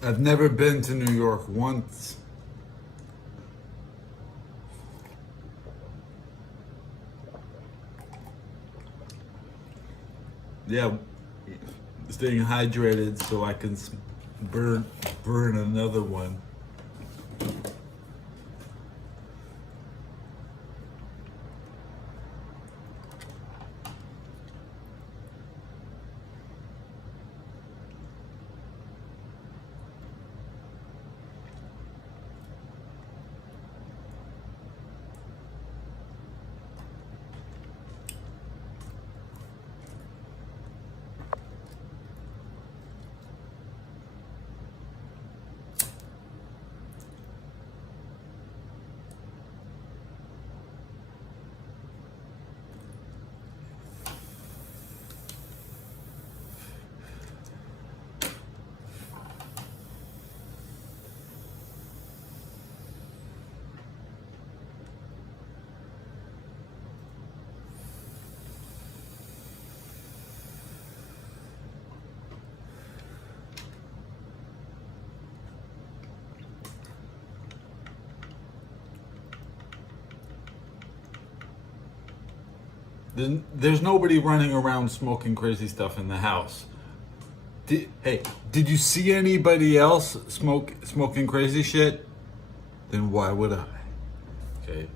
I've never been to New York once. Yeah, staying hydrated so I can burn another one. There's nobody running around smoking crazy stuff in the house. Did you see anybody else smoking crazy shit? Then why would I? Okay.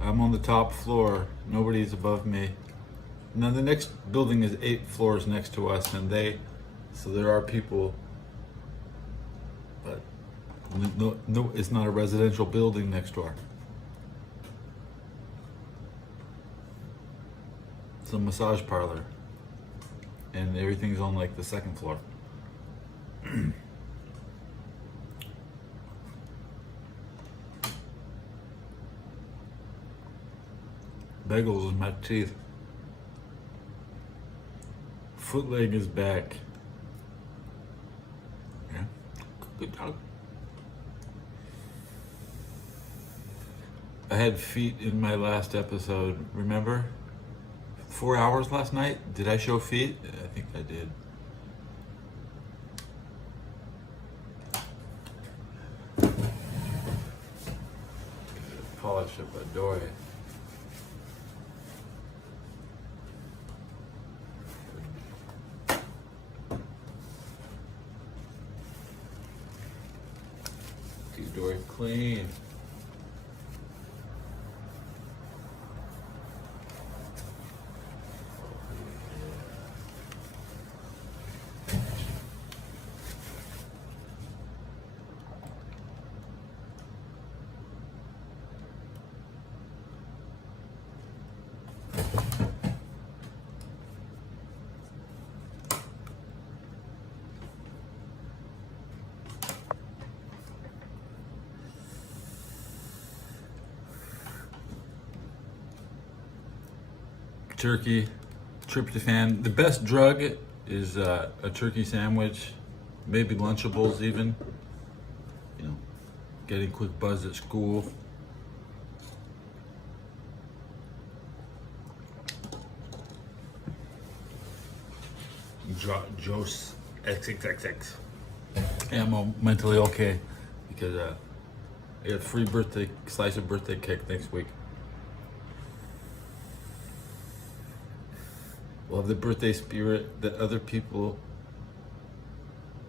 I'm on the top floor. Nobody's above me. Now the next building is 8 floors next to us, and so there are people, but no, it's not a residential building next door. It's a massage parlor, and everything's on like the 2nd floor. Bagels in my teeth. Foot leg is back. Yeah, good job. I had feet in my last episode. Remember? 4 hours last night. Did I show feet? I think I did. Polish up a door. Door clean. Turkey, tryptophan. The best drug is a turkey sandwich, maybe Lunchables even. You know, getting quick buzz at school. Jose XXXX. Yeah, I'm mentally okay because I got a free slice of birthday cake next week. We'll have the birthday spirit that other people,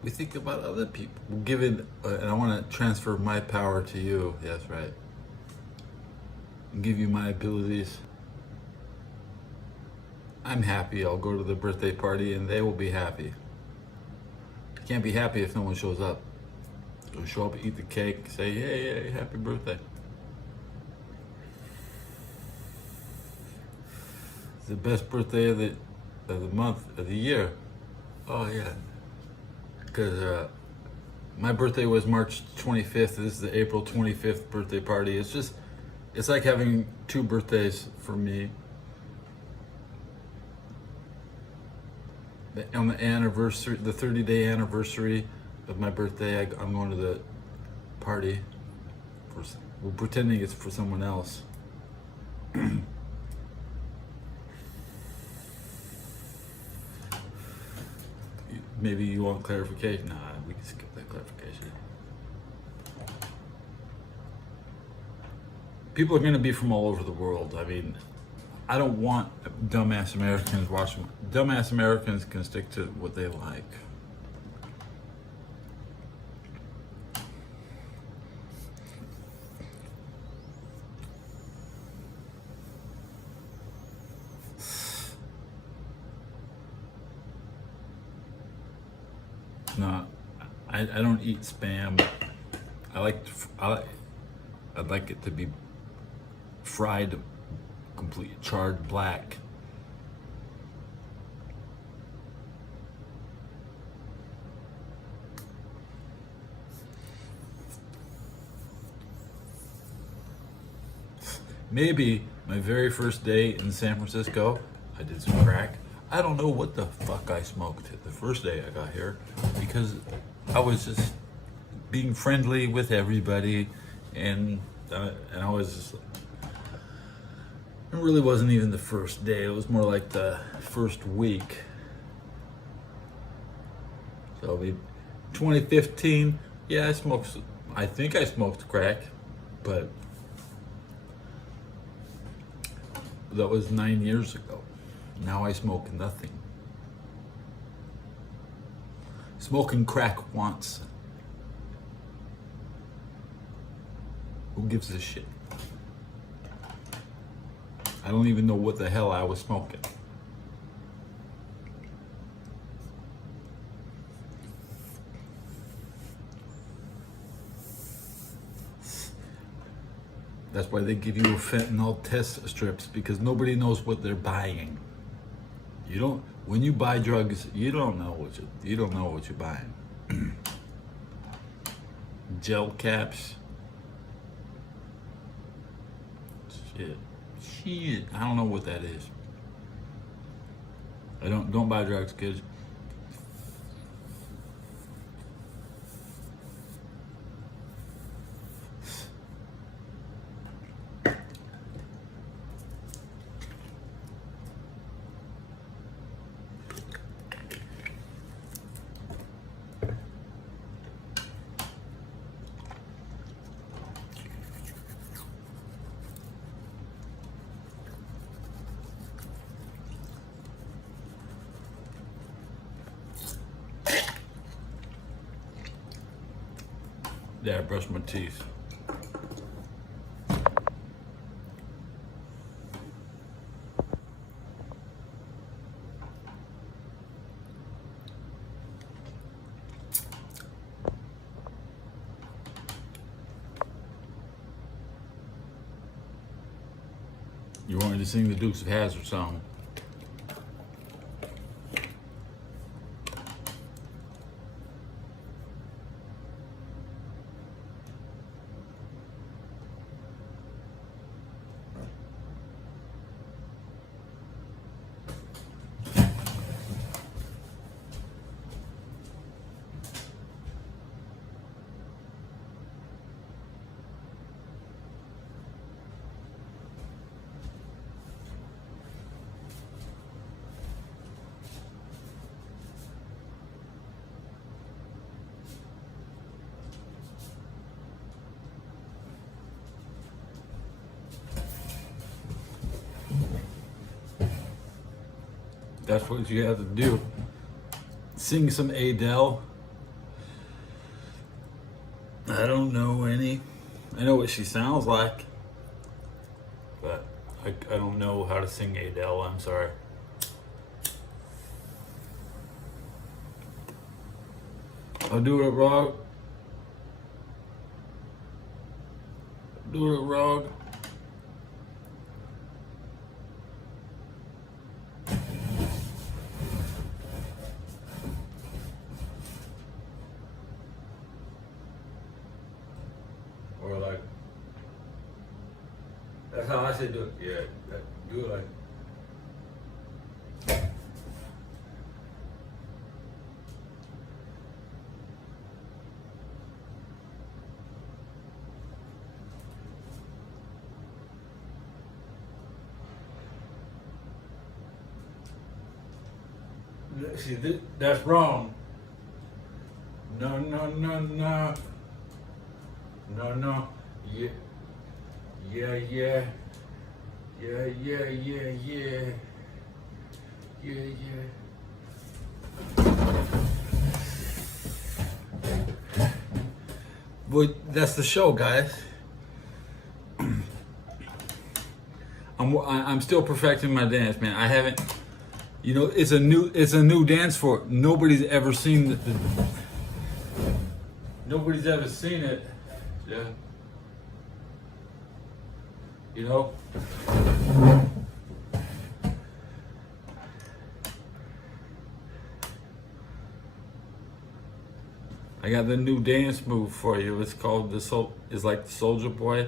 we think about other people. We'll give it, and I want to transfer my power to you. Yes, right. And give you my abilities. I'm happy. I'll go to the birthday party and they will be happy. You can't be happy if no one shows up. So show up, eat the cake, say, hey, happy birthday. It's the best birthday of the month, of the year. Oh yeah. Because my birthday was March 25th. This is the April 25th birthday party. It's like having 2 birthdays for me. On the anniversary, the 30-day anniversary of my birthday, I'm going to the party. We're pretending it's for someone else. Maybe you want clarification? Nah, we can skip that clarification. People are going to be from all over the world. I mean, I don't want dumbass Americans watching. Dumbass Americans can stick to what they like. No, I don't eat spam. I'd like it to be fried, complete charred black. Maybe my very first day in San Francisco, I did some crack. I don't know what the fuck I smoked the first day I got here because I was just being friendly with everybody and And I was just, it really wasn't even the first day. It was more like the first week. So 2015, yeah, I think I smoked crack, but that was 9 years ago. Now I smoke nothing. Smoking crack once. Who gives a shit? I don't even know what the hell I was smoking. That's why they give you fentanyl test strips, because nobody knows what they're buying. When you buy drugs, you don't know what you're buying. Gel caps. Shit. I don't know what that is. Don't buy drugs, kids. Yeah, I brushed my teeth. You wanted to sing the Dukes of Hazzard song. That's what you have to do. Sing some Adele. I don't know any. I know what she sounds like, but I don't know how to sing Adele. I'm sorry. I'll do it wrong. Do it wrong. Or like, that's how I should do it. Yeah, do it like. See, that's wrong. No, no, no, no. No, no. Yeah. Yeah, yeah. Yeah, yeah, yeah, yeah. Yeah, yeah. Well, that's the show, guys. I'm still perfecting my dance, man. I haven't, it's a new dance form. Nobody's ever seen nobody's ever seen it. Yeah. I got the new dance move for you. It's called it's like the Soldier Boy.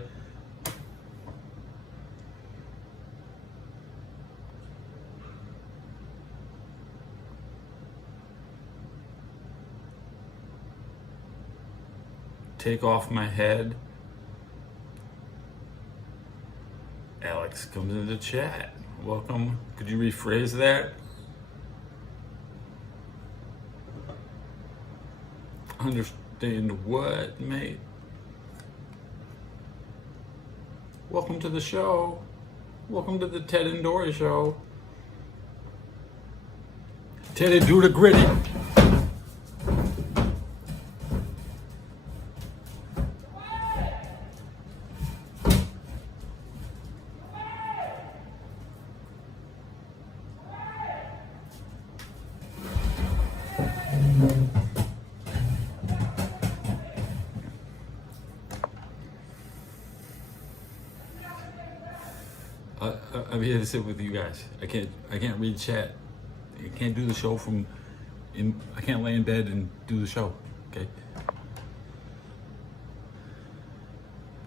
Take off my head. Alex comes into chat. Welcome. Could you rephrase that? Understand what, mate? Welcome to the show. Welcome to the Ted and Dory show. Ted and do the gritty. I'm here to sit with you guys. I can't read chat. I can't do the show I can't lay in bed and do the show. Okay.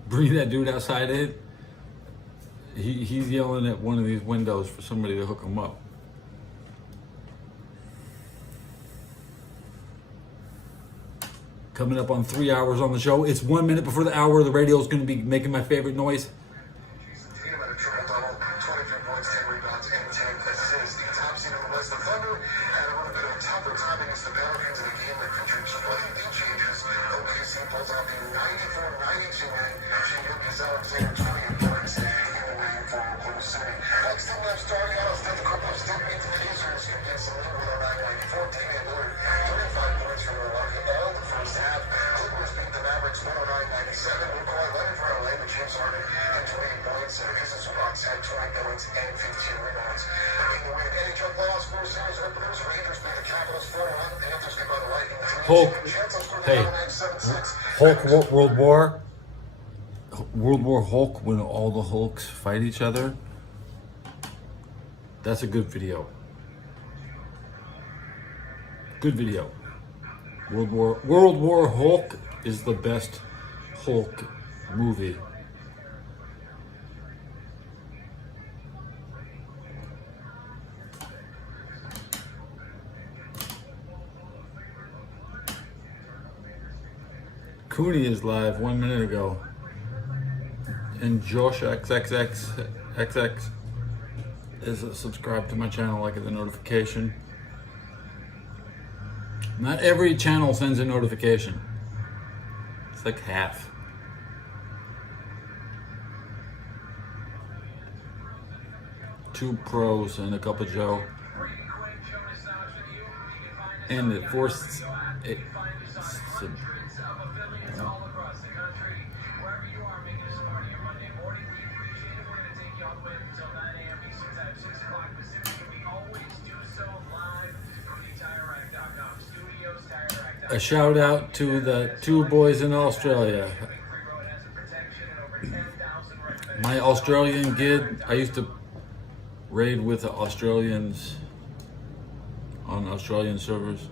Bring that dude outside in. He's yelling at one of these windows for somebody to hook him up. Coming up on 3 hours on the show. It's 1 minute before the hour. The radio is going to be making my favorite noise. Hulk, hey, Hulk World War Hulk, when all the Hulks fight each other. That's a good video. Good video. World War Hulk is the best Hulk movie. Cooney is live 1 minute ago. And Josh XXX is subscribed to my channel, like the notification. Not every channel sends a notification. It's like half. Two pros and a cup of Joe. And it forced it. A shout out to the two boys in Australia. My Australian gig, I used to raid with the Australians on Australian servers.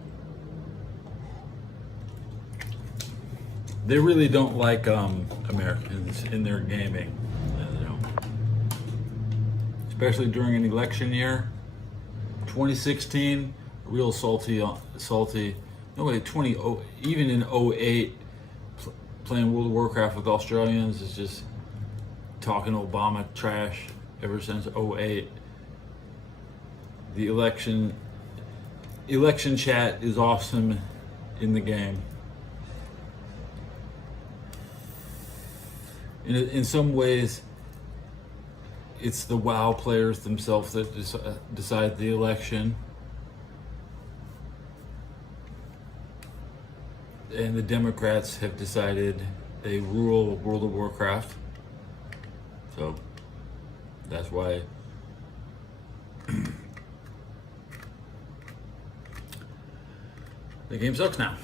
They really don't like Americans in their gaming, you know. Especially during an election year. 2016, real salty. No way, even in 08, playing World of Warcraft with Australians is just talking Obama trash ever since 08. The election chat is awesome in the game. In some ways, it's the WoW players themselves that decide the election. And the Democrats have decided they rule World of Warcraft. So that's why the game sucks now.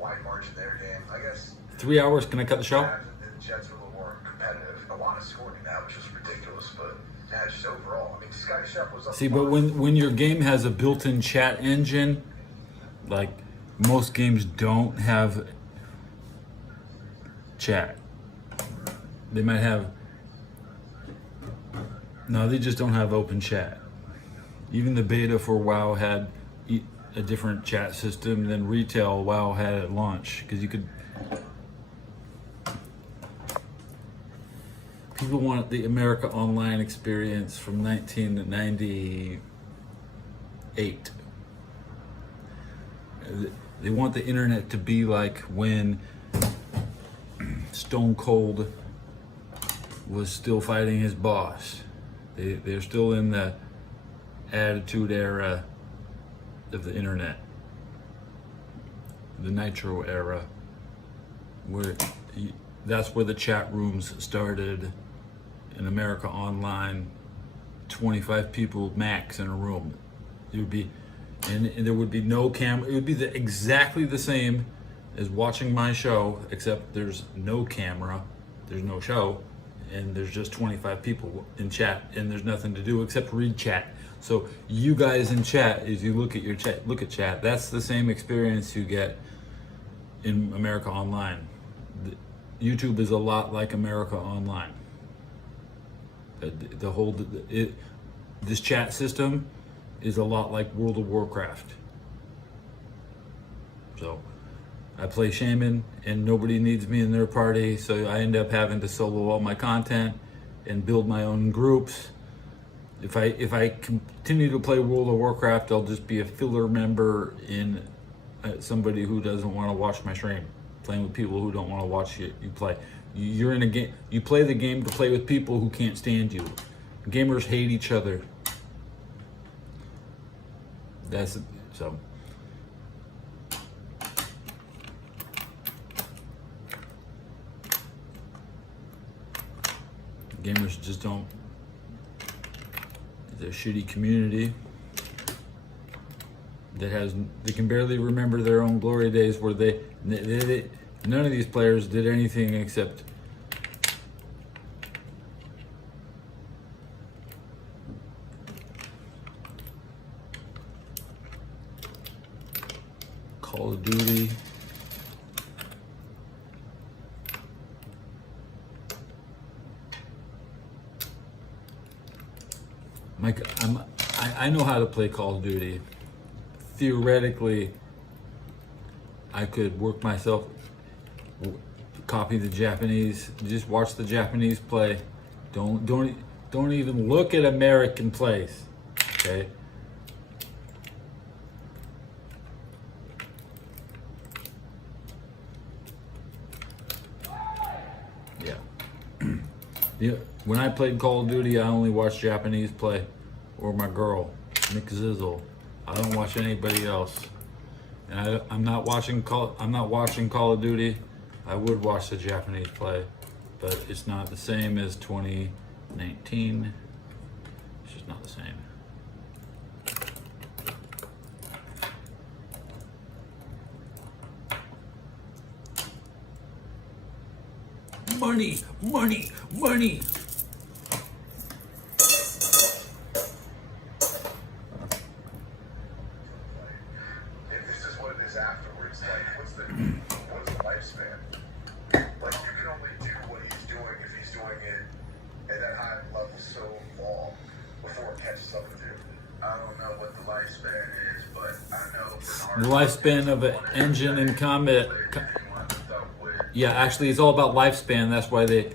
Wide margin there, game. I guess 3 hours, can I cut the show? the Jets were a little more competitive. A lot of scoring now, which is ridiculous, but yeah, just overall, I mean, Scotty Shep was up. See, but when your game has a built-in chat engine, like most games don't have chat. They might have, no, they just don't have open chat. Even the beta for WoW had a different chat system than retail WoW had at launch, because you could. People want the America Online experience from 1998. They want the internet to be like when Stone Cold was still fighting his boss. They're still in the attitude era of the internet, the Nitro era, where that's where the chat rooms started in America Online. 25 people max in a room. It would be, and there would be no camera. It would be exactly the same as watching my show, except there's no camera, there's no show, and there's just 25 people in chat, and there's nothing to do except read chat. So you guys in chat, as you look at your chat, that's the same experience you get in America Online. YouTube is a lot like America Online. This chat system is a lot like World of Warcraft. So I play Shaman and nobody needs me in their party, so I end up having to solo all my content and build my own groups. If I continue to play World of Warcraft, I'll just be a filler member in somebody who doesn't want to watch my stream, playing with people who don't want to watch you play. You're in a game. You play the game to play with people who can't stand you. Gamers hate each other. That's so. Gamers just don't. It's a shitty community that they can barely remember their own glory days where they none of these players did anything except Call of Duty. I know how to play Call of Duty. Theoretically, I could work myself, copy the Japanese, just watch the Japanese play. Don't even look at American plays, okay? Yeah. When I played Call of Duty, I only watched Japanese play, or my girl, Nick Zizzle. I don't watch anybody else, and I'm not watching Call of Duty. I would watch the Japanese play, but it's not the same as 2019. It's just not the same. Money, money, money. If this is what it is afterwards, like, what's the lifespan? Like, you can only do what he's doing if he's doing it at that high level so long before it catches up with him. I don't know what the lifespan is, but I know The lifespan of an engine in combat. Yeah, actually, it's all about lifespan. That's why the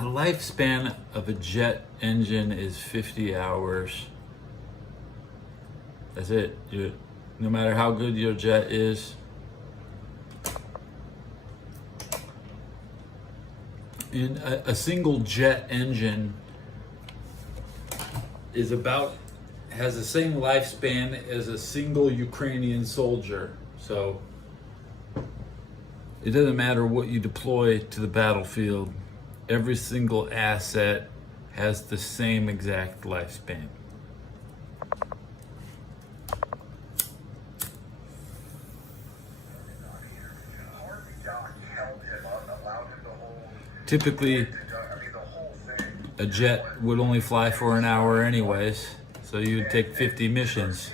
lifespan of a jet engine is 50 hours. That's it. No matter how good your jet is. In a single jet engine has the same lifespan as a single Ukrainian soldier. So it doesn't matter what you deploy to the battlefield, every single asset has the same exact lifespan. Typically, a jet would only fly for an hour anyways, so you'd take 50 missions.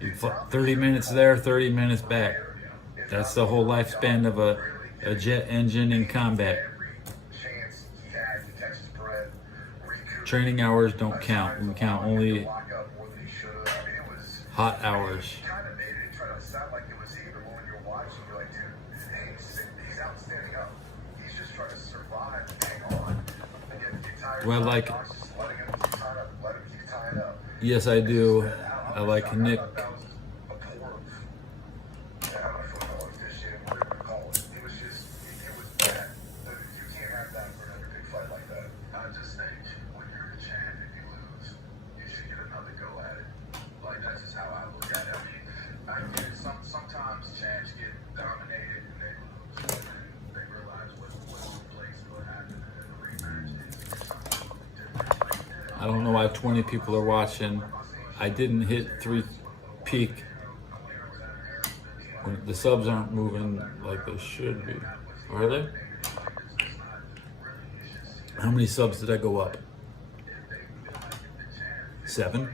You'd fly 30 minutes there, 30 minutes back. That's the whole lifespan of a jet engine in combat. Training hours don't count. We count only Lock up more than he should have. I mean, it was hot hours. kind of made it try to sound like it was him, but when you're watching, you're like, dude, he's out standing up. He's just trying to survive and hang on. And yet the entire Well, like, time, just letting him keep tying up, let him keep tying up. yes, I do. I like Nick. That was a poor, I don't know if you call it officiating, whatever you call it. It was just, it was bad. But you can't have that for another big fight like that. I just think when you're a champ, if you lose, you should get another go at it. Like, that's just how I look at it. I mean, I get it. Sometimes champs get dominated and they lose. And then they realize what took place, what happened, and then the rematch is something different. Like, I don't know why 20 people are watching. I didn't hit 3 peak. When the subs aren't moving like they should be. Are they? How many subs did I go up? 7?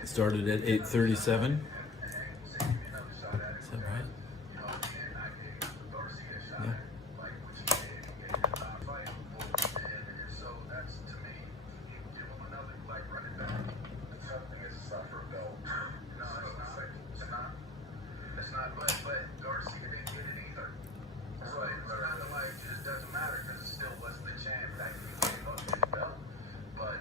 It started at 8:37. Is that right? Yeah. It's not, but Garcia didn't get it either. So it's kind of like, it doesn't matter because it still wasn't the champ that he came up with the belt. But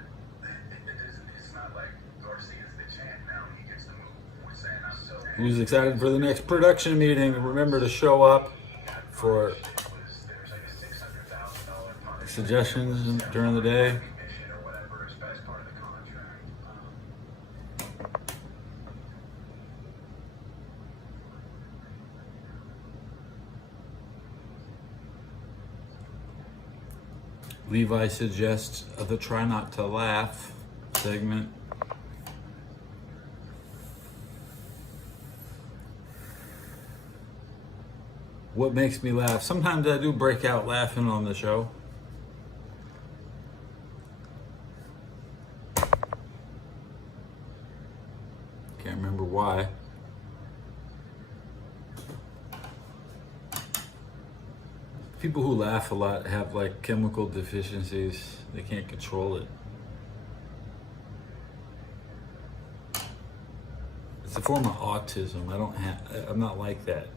it's not like Garcia's the champ now. He gets to move. We're saying I'm so. Who's excited for the next production meeting? Remember to show up for There's like a $600,000 suggestions during the day. mission or whatever as best part of the contract. Levi suggests the try not to laugh segment. What makes me laugh? Sometimes I do break out laughing on the show. Can't remember why. People who laugh a lot have like chemical deficiencies. They can't control it. It's a form of autism. I'm not like that.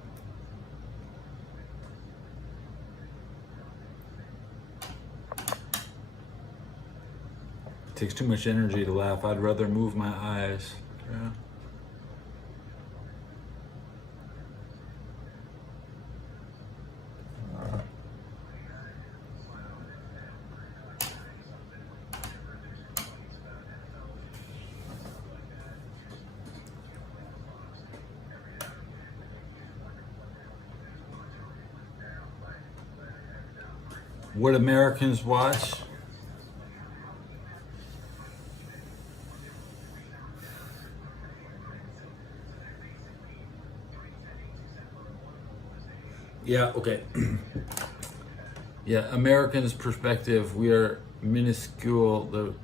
It takes too much energy to laugh. I'd rather move my eyes. Yeah. What Americans watch? Yeah, okay. Yeah, Americans' perspective, we are minuscule.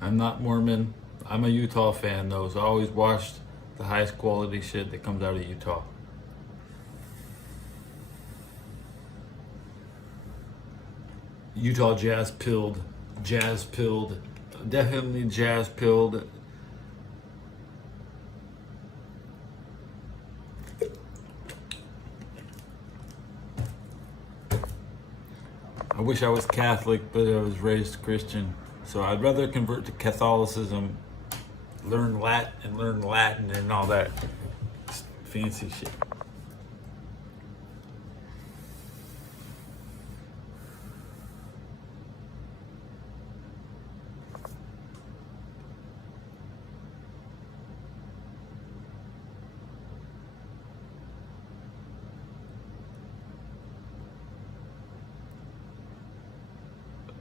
I'm not Mormon. I'm a Utah fan though, so I always watched the highest quality shit that comes out of Utah. Utah jazz pilled, definitely jazz pilled. I wish I was Catholic, but I was raised Christian. So I'd rather convert to Catholicism, learn Latin and all that fancy shit.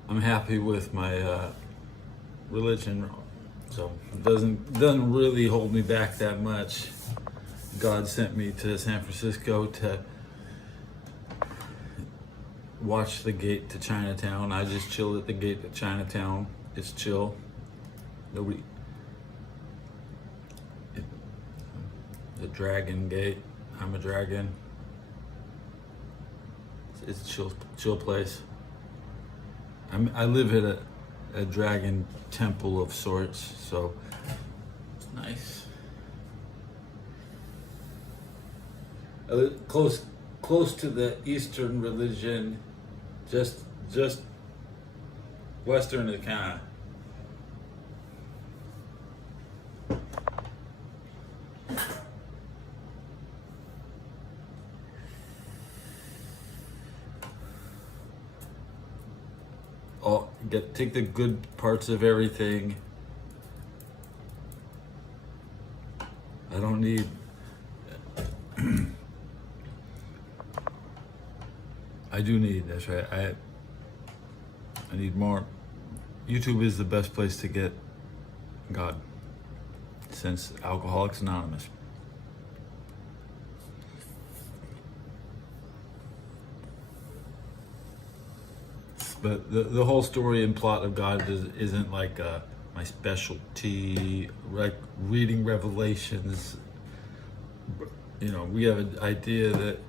I'm happy with my religion, so it doesn't really hold me back that much. God sent me to San Francisco to watch the gate to Chinatown. I just chilled at the gate to Chinatown. It's chill. The Dragon Gate. I'm a dragon. It's a chill place. I live at a dragon temple of sorts, so it's nice. I live close to the Eastern religion, just Western of kind. Take the good parts of everything. I don't need I do need, that's right. I need more. YouTube is the best place to get God since Alcoholics Anonymous. But the whole story and plot of God isn't like my specialty, like reading Revelations. You know, we have an idea that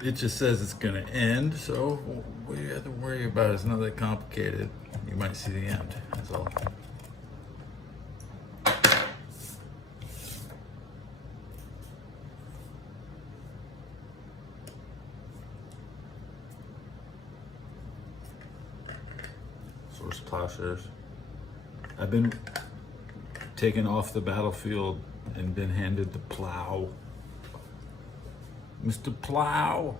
it just says it's going to end, so what do you have to worry about? It's not that complicated. You might see the end, that's all. Source plowshares. I've been taken off the battlefield and been handed the plow. Mr. Plow.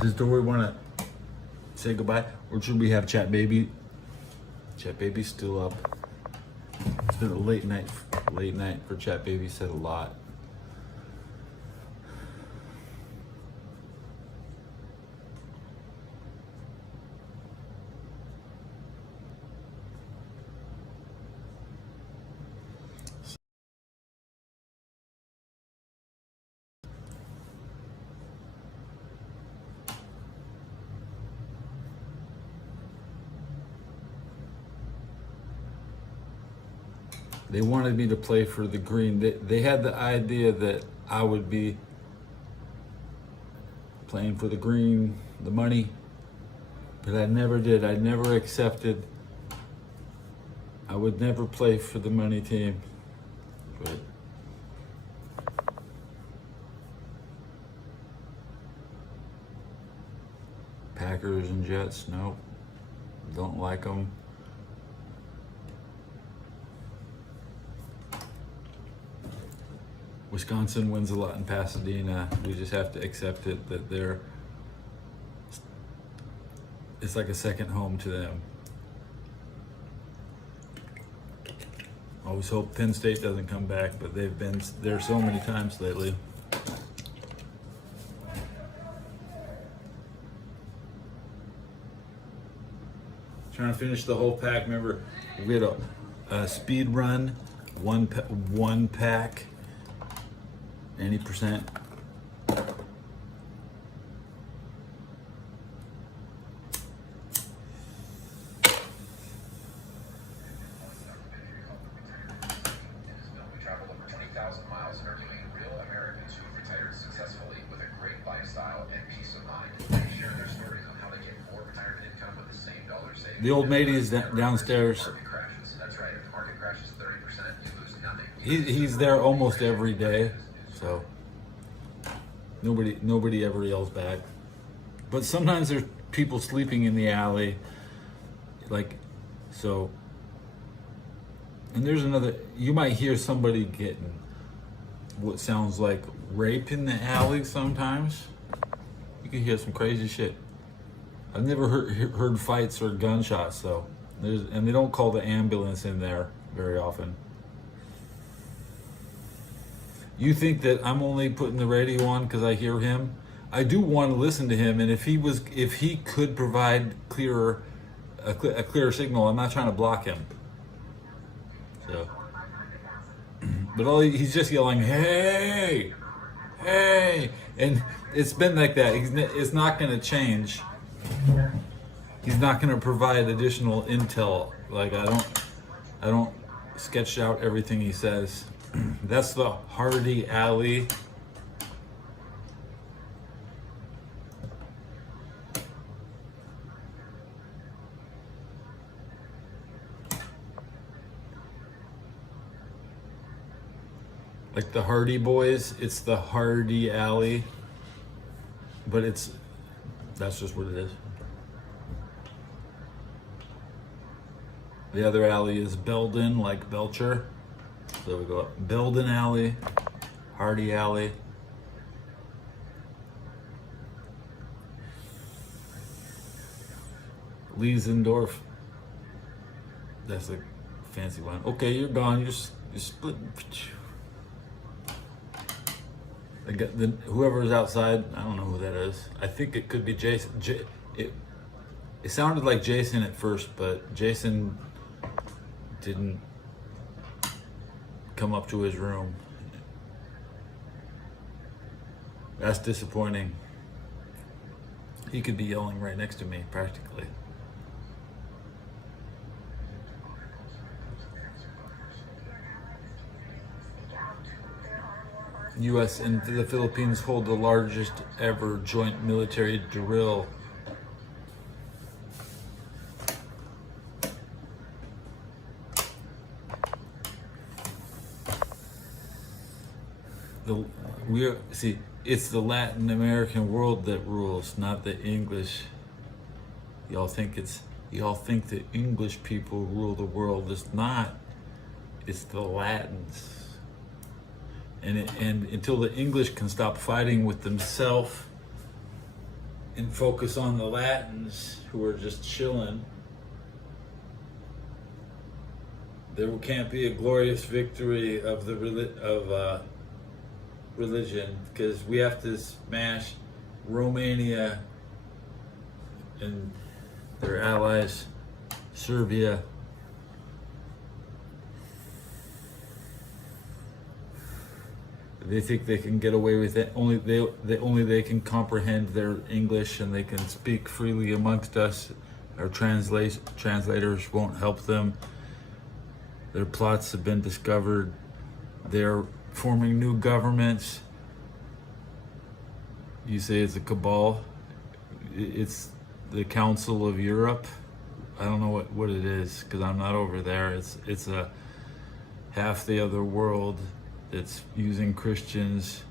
Does Dory want to say goodbye? Or should we have Chat Baby? Chat Baby's still up. It's been a late night for Chat Baby, said a lot. They wanted me to play for the green. They had the idea that I would be playing for the green, the money, but I never did. I never accepted. I would never play for the money team. But Packers and Jets, nope. Don't like them. Wisconsin wins a lot in Pasadena. We just have to accept it that it's like a second home to them. Always hope Penn State doesn't come back, but they've been there so many times lately. Trying to finish the whole pack. Remember, we had a speed run, one pack. Any percent. We traveled over 20,000 miles interviewing real Americans who have retired successfully with a great lifestyle and peace of mind. They share their stories on how they get more retirement income with the same dollar saved. The old matey is downstairs. Market crashes. That's right. If the market crashes 30%, you lose nothing. He's there almost every day, so nobody ever yells back. But sometimes there's people sleeping in the alley, like so. And there's another. You might hear somebody getting what sounds like rape in the alley. Sometimes you can hear some crazy shit. I've never heard fights or gunshots though. And they don't call the ambulance in there very often. You think that I'm only putting the radio on because I hear him? I do want to listen to him, and if he could provide a clearer signal, I'm not trying to block him. So, but he's just yelling, "Hey, hey!" And it's been like that. It's not going to change. he's not going to provide additional intel. Like I don't sketch out everything he says. That's the Hardy Alley. Like the Hardy Boys, it's the Hardy Alley. But that's just what it is. The other alley is Belden, like Belcher. So we go up Belden Alley, Hardy Alley. Liesendorf. That's a fancy one. Okay, you're gone. You're split. Whoever's outside, I don't know who that is. I think it could be Jason. It sounded like Jason at first, but Jason didn't come up to his room. That's disappointing. He could be yelling right next to me, practically. U.S. and the Philippines hold the largest ever joint military drill. It's the Latin American world that rules, not the English. Y'all think the English people rule the world. It's not. It's the Latins. And until the English can stop fighting with themselves and focus on the Latins who are just chilling, there can't be a glorious victory of the religion, because we have to smash Romania and their allies, Serbia. They think they can get away with it. Only they can comprehend their English, and they can speak freely amongst us. Our translators won't help them. Their plots have been discovered. They're forming new governments. You say it's a cabal. It's the Council of Europe. I don't know what it is, because I'm not over there. It's a half the other world. It's using Christians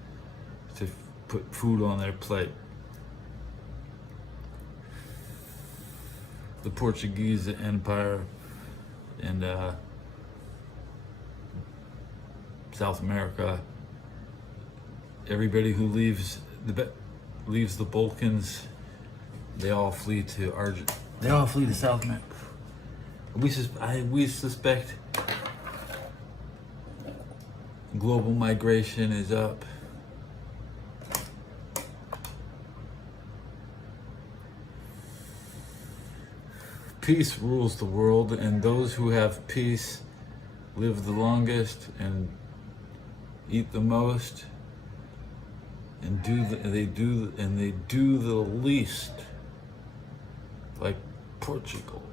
to put food on their plate. The Portuguese Empire and South America. Everybody who leaves the Balkans, they all flee to Argentina. They all flee to South America. We suspect global migration is up. Peace rules the world, and those who have peace live the longest and eat the most, and they do the least, like Portugal.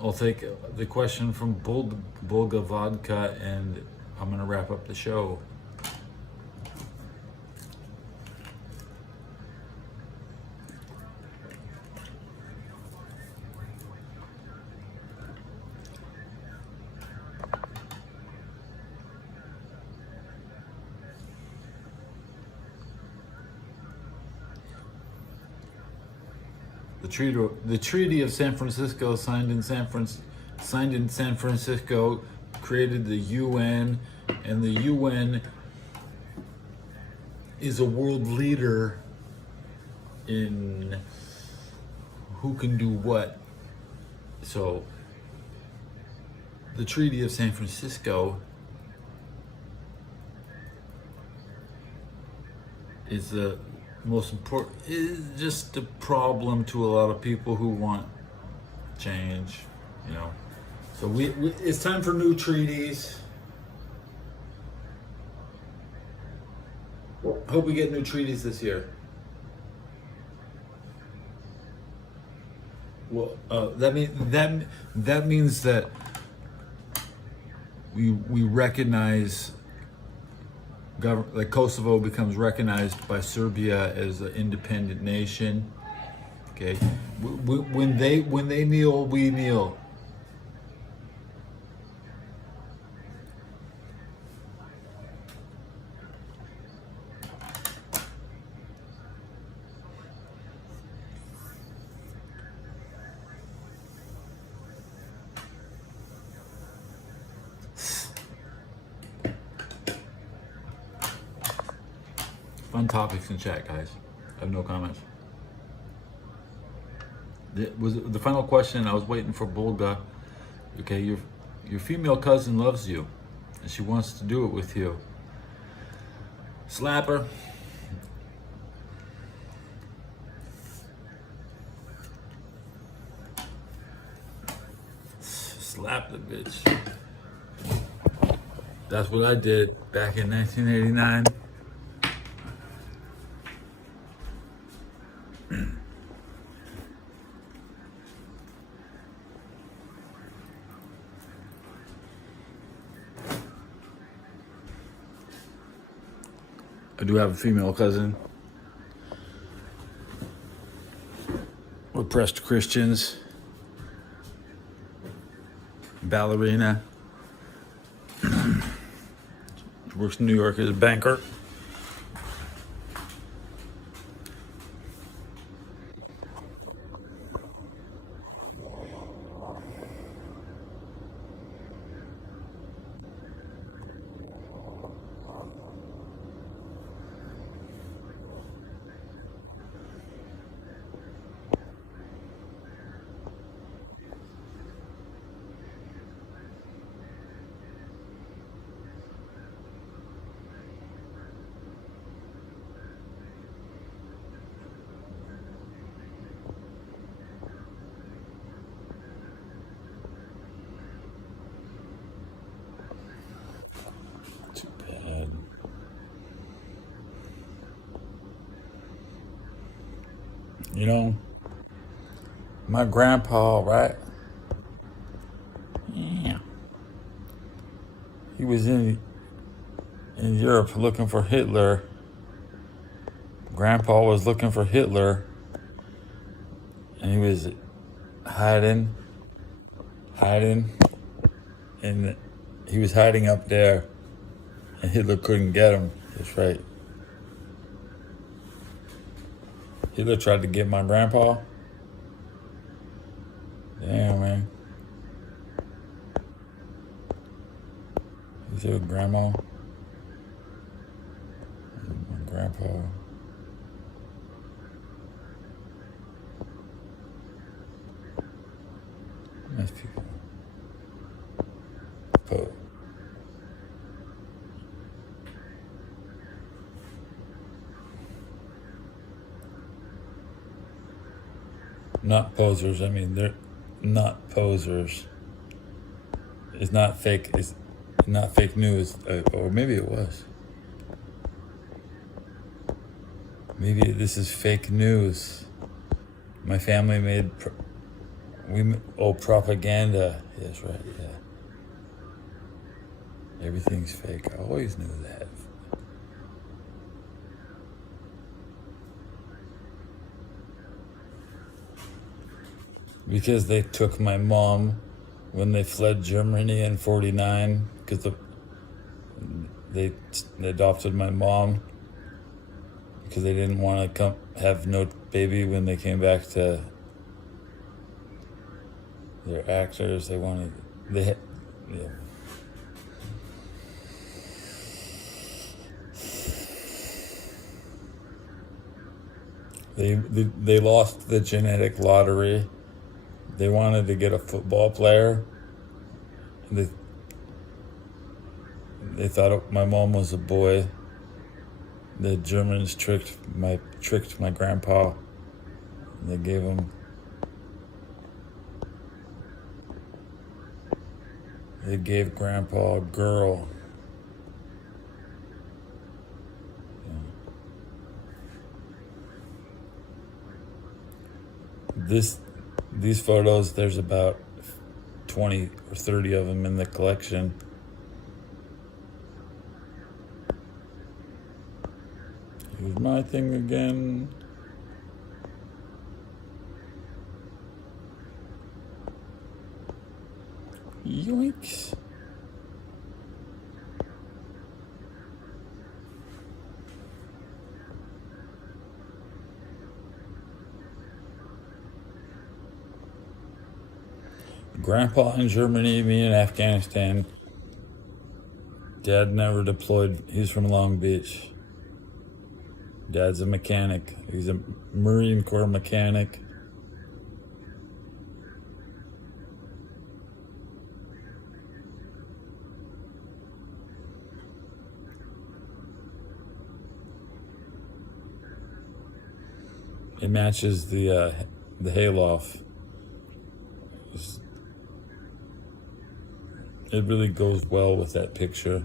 I'll take the question from Bulga Vodka, and I'm going to wrap up the show. The Treaty of San Francisco, signed in San Francisco, created the UN, and the UN is a world leader in who can do what. So the Treaty of San Francisco is the most important, is just a problem to a lot of people who want change, you know. So we it's time for new treaties. Hope we get new treaties this year. Well, that means that we recognize that Kosovo becomes recognized by Serbia as an independent nation. Okay, when they kneel, we kneel. Fun topics in chat, guys. I have no comments. Was the final question? I was waiting for Bulga. Okay, your female cousin loves you, and she wants to do it with you. Slap her. Slap the bitch. That's what I did back in 1989. I do have a female cousin. Oppressed Christians. Ballerina. She works in New York as a banker. Too bad. You know, my grandpa, right? Yeah. He was in Europe looking for Hitler. Grandpa was looking for Hitler, and he was hiding, and he was hiding up there, and Hitler couldn't get him. That's right. Hitler tried to get my grandpa. Damn, man. Is there a grandma? My grandpa. Nice people. Poe. Not posers. I mean, they're not posers. It's not fake. It's not fake news. Or maybe it was. Maybe this is fake news. My family made propaganda. Yes, right. Yeah. Everything's fake. I always knew that. Because they took my mom when they fled Germany in '49, because they adopted my mom because they didn't want to have no baby when they came back to their actors. Yeah. They lost the genetic lottery. They wanted to get a football player. They thought my mom was a boy. The Germans tricked my grandpa. They gave him. They gave grandpa a girl. These photos, there's about 20 or 30 of them in the collection. Here's my thing again. Yoinks. Grandpa in Germany, me in Afghanistan. Dad never deployed. He's from Long Beach. Dad's a mechanic. He's a Marine Corps mechanic. It matches the hayloft. It really goes well with that picture.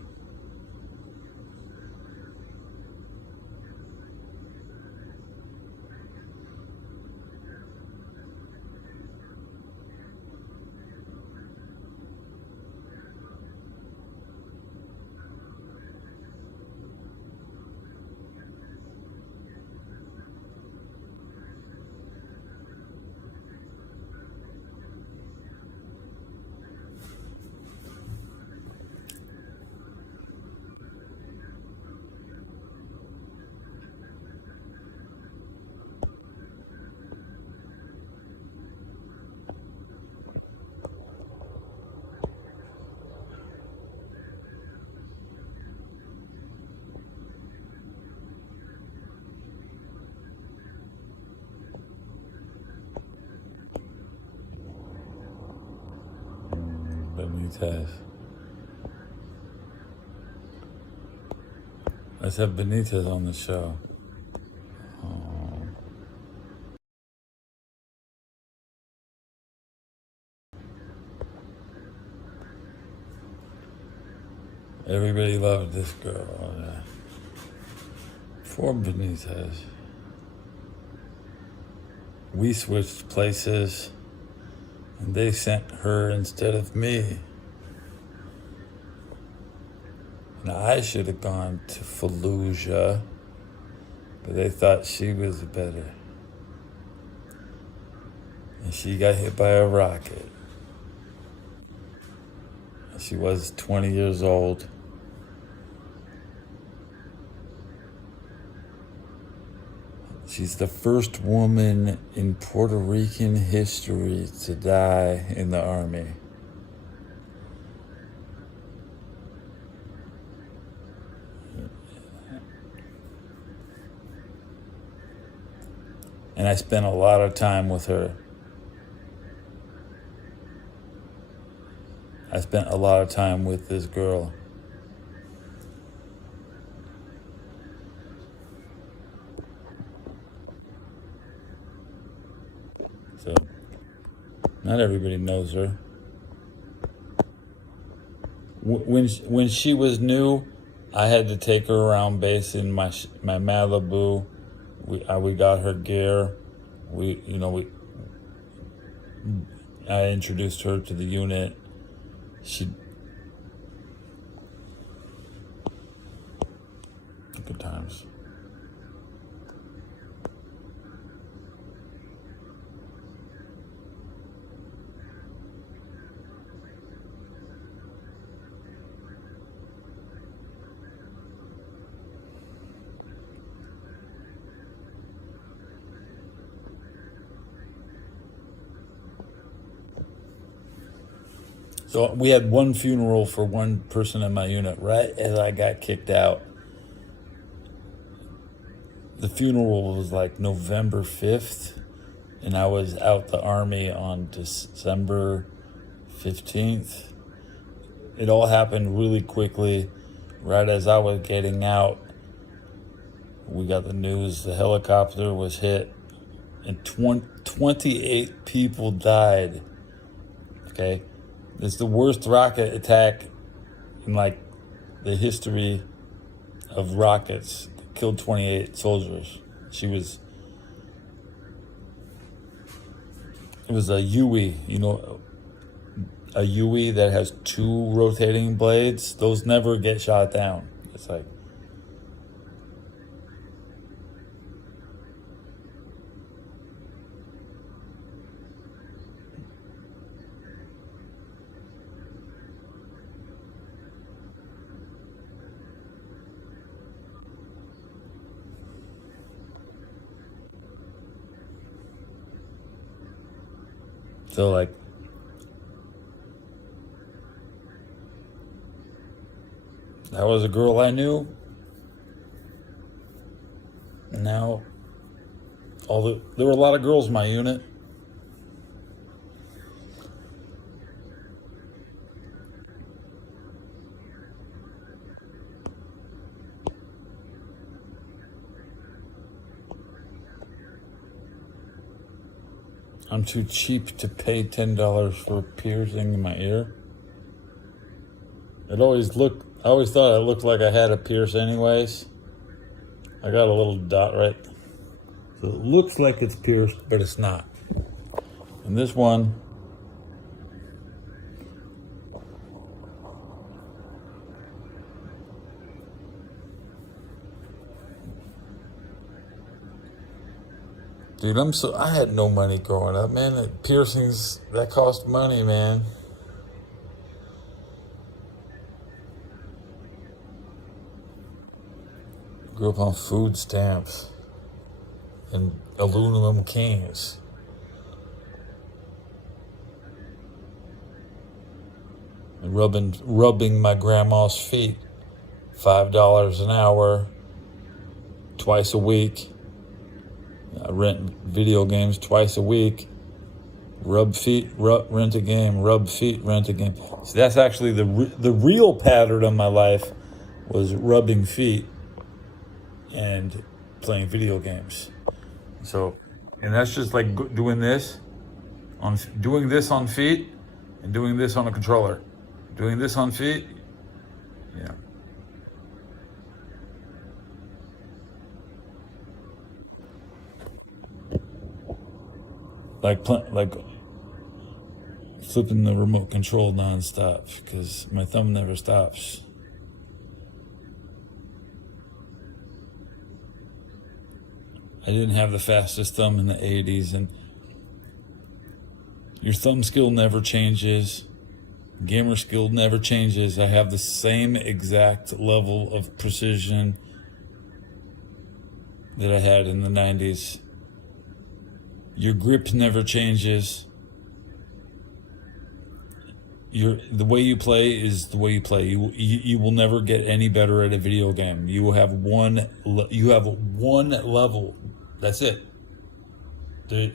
Benitez. Let's have Benitez on the show. Everybody loved this girl. For Benitez. We switched places. And they sent her instead of me. Now I should have gone to Fallujah, but they thought she was better. And she got hit by a rocket. She was 20 years old. She's the first woman in Puerto Rican history to die in the army. And I spent a lot of time with her. I spent a lot of time with this girl. So, not everybody knows her. When she was new, I had to take her around base in my Malibu. We got her gear. I introduced her to the unit. Good times. So we had one funeral for one person in my unit right as I got kicked out. the funeral was like November 5th, and I was out the Army on December 15th. It all happened really quickly. Right as I was getting out, we got the news the helicopter was hit and 28 people died. Okay? It's the worst rocket attack in like the history of rockets. Killed 28 soldiers. It was a Huey, a Huey that has 2 rotating blades. Those never get shot down. It's like, so like, that was a girl I knew. And now, there were a lot of girls in my unit. I'm too cheap to pay $10 for a piercing in my ear. I always thought it looked like I had a pierce anyways. I got a little dot right. So it looks like it's pierced, but it's not. And this one, dude, I had no money growing up, man. Piercings, that cost money, man. Grew up on food stamps and aluminum cans. And rubbing my grandma's feet. $5 an hour, twice a week. I rent video games twice a week. Rub feet, rent a game. Rub feet, rent a game. So that's actually the real pattern of my life was rubbing feet and playing video games. So, and that's just like doing this on feet and doing this on a controller. Doing this on feet, yeah. Like flipping the remote control nonstop because my thumb never stops. I didn't have the fastest thumb in the 80s, and your thumb skill never changes. Gamer skill never changes. I have the same exact level of precision that I had in the 90s. Your grip never changes. The way you play is the way you play. You will never get any better at a video game. You will have one level. That's it. The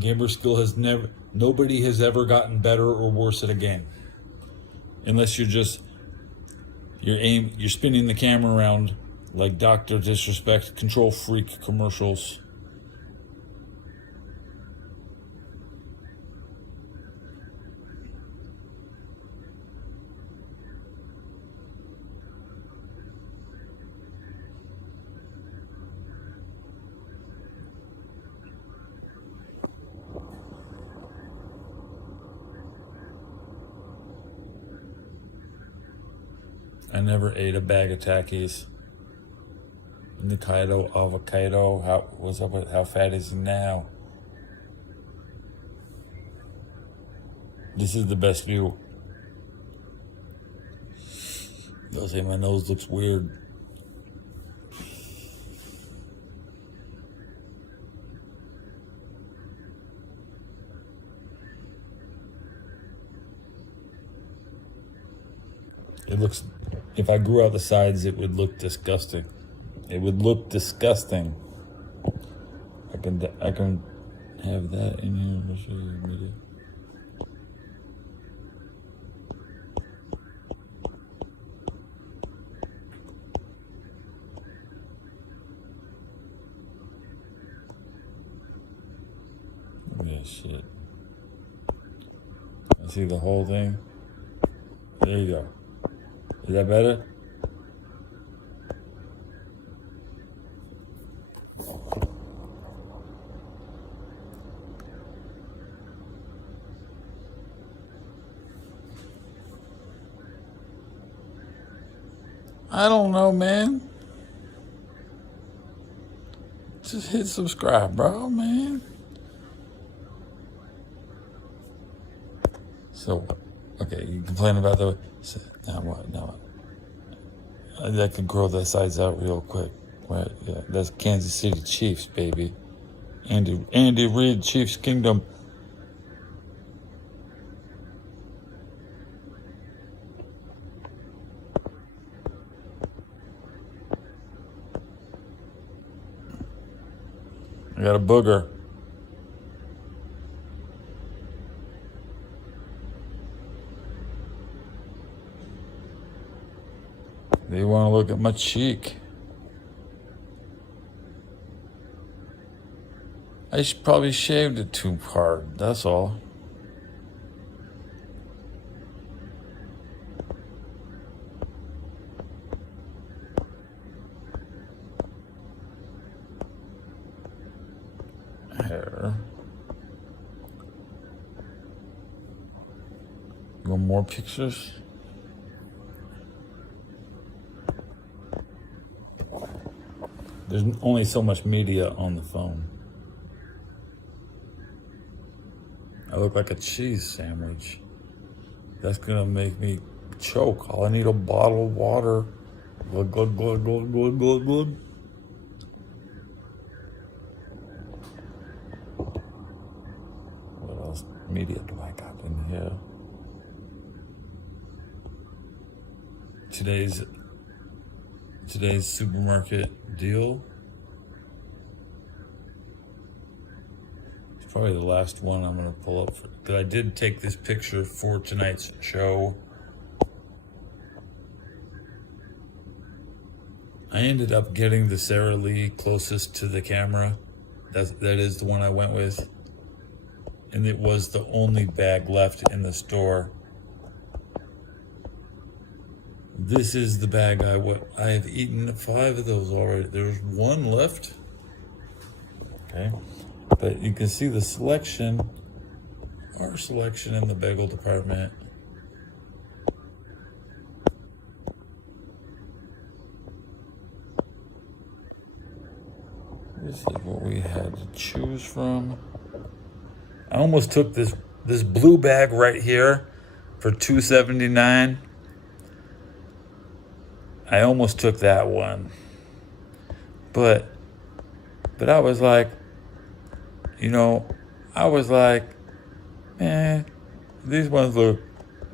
gamer skill has nobody has ever gotten better or worse at a game. Unless you're spinning the camera around like Dr. Disrespect, Control Freak commercials. I never ate a bag of Takis. Nikaido, avocado. What's up with how fat is he now? This is the best view. They'll say my nose looks weird. It looks, if I grew out the sides, it would look disgusting. It would look disgusting. I can have that in here. I'll show you a video. Look at that shit. I see the whole thing. There you go. Is that better? I don't know, man. Just hit subscribe, bro, man. So, okay, you complain about the. Now what? Now what? That can grow the sides out real quick, right? Yeah, that's Kansas City Chiefs, baby. Andy Reid, Chiefs Kingdom. I got a booger. They want to look at my cheek. I probably shaved it too hard, that's all. Hair. You want more pictures? There's only so much media on the phone. I look like a cheese sandwich. That's gonna make me choke. All I need a bottle of water. Glug, glug, glug, glug, glug, glug, glug. What else media do I got in here? Today's supermarket deal. It's probably the last one I'm gonna pull up for, because I did take this picture for tonight's show. I ended up getting the Sara Lee closest to the camera. That is the one I went with. And it was the only bag left in the store. This is the bag I have eaten 5 of those already. There's one left. Okay. But you can see the selection, our selection in the bagel department. This is what we had to choose from. I almost took this blue bag right here for $2.79. I almost took that one. But I was like, man, these ones look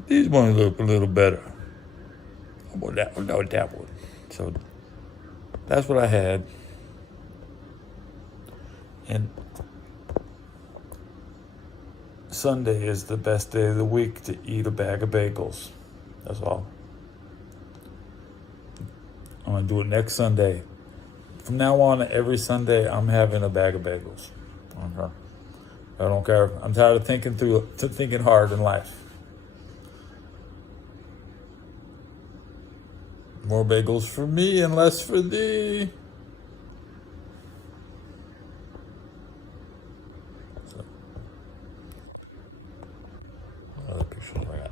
a little better. How about that one? So that's what I had. And Sunday is the best day of the week to eat a bag of bagels. That's all. I'm gonna do it next Sunday. From now on, every Sunday, I'm having a bag of bagels. Okay. I don't care. I'm tired of thinking hard in life. More bagels for me and less for thee. So, what other pictures I got?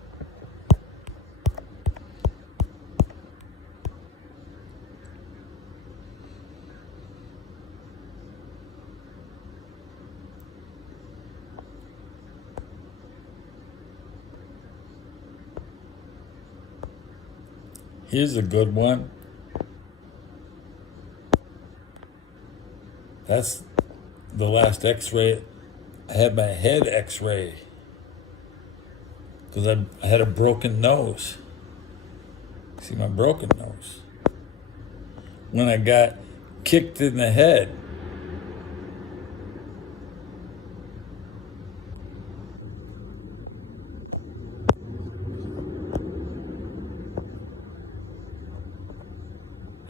Here's a good one. That's the last x-ray. I had my head x-ray because I had a broken nose. See my broken nose. When I got kicked in the head.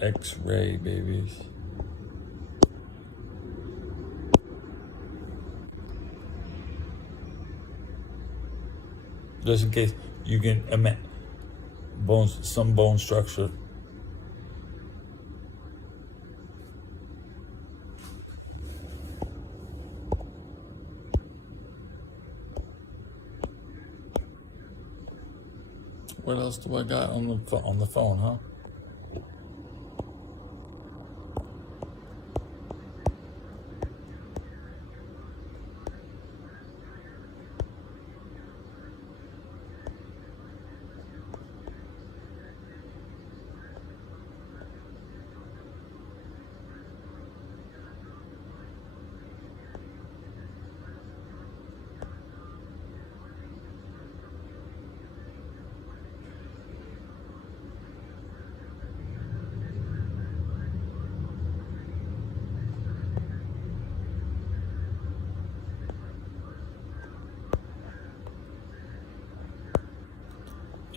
X-ray babies. Just in case you can some bone structure. What else do I got on the phone, huh?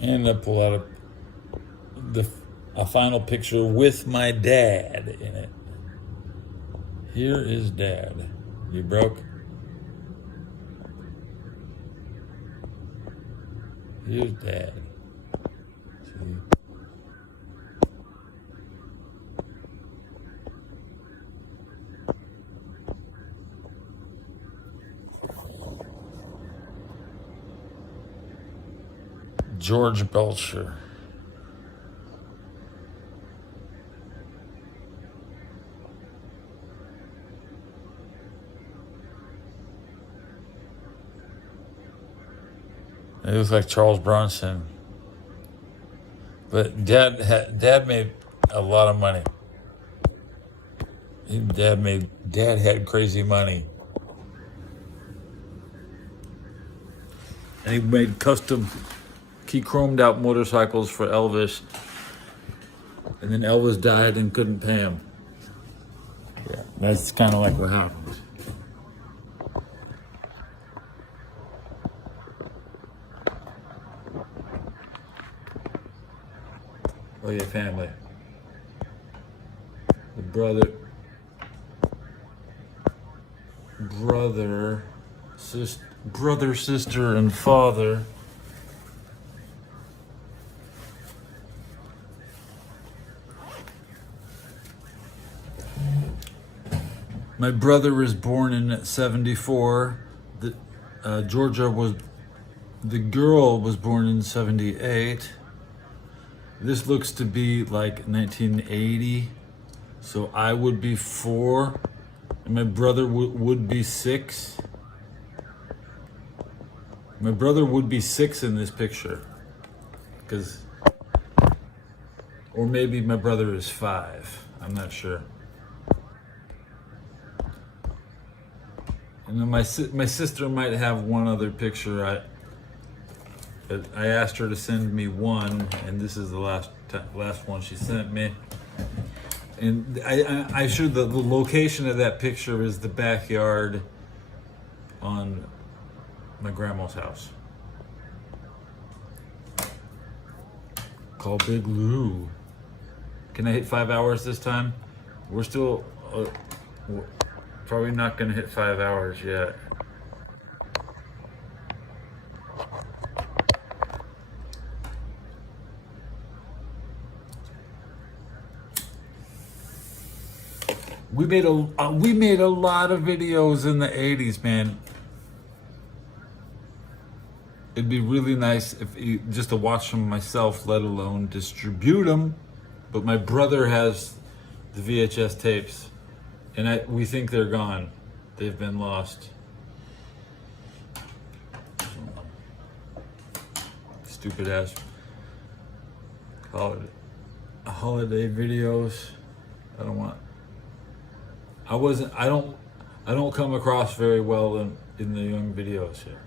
And I pull out a final picture with my dad in it. Here is Dad. You broke? Here's Dad. See? George Belcher. He looks like Charles Bronson. But Dad made a lot of money. Dad had crazy money. And he made he chromed out motorcycles for Elvis. And then Elvis died and couldn't pay him. Yeah, that's kind of like what happened. Oh yeah, family. The brother, sister, and father. My brother was born in '74. The girl was born in '78. This looks to be like 1980. So I would be 4, and my brother would be 6. My brother would be 6 in this picture. Or maybe my brother is 5. I'm not sure. And then my sister might have one other picture. I asked her to send me one, and this is the last one she sent me. And I sure the location of that picture is the backyard on my grandma's house. Call Big Lou. Can I hit 5 hours this time? We're still probably not gonna hit 5 hours yet. We made a lot of videos in the 80s, man. It'd be really nice just to watch them myself, let alone distribute them. But my brother has the VHS tapes, and we think they're gone. They've been lost. Stupid ass holiday videos. I don't come across very well in the young videos here.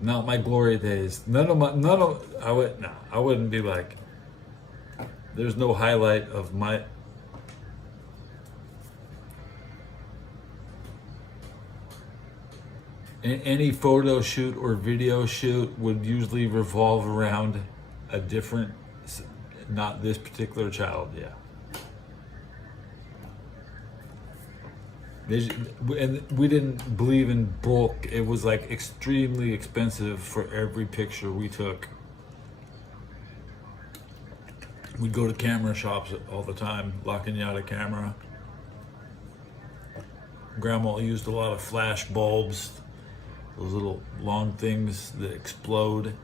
Not my glory days. I wouldn't be like, there's no highlight of my. Any photo shoot or video shoot would usually revolve around a different, not this particular child, yeah. And we didn't believe in bulk. It was like extremely expensive for every picture we took. We'd go to camera shops all the time, locking out a camera. Grandma used a lot of flash bulbs, those little long things that explode.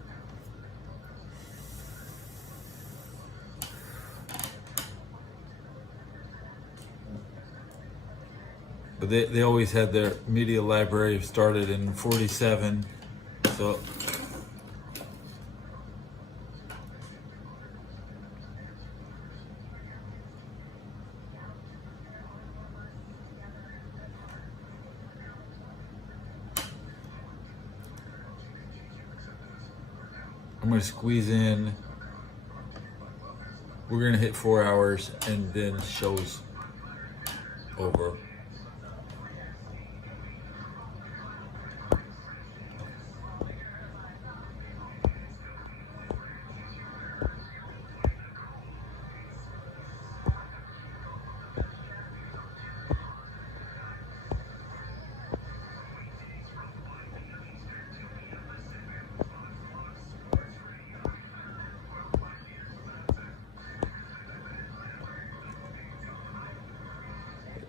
But they always had their media library started in 47, so I'm gonna squeeze in. We're gonna hit 4 hours and then show's over.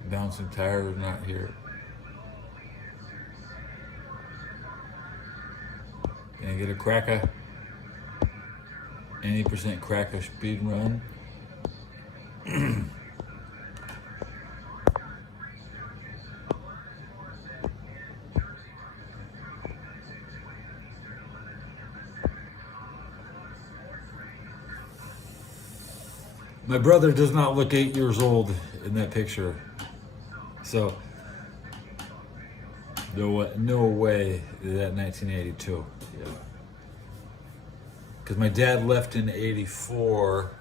Bouncing tire is not here. Can I get a cracker? Any % cracker speed run? My brother does not look 8 years old in that picture. So, no way is that 1982. Yeah. Because my dad left in 84.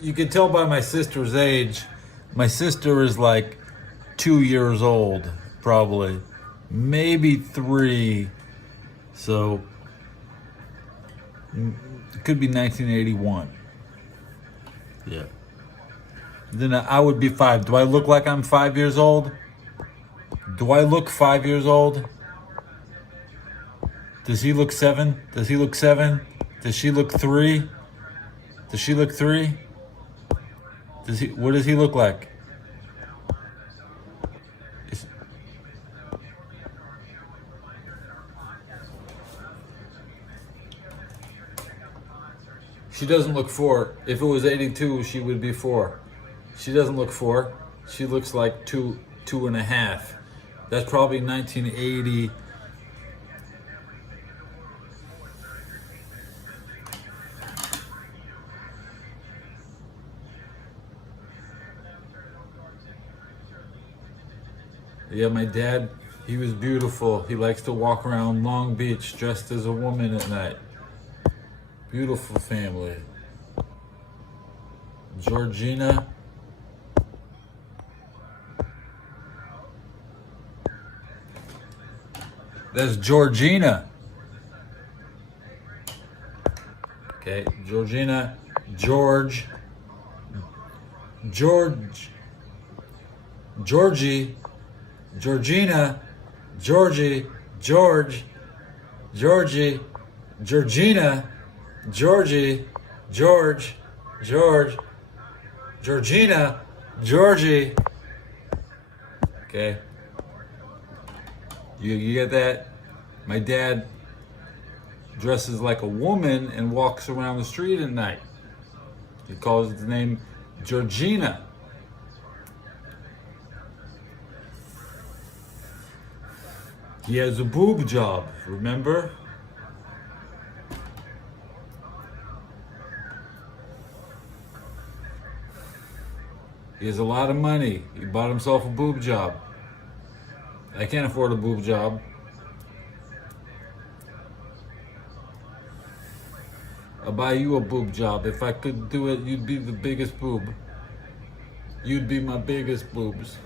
You can tell by my sister's age. My sister is like 2 years old, probably, maybe 3. So it could be 1981. Yeah. Then I would be 5. Do I look like I'm 5 years old? Do I look 5 years old? Does he look 7? Does he look 7? Does she look 3? Does she look 3? What does he look like? She doesn't look 4. If it was 82, she would be 4. She doesn't look 4. She looks like 2.5. That's probably 1980. Yeah, my dad, he was beautiful. He likes to walk around Long Beach dressed as a woman at night. Beautiful family. Georgina. That's Georgina. Okay, Georgina, Georgie, Georgina, Georgie, Georgie, Georgina, Georgie, George, Georgina, Georgie. Okay. You get that? My dad dresses like a woman and walks around the street at night. He calls the name Georgina. He has a boob job, remember? He has a lot of money. He bought himself a boob job. I can't afford a boob job. I'll buy you a boob job. If I could do it, you'd be the biggest boob. You'd be my biggest boobs.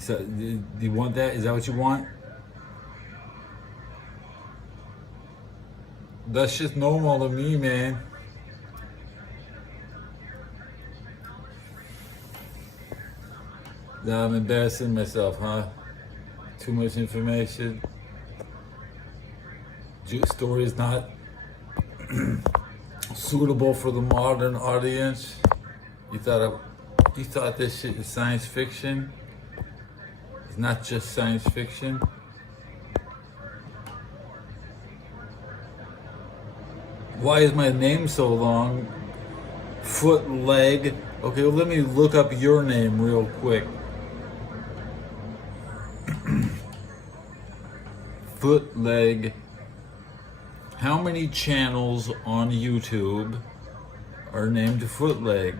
So, do you want that? Is that what you want? That's just normal to me, man. Now I'm embarrassing myself, huh? Too much information. Story is not suitable for the modern audience. You thought this shit is science fiction? It's not just science fiction. Why is my name so long? Foot, leg. Okay, well, let me look up your name real quick. Foot, leg. How many channels on YouTube are named Foot, leg?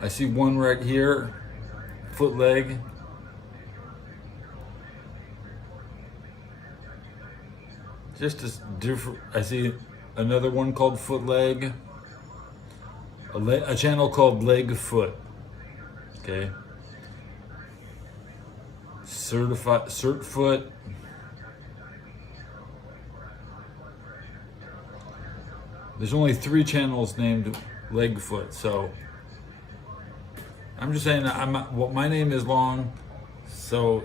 I see one right here, Foot, leg. Just as different. I see another one called Foot, leg. A channel called Leg Foot. Okay. Cert Foot. There's only 3 channels named Leg Foot, so I'm just saying that my name is long, so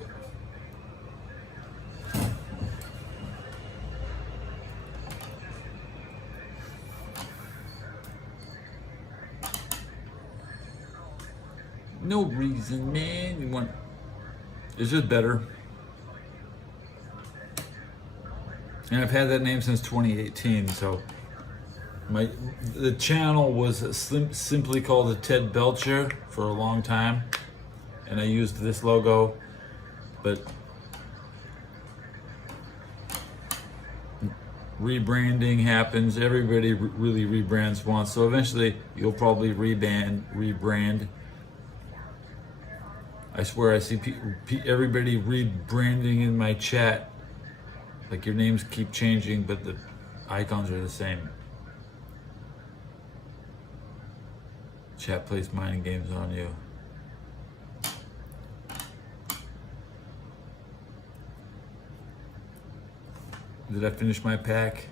no reason, man. It's just better. And I've had that name since 2018, so the channel was simply called the Ted Belcher for a long time, and I used this logo, but rebranding happens. Everybody really rebrands once, so eventually you'll probably rebrand. I swear I see everybody rebranding in my chat. Like your names keep changing, but the icons are the same. Chat plays mind games on you. Did I finish my pack?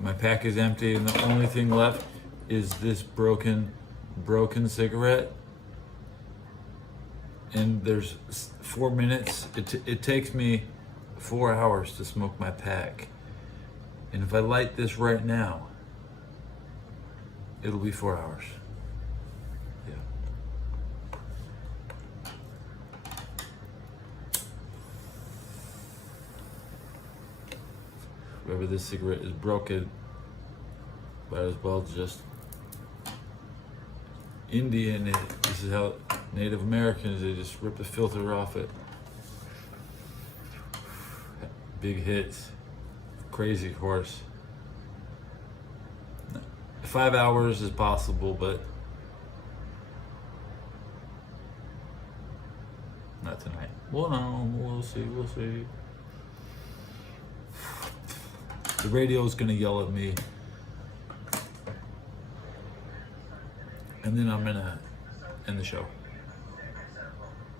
My pack is empty, and the only thing left is this broken cigarette. And there's 4 minutes. It takes me 4 hours to smoke my pack. And if I light this right now, it'll be 4 hours. Yeah. Whoever this cigarette is broken, might as well just Indian it. This is how Native Americans, they just rip the filter off it. Big hits. Crazy horse. 5 hours is possible, but not tonight. Well, no, we'll see. The radio's gonna yell at me. And then I'm gonna end the show.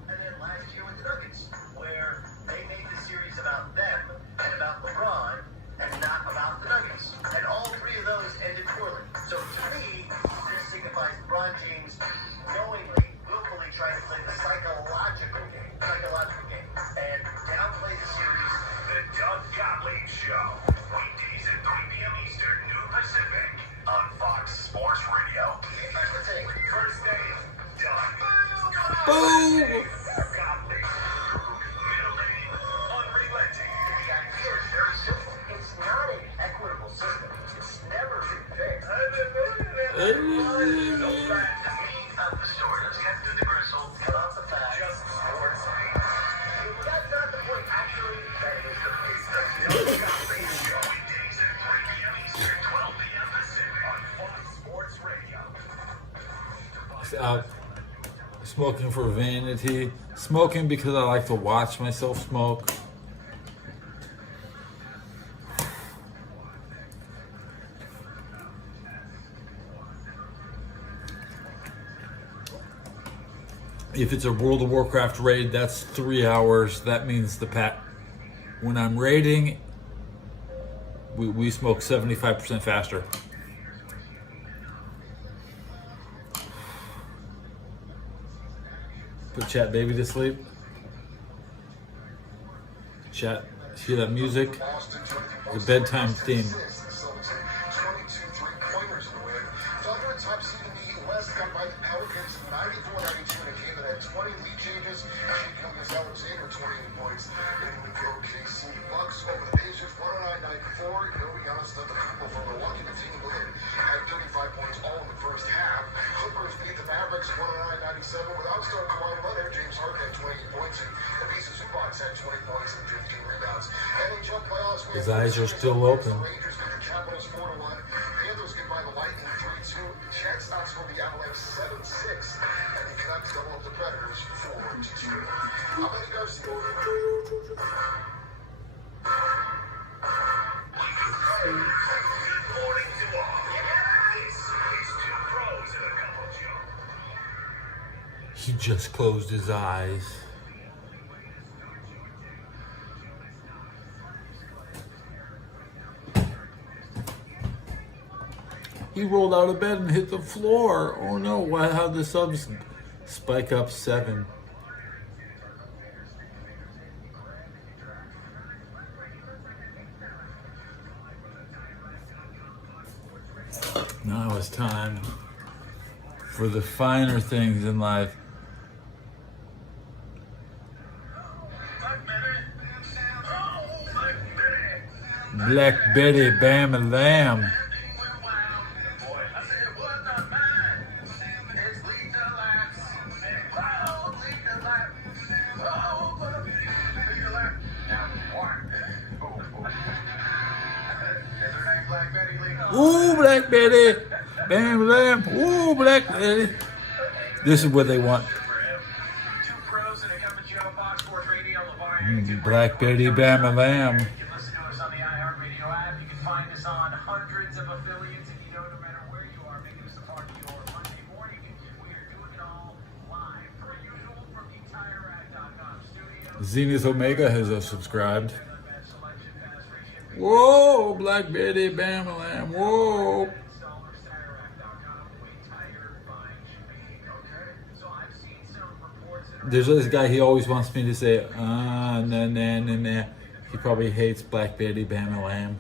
And then last year with the Nuggets, where they made the series about them and about LeBron and not about the Nuggets. And all 3 of those ended poorly. So to me, this signifies LeBron James knowingly, willfully trying to play the psychological game, and downplay the series. The Doug Gottlieb Show. Weekdays at 3 p.m. Eastern, noon Pacific on Fox Sports Radio. Boom! It's not an equitable system. It's never been fair. That's not the point. Actually, that is the point. On Fox Sports Radio. Smoking for vanity. Smoking because I like to watch myself smoke. If it's a World of Warcraft raid, that's 3 hours. That means when I'm raiding, we smoke 75% faster. Put Chat Baby to sleep. Chat, hear that music? The bedtime theme. 22 3-pointers to win. Thunder top seed in the West got by the Pelicans 94-92 in a game that had 20 lead changes. Shea Gilgeous-Alexander 28 points. In the OKC Bucks over the Pacers 109-94. Giannis Antetokounmpo from Milwaukee continued to win at 35 points all in the first half. Clippers beat the Mavericks 109-97 without star Kawhi Leonard. James Harden had 28 points. And Pacers Zubac had 20 points and 15 rebounds. NHL playoffs. His eyes are still open. Rangers beat the Capitals 4-1. Panthers get by the Lightning 3-2. Jets outscore the Avalanche 7-6. And the Canucks double up the Predators 4-2. I'm Eddie Garcia. Good morning to all. This is Two Pros and a Cup of Joe. He just closed his eyes. He rolled out of bed and hit the floor. Oh no, how'd the Subs spike up 7? Now it's time for the finer things in life. Black Betty, Bam and Lamb. Ooh, Black Betty, Bam and Lamb. Ooh, Black Betty. This is what they want. Two Pros and a Cup of Joe, Fox Sports Radio, Black Betty, Bam and Lamb. You can listen to us on the iHeartRadio app. You can find us on hundreds of affiliates. And no matter where you are, making us a part of your Monday morning. We are doing it all live, per usual, from the TireRack.com studio. Zenith Omega has subscribed. Whoa, Black Betty, Bam and Lamb. Whoa. There's this guy, he always wants me to say, nah, nah, nah, nah. He probably hates Black Betty, Bam and Lamb.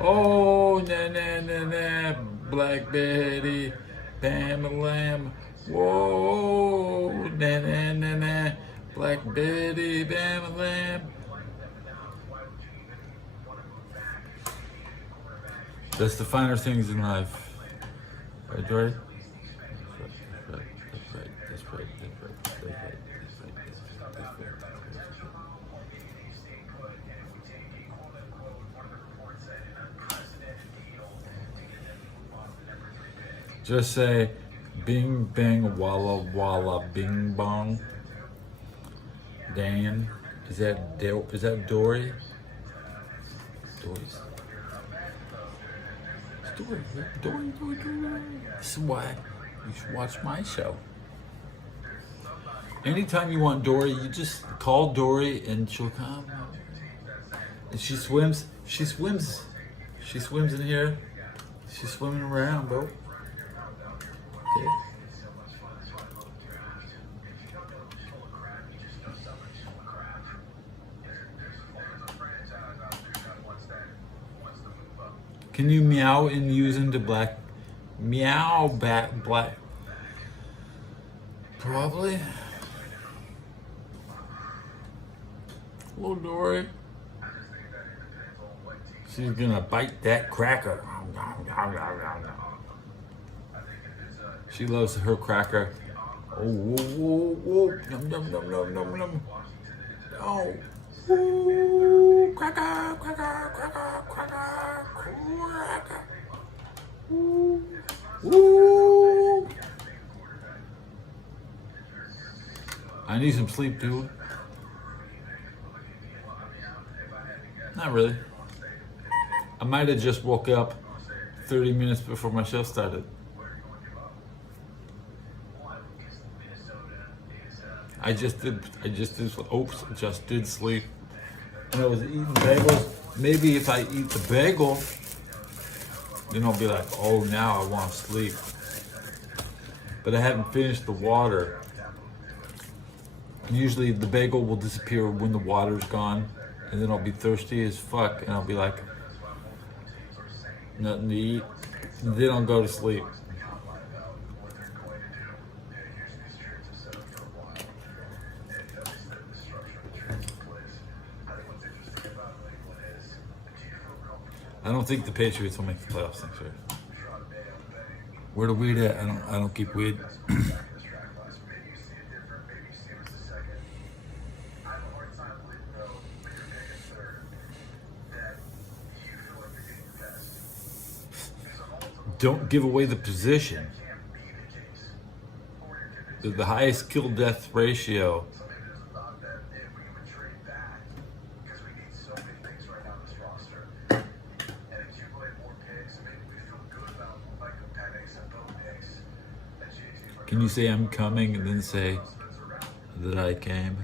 Oh, nah, nah, nah, nah. Black Betty, Bam and Lamb. Whoa, nah, nah, nah, nah. Black Betty, Bam and Lamb. That's the finer things in life. Right, Dory? Just say, bing, bang, walla, walla, bing, bong. Dan, is that Dory? Dory's. Dory. This is why you should watch my show. Anytime you want Dory, you just call Dory and she'll come. And she swims in here. She's swimming around, bro. Okay. Can you meow and use into black? Meow, black. Probably. Hello, Dory. She's gonna bite that cracker. She loves her cracker. Oh, whoa, whoa, whoa. Num, num, num, num, num, num. Oh. Ooh, cracker, cracker, cracker, cracker, cracker. Ooh. Ooh. I need some sleep, dude. Not really. I might have just woke up 30 minutes before my show started. I just did sleep. And I was eating bagels. Maybe if I eat the bagel, then I'll be like, oh, now I want to sleep. But I haven't finished the water. Usually the bagel will disappear when the water's gone, and then I'll be thirsty as fuck, and I'll be like, nothing to eat. And then I'll go to sleep. I don't think the Patriots will make the playoffs next year. Where the weed at? I don't keep weed. Don't give away the position. They're the highest kill-death ratio. Can you say I'm coming and then say that I came?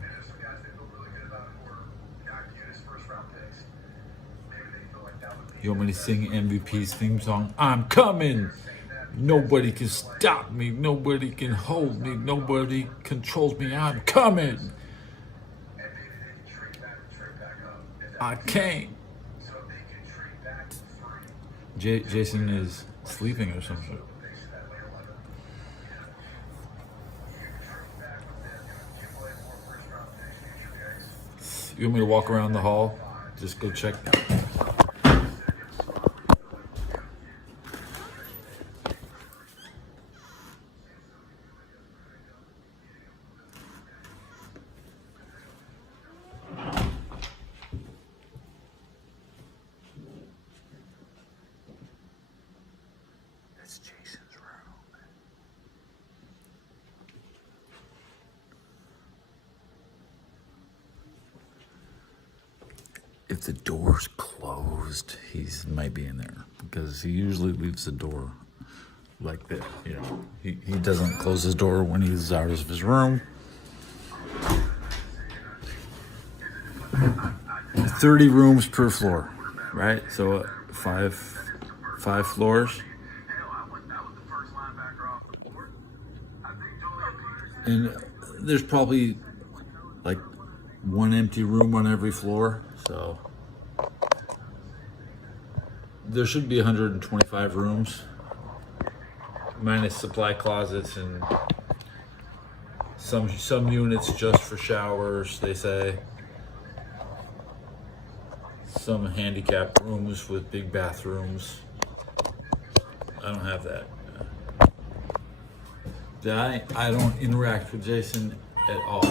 You want me to sing MVP's theme song? I'm coming! Nobody can stop me. Nobody can hold me. Nobody controls me. I'm coming! I came! Jason is sleeping or something. You want me to walk around the hall? Just go check. That's Jason's room. If the door's closed, he might be in there because he usually leaves the door like that. You know, he doesn't close his door when he's out of his room. 30 rooms per floor, right? So five floors. And there's probably like one empty room on every floor. So there should be 125 rooms, minus supply closets and some units just for showers, they say. Some handicapped rooms with big bathrooms. I don't have that. I don't interact with Jason at all.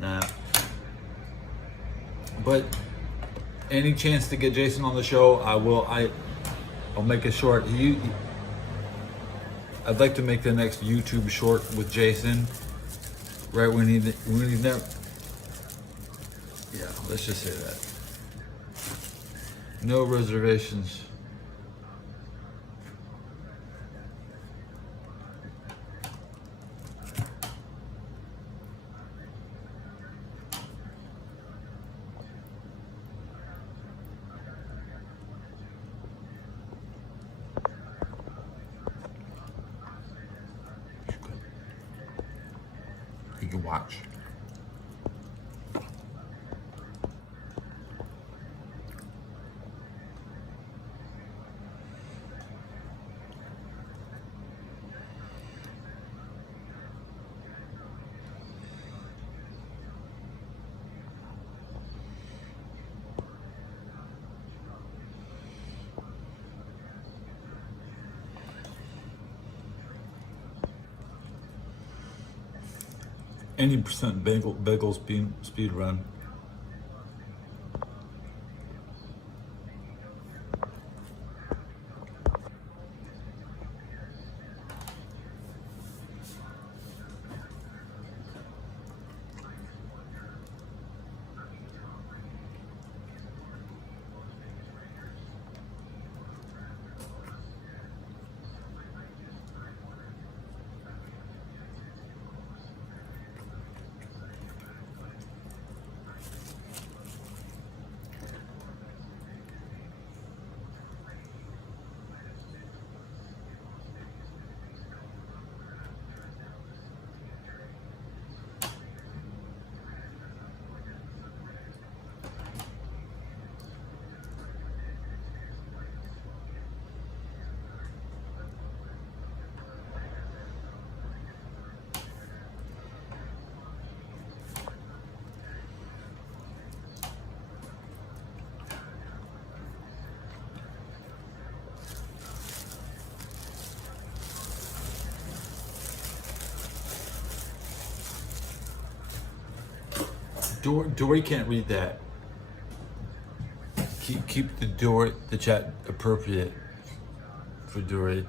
Nah. But any chance to get Jason on the show, I will. I'll make it short. I'd like to make the next YouTube short with Jason. Right when he never. Yeah, let's just say that. No reservations. You can watch. Any percent bagel speed run. Dory can't read that. Keep the chat appropriate for Dory.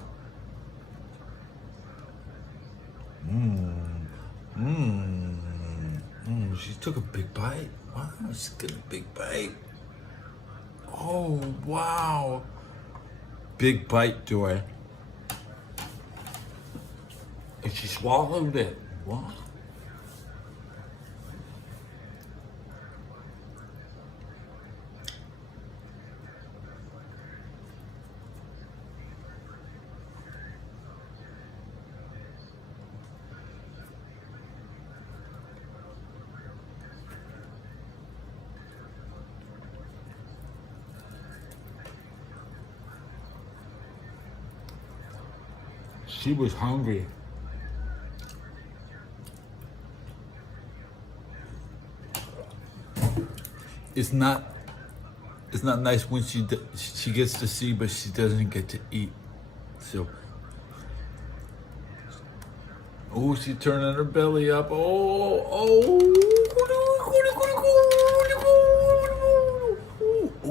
She took a big bite. Wow, she's got a big bite. Oh, wow. Big bite, Dory. And she swallowed it. What? She was hungry. It's not nice when she gets to see, but she doesn't get to eat. So, oh, she's turning her belly up. Oh,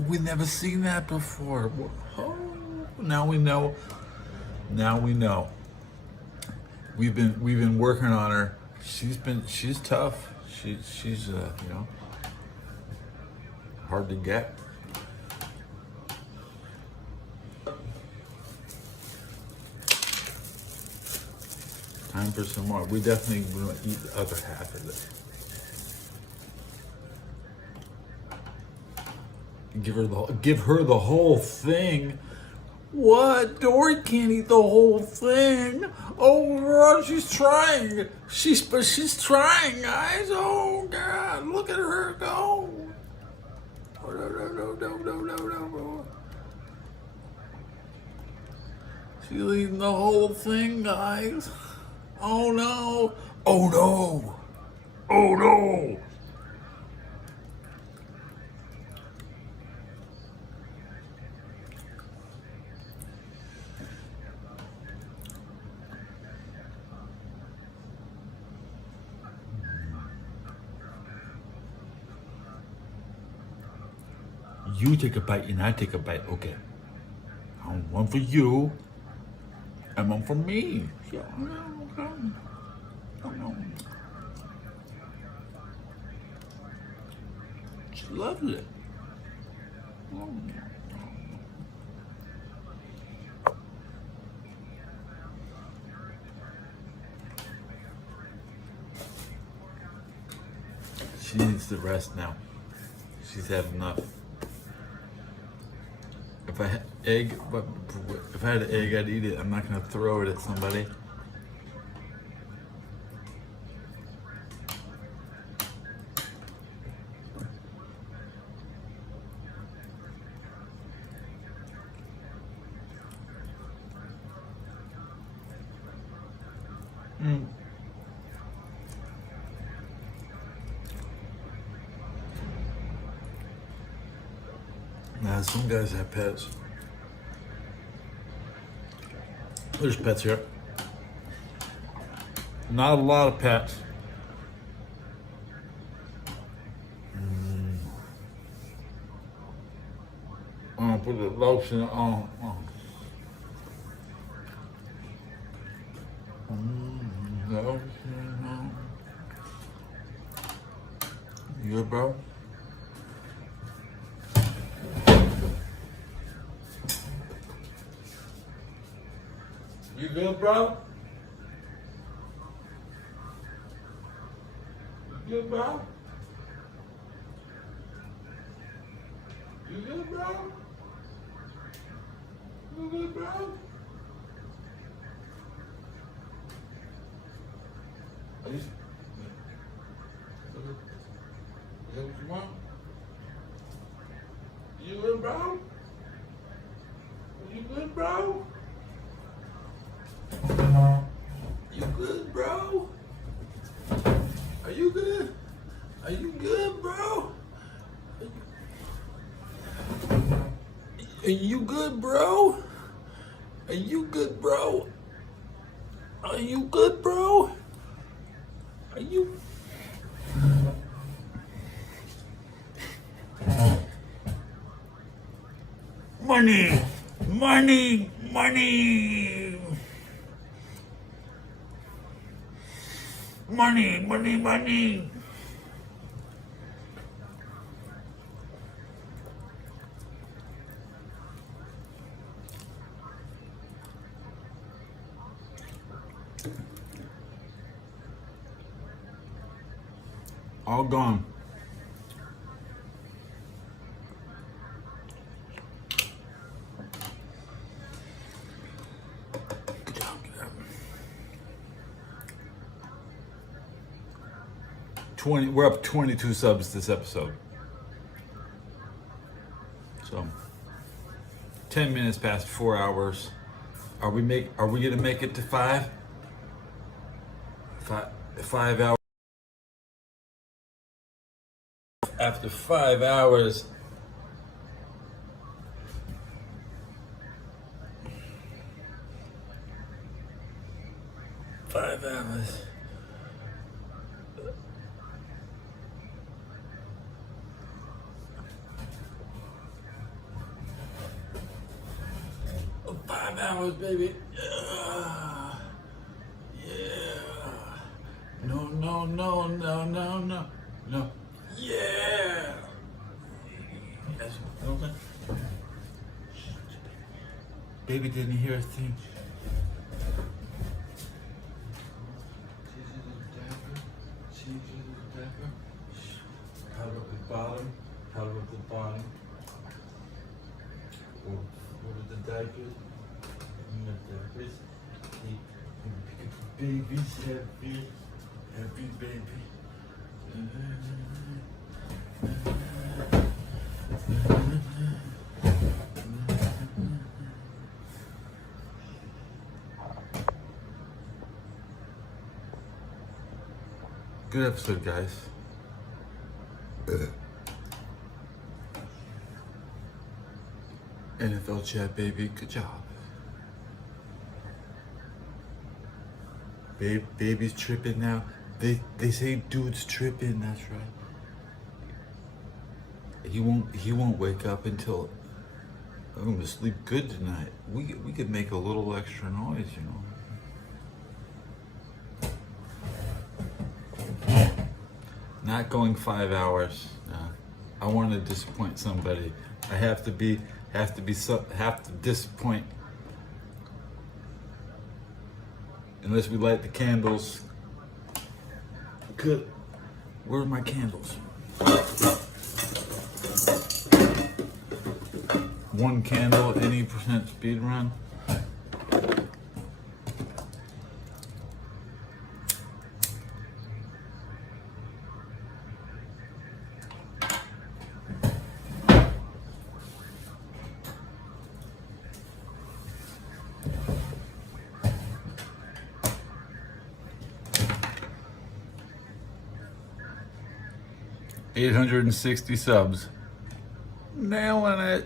we never seen that before. Oh, now we know. Now we know. We've been working on her. She's tough. She's hard to get. Time for some more. We definitely want to eat the other half of it. Give her the whole thing. What? Dory can't eat the whole thing. Oh, she's trying. She's trying, guys. Oh God, look at her go. Oh, no. She's eating the whole thing, guys. Oh no. Oh no. Oh no. You take a bite and I take a bite. Okay. One for you and one for me. Yeah. She loves it. She needs to rest now. She's had enough. If I had an egg, I'd eat it. I'm not gonna throw it at somebody. Nah, some guys have pets. There's pets here. Not a lot of pets. put the lotion on. Lotion on. You good, bro? You good, bro? You good, bro? You good, bro? You good, bro? Are you? Is that what you want? You good, bro? You good, bro? You good, bro? Are you good? Are you good, bro? Are you good, bro? Are you good, bro? Are you good, bro? Are you? Money, money, money. Money, money, money. All gone. Good job, good job. 20. We're up 22 subs this episode. So 10 minutes past 4 hours. Are we gonna make it to 5? 5 hours. After 5 hours. 5 hours. Oh, 5 hours, baby. Yeah. No, no, no, no, no, no, no. Yeah. Yes. Okay. Baby didn't hear a thing. How about the bottom? How about the bottom? What are the diapers? Diapers. Baby's happy. Happy baby. Good episode, guys. NFL chat, baby. Good job. Baby's tripping now. They say dude's tripping. That's right. He won't wake up until I'm gonna sleep good tonight. We could make a little extra noise, you know. Not going 5 hours. I want to disappoint somebody. I have to disappoint. Unless we light the candles. Good. Where are my candles? One candle, any percent speed run. $860 subs. Nailing it.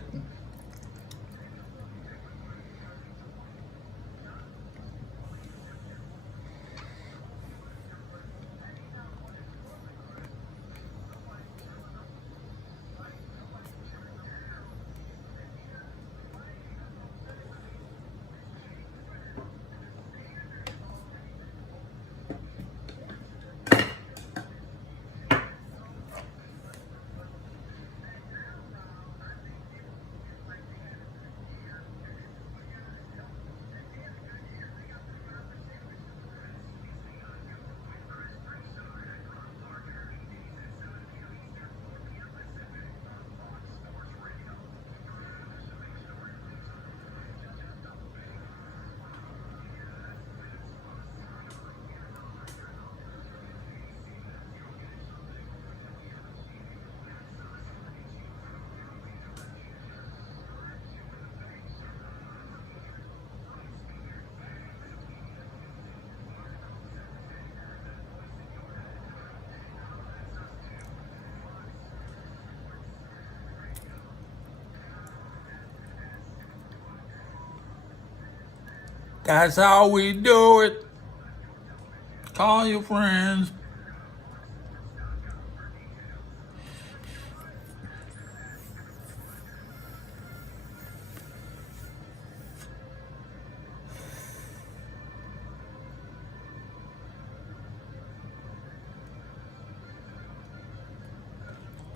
That's how we do it. Call your friends.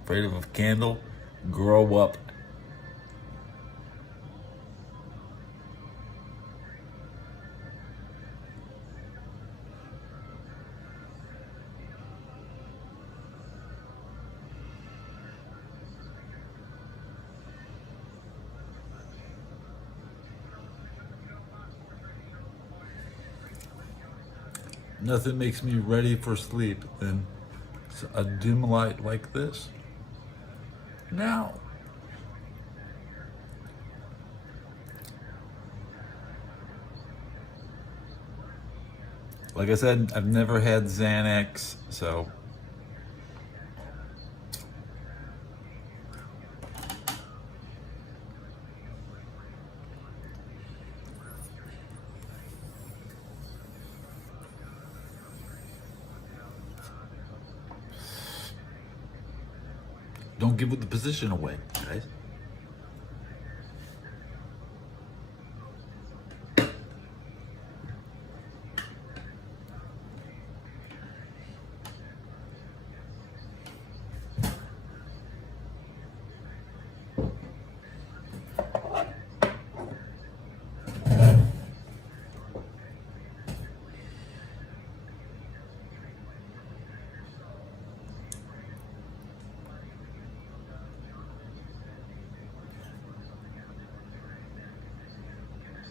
Afraid of a candle? Grow up. Nothing makes me ready for sleep than a dim light like this. Now. Like I said, I've never had Xanax, so don't give the position away, guys.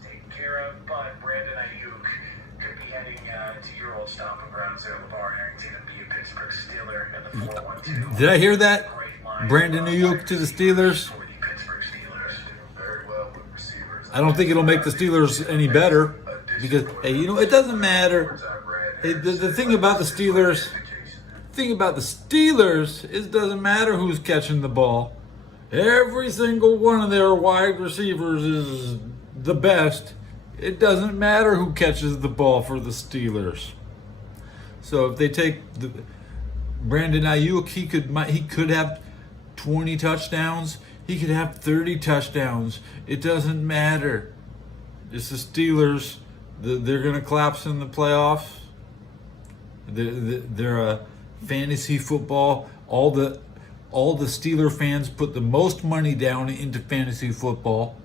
Taken care of by Brandon Ayuk. Could be heading to your old stomping grounds there, LeVar Arrington, and be a Pittsburgh Steeler in the 4-1-2. Did I hear that? Great line. Brandon Ayuk to the Steelers. For the Pittsburgh Steelers. Very well with receivers. I don't think it'll make the Steelers any better because, hey, you know, it doesn't matter. Hey, the thing about the Steelers, is it doesn't matter who's catching the ball. Every single one of their wide receivers is the best. It doesn't matter who catches the ball for the Steelers. So if they take Brandon Ayuk, he could have 20 touchdowns. He could have 30 touchdowns. It doesn't matter. It's the Steelers. They're going to collapse in the playoffs. They're a fantasy football. All the Steeler fans put the most money down into fantasy football.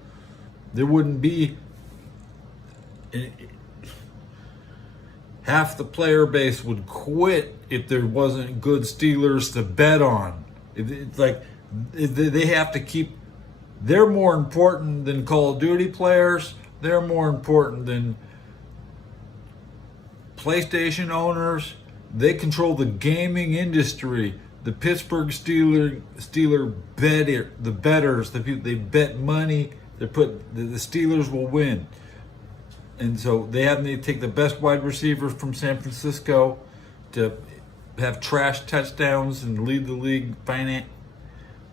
There wouldn't be half the player base would quit if there wasn't good Steelers to bet on. It's like they have to keep. They're more important than Call of Duty players. They're more important than PlayStation owners. They control the gaming industry. The Pittsburgh Steeler bettors, the people, they bet money. The Steelers will win, and so they have to take the best wide receivers from San Francisco to have trash touchdowns and lead the league finance.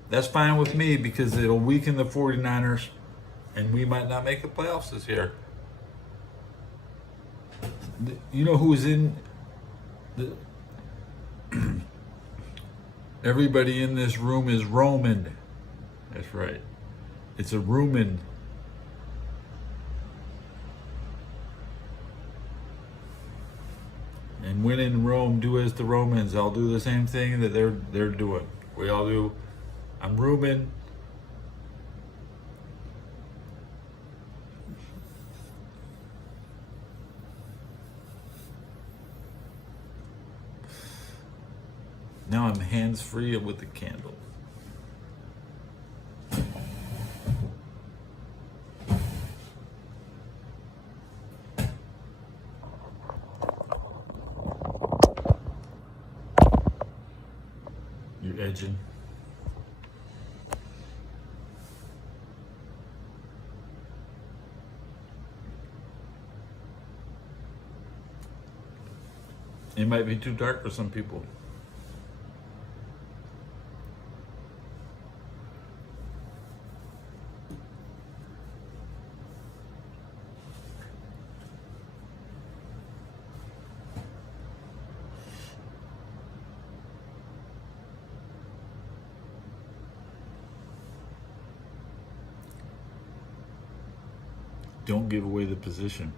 That's fine with me because it'll weaken the 49ers, and we might not make the playoffs this year. You know who's in the? Everybody in this room is Roman. That's right. It's a Roman. And when in Rome, do as the Romans. I'll do the same thing that they're doing. We all do. I'm Roman. Now I'm hands-free with the candle. You're edging. It might be too dark for some people. don't give away the position.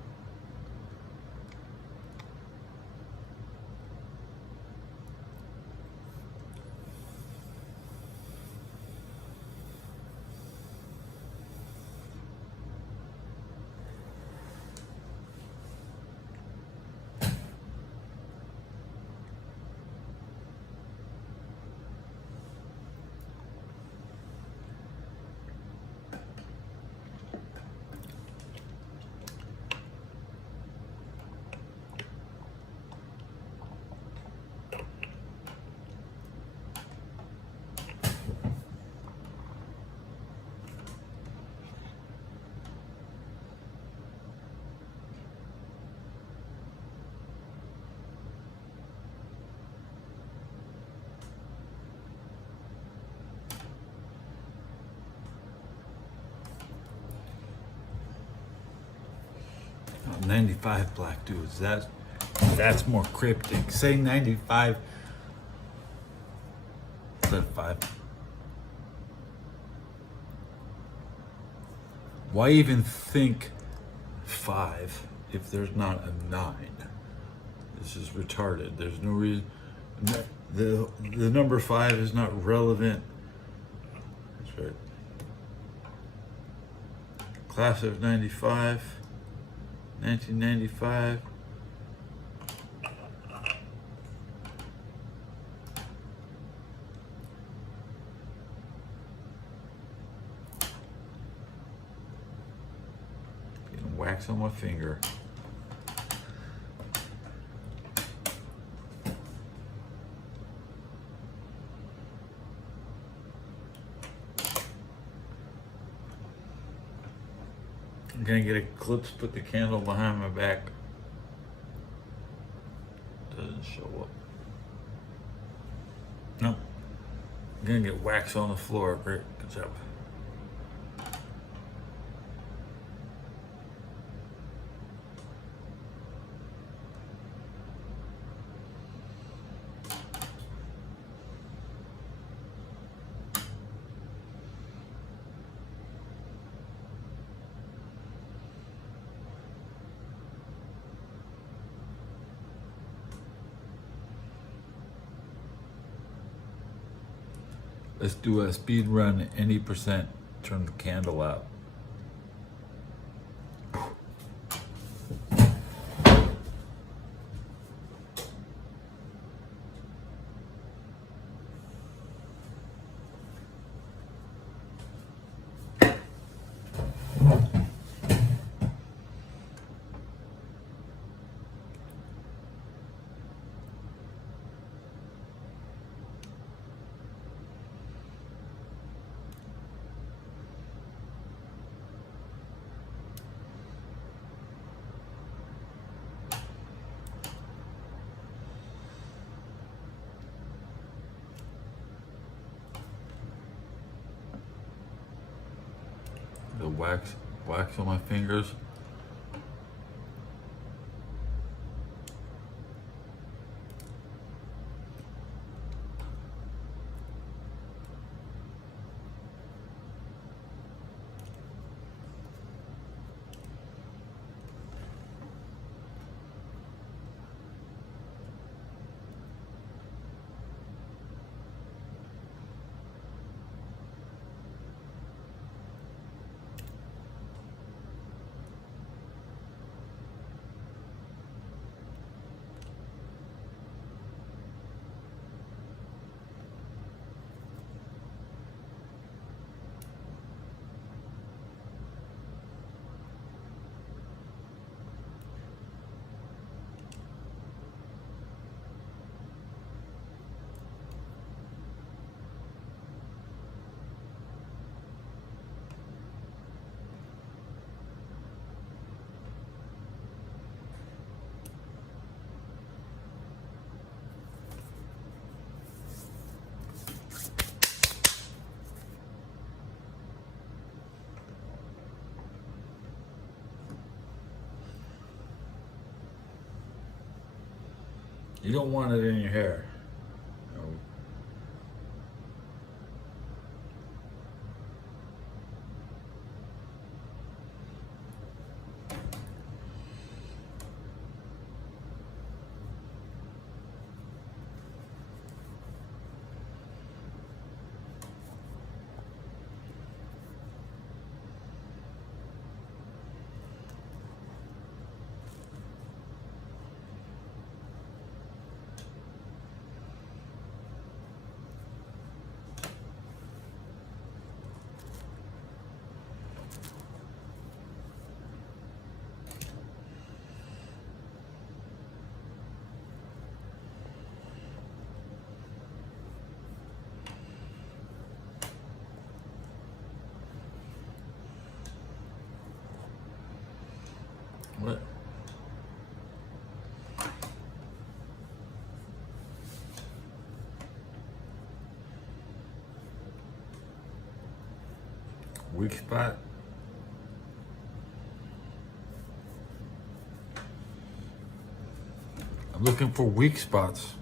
Oh, 95 black dudes. That's more cryptic. Say 95 instead of 5. Why even think 5 if there's not a 9? This is retarded. There's no reason. The number 5 is not relevant. That's right. Class of 95, 1995. Getting wax on my finger. I'm gonna get a clips, put the candle behind my back. Doesn't show up. No. I'm gonna get wax on the floor. Great, good job. Let's do a speed run, any percent, turn the candle out. The wax on my fingers. You don't want it in your hair. No. Weak spot. I'm looking for weak spots.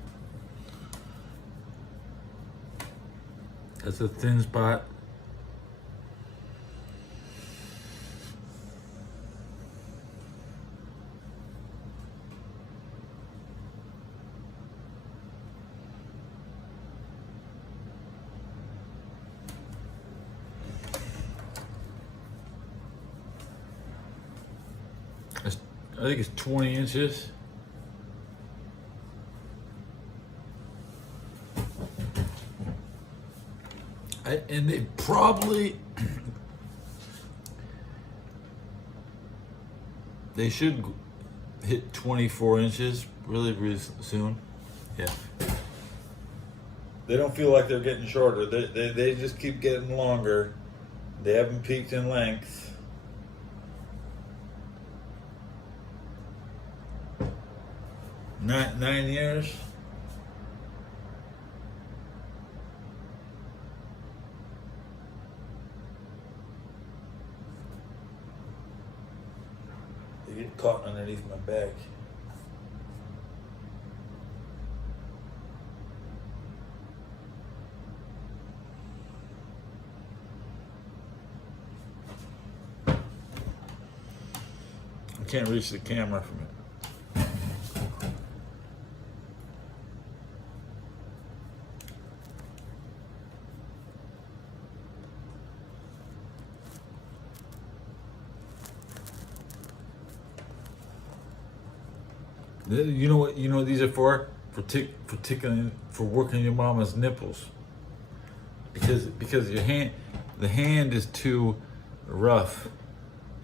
That's a thin spot. I think it's 20 inches. And they probably, they should hit 24 inches really soon. Yeah. They don't feel like they're getting shorter. They just keep getting longer. They haven't peaked in length. 9 years. They get caught underneath my bag. I can't reach the camera from it. You know what? You know what these are for? For working your mama's nipples. Because your hand, the hand is too rough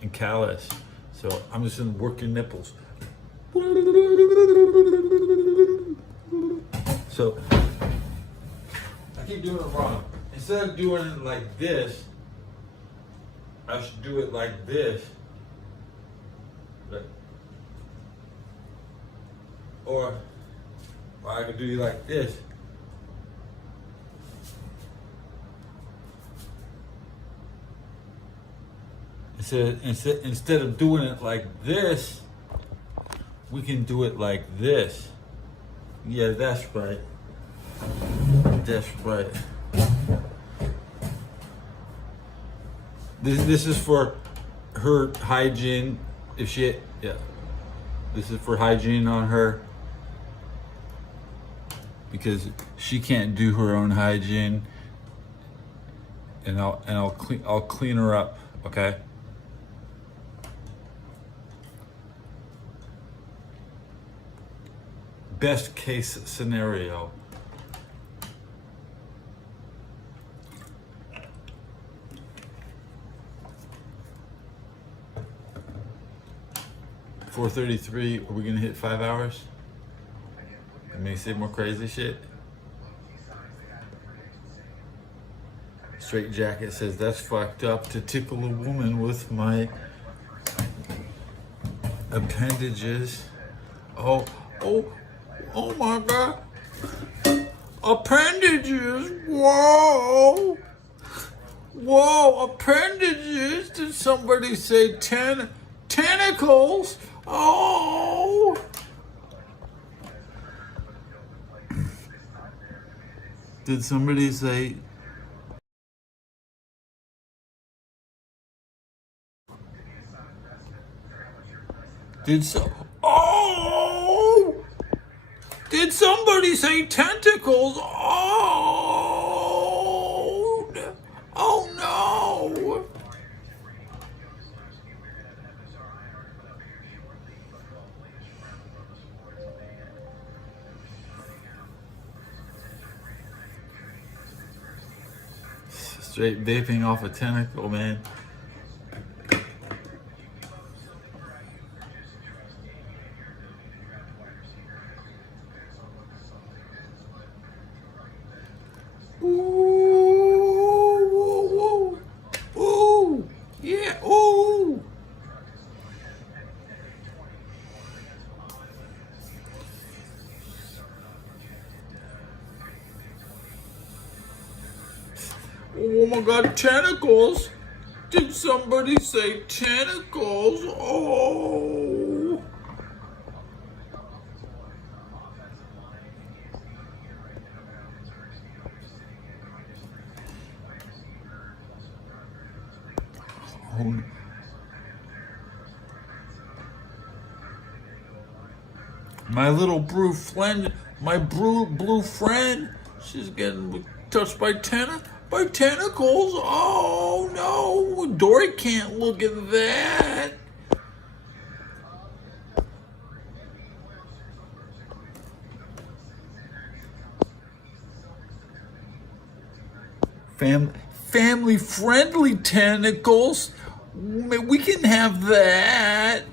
and callous. So I'm just gonna work your nipples. So I keep doing it wrong. Instead of doing it like this, I should do it like this. Or I could do you like this. Instead of doing it like this, we can do it like this. Yeah, that's right. That's right. This is for her hygiene. If she, yeah, this is for hygiene on her. Because she can't do her own hygiene, and I'll clean her up, okay? Best case scenario. $4:33. Are we gonna hit 5 hours? I mean, say more crazy shit. Straight Jacket says, that's fucked up to tickle a woman with my appendages. Oh my God. Appendages, whoa. Whoa, appendages. Did somebody say tentacles? Oh. Did somebody say? Oh! Did somebody say tentacles? Oh! Oh no! Straight vaping off a tentacle, man. Ooh, ooh, yeah, ooh. Oh my God, tentacles. Did somebody say tentacles? Oh. Oh. My little blue friend, my blue friend, she's getting touched by tentacles. Oh no, Dory can't look at that. Family friendly tentacles. We can have that.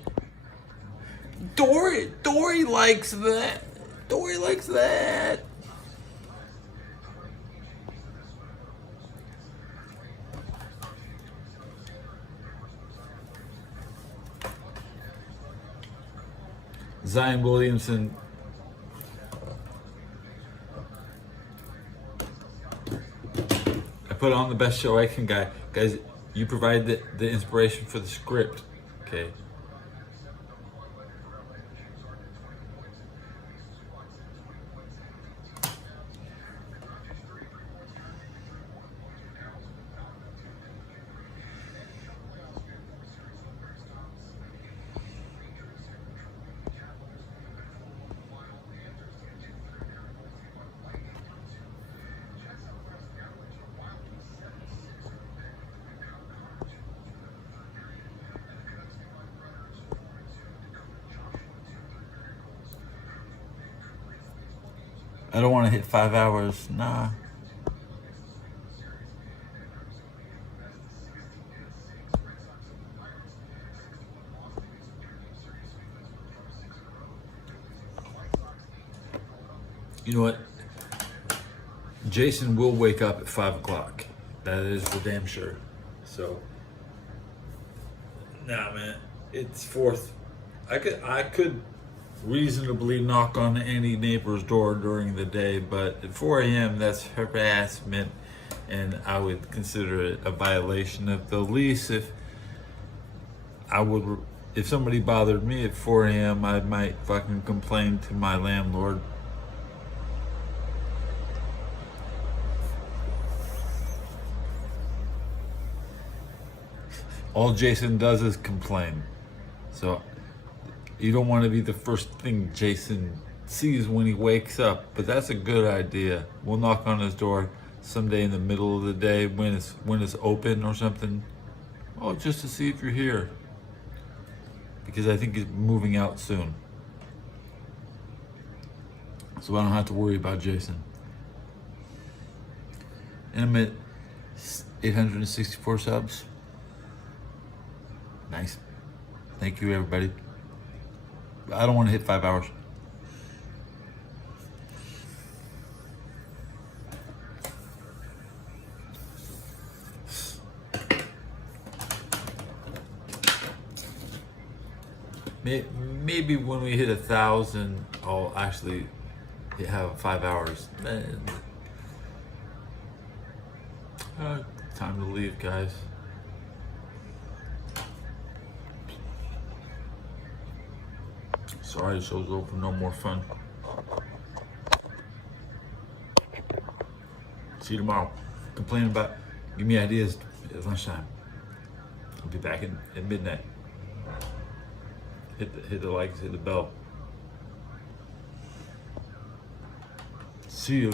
Dory likes that. Dory likes that. Zion Williamson. I put on the best show I can, guys. You provide the inspiration for the script, okay? I don't want to hit 5 hours. Nah. You know what? Jason will wake up at 5 o'clock. That is for damn sure. So, nah, man. It's 4th. I could reasonably knock on any neighbor's door during the day, but at 4 a.m. that's harassment, and I would consider it a violation of the lease. If somebody bothered me at 4 a.m., I might fucking complain to my landlord. All Jason does is complain. So you don't want to be the first thing Jason sees when he wakes up, but that's a good idea. We'll knock on his door someday in the middle of the day when it's open or something. Oh, just to see if you're here. Because I think he's moving out soon. So I don't have to worry about Jason. And I'm at 864 subs. Nice. Thank you, everybody. I don't want to hit 5 hours. Maybe when we hit 1,000, I'll actually have 5 hours. Time to leave, guys. Sorry, the show's over. No more fun. See you tomorrow. Complain about. Give me ideas at lunchtime. I'll be back at midnight. Hit the likes, hit the bell. See you.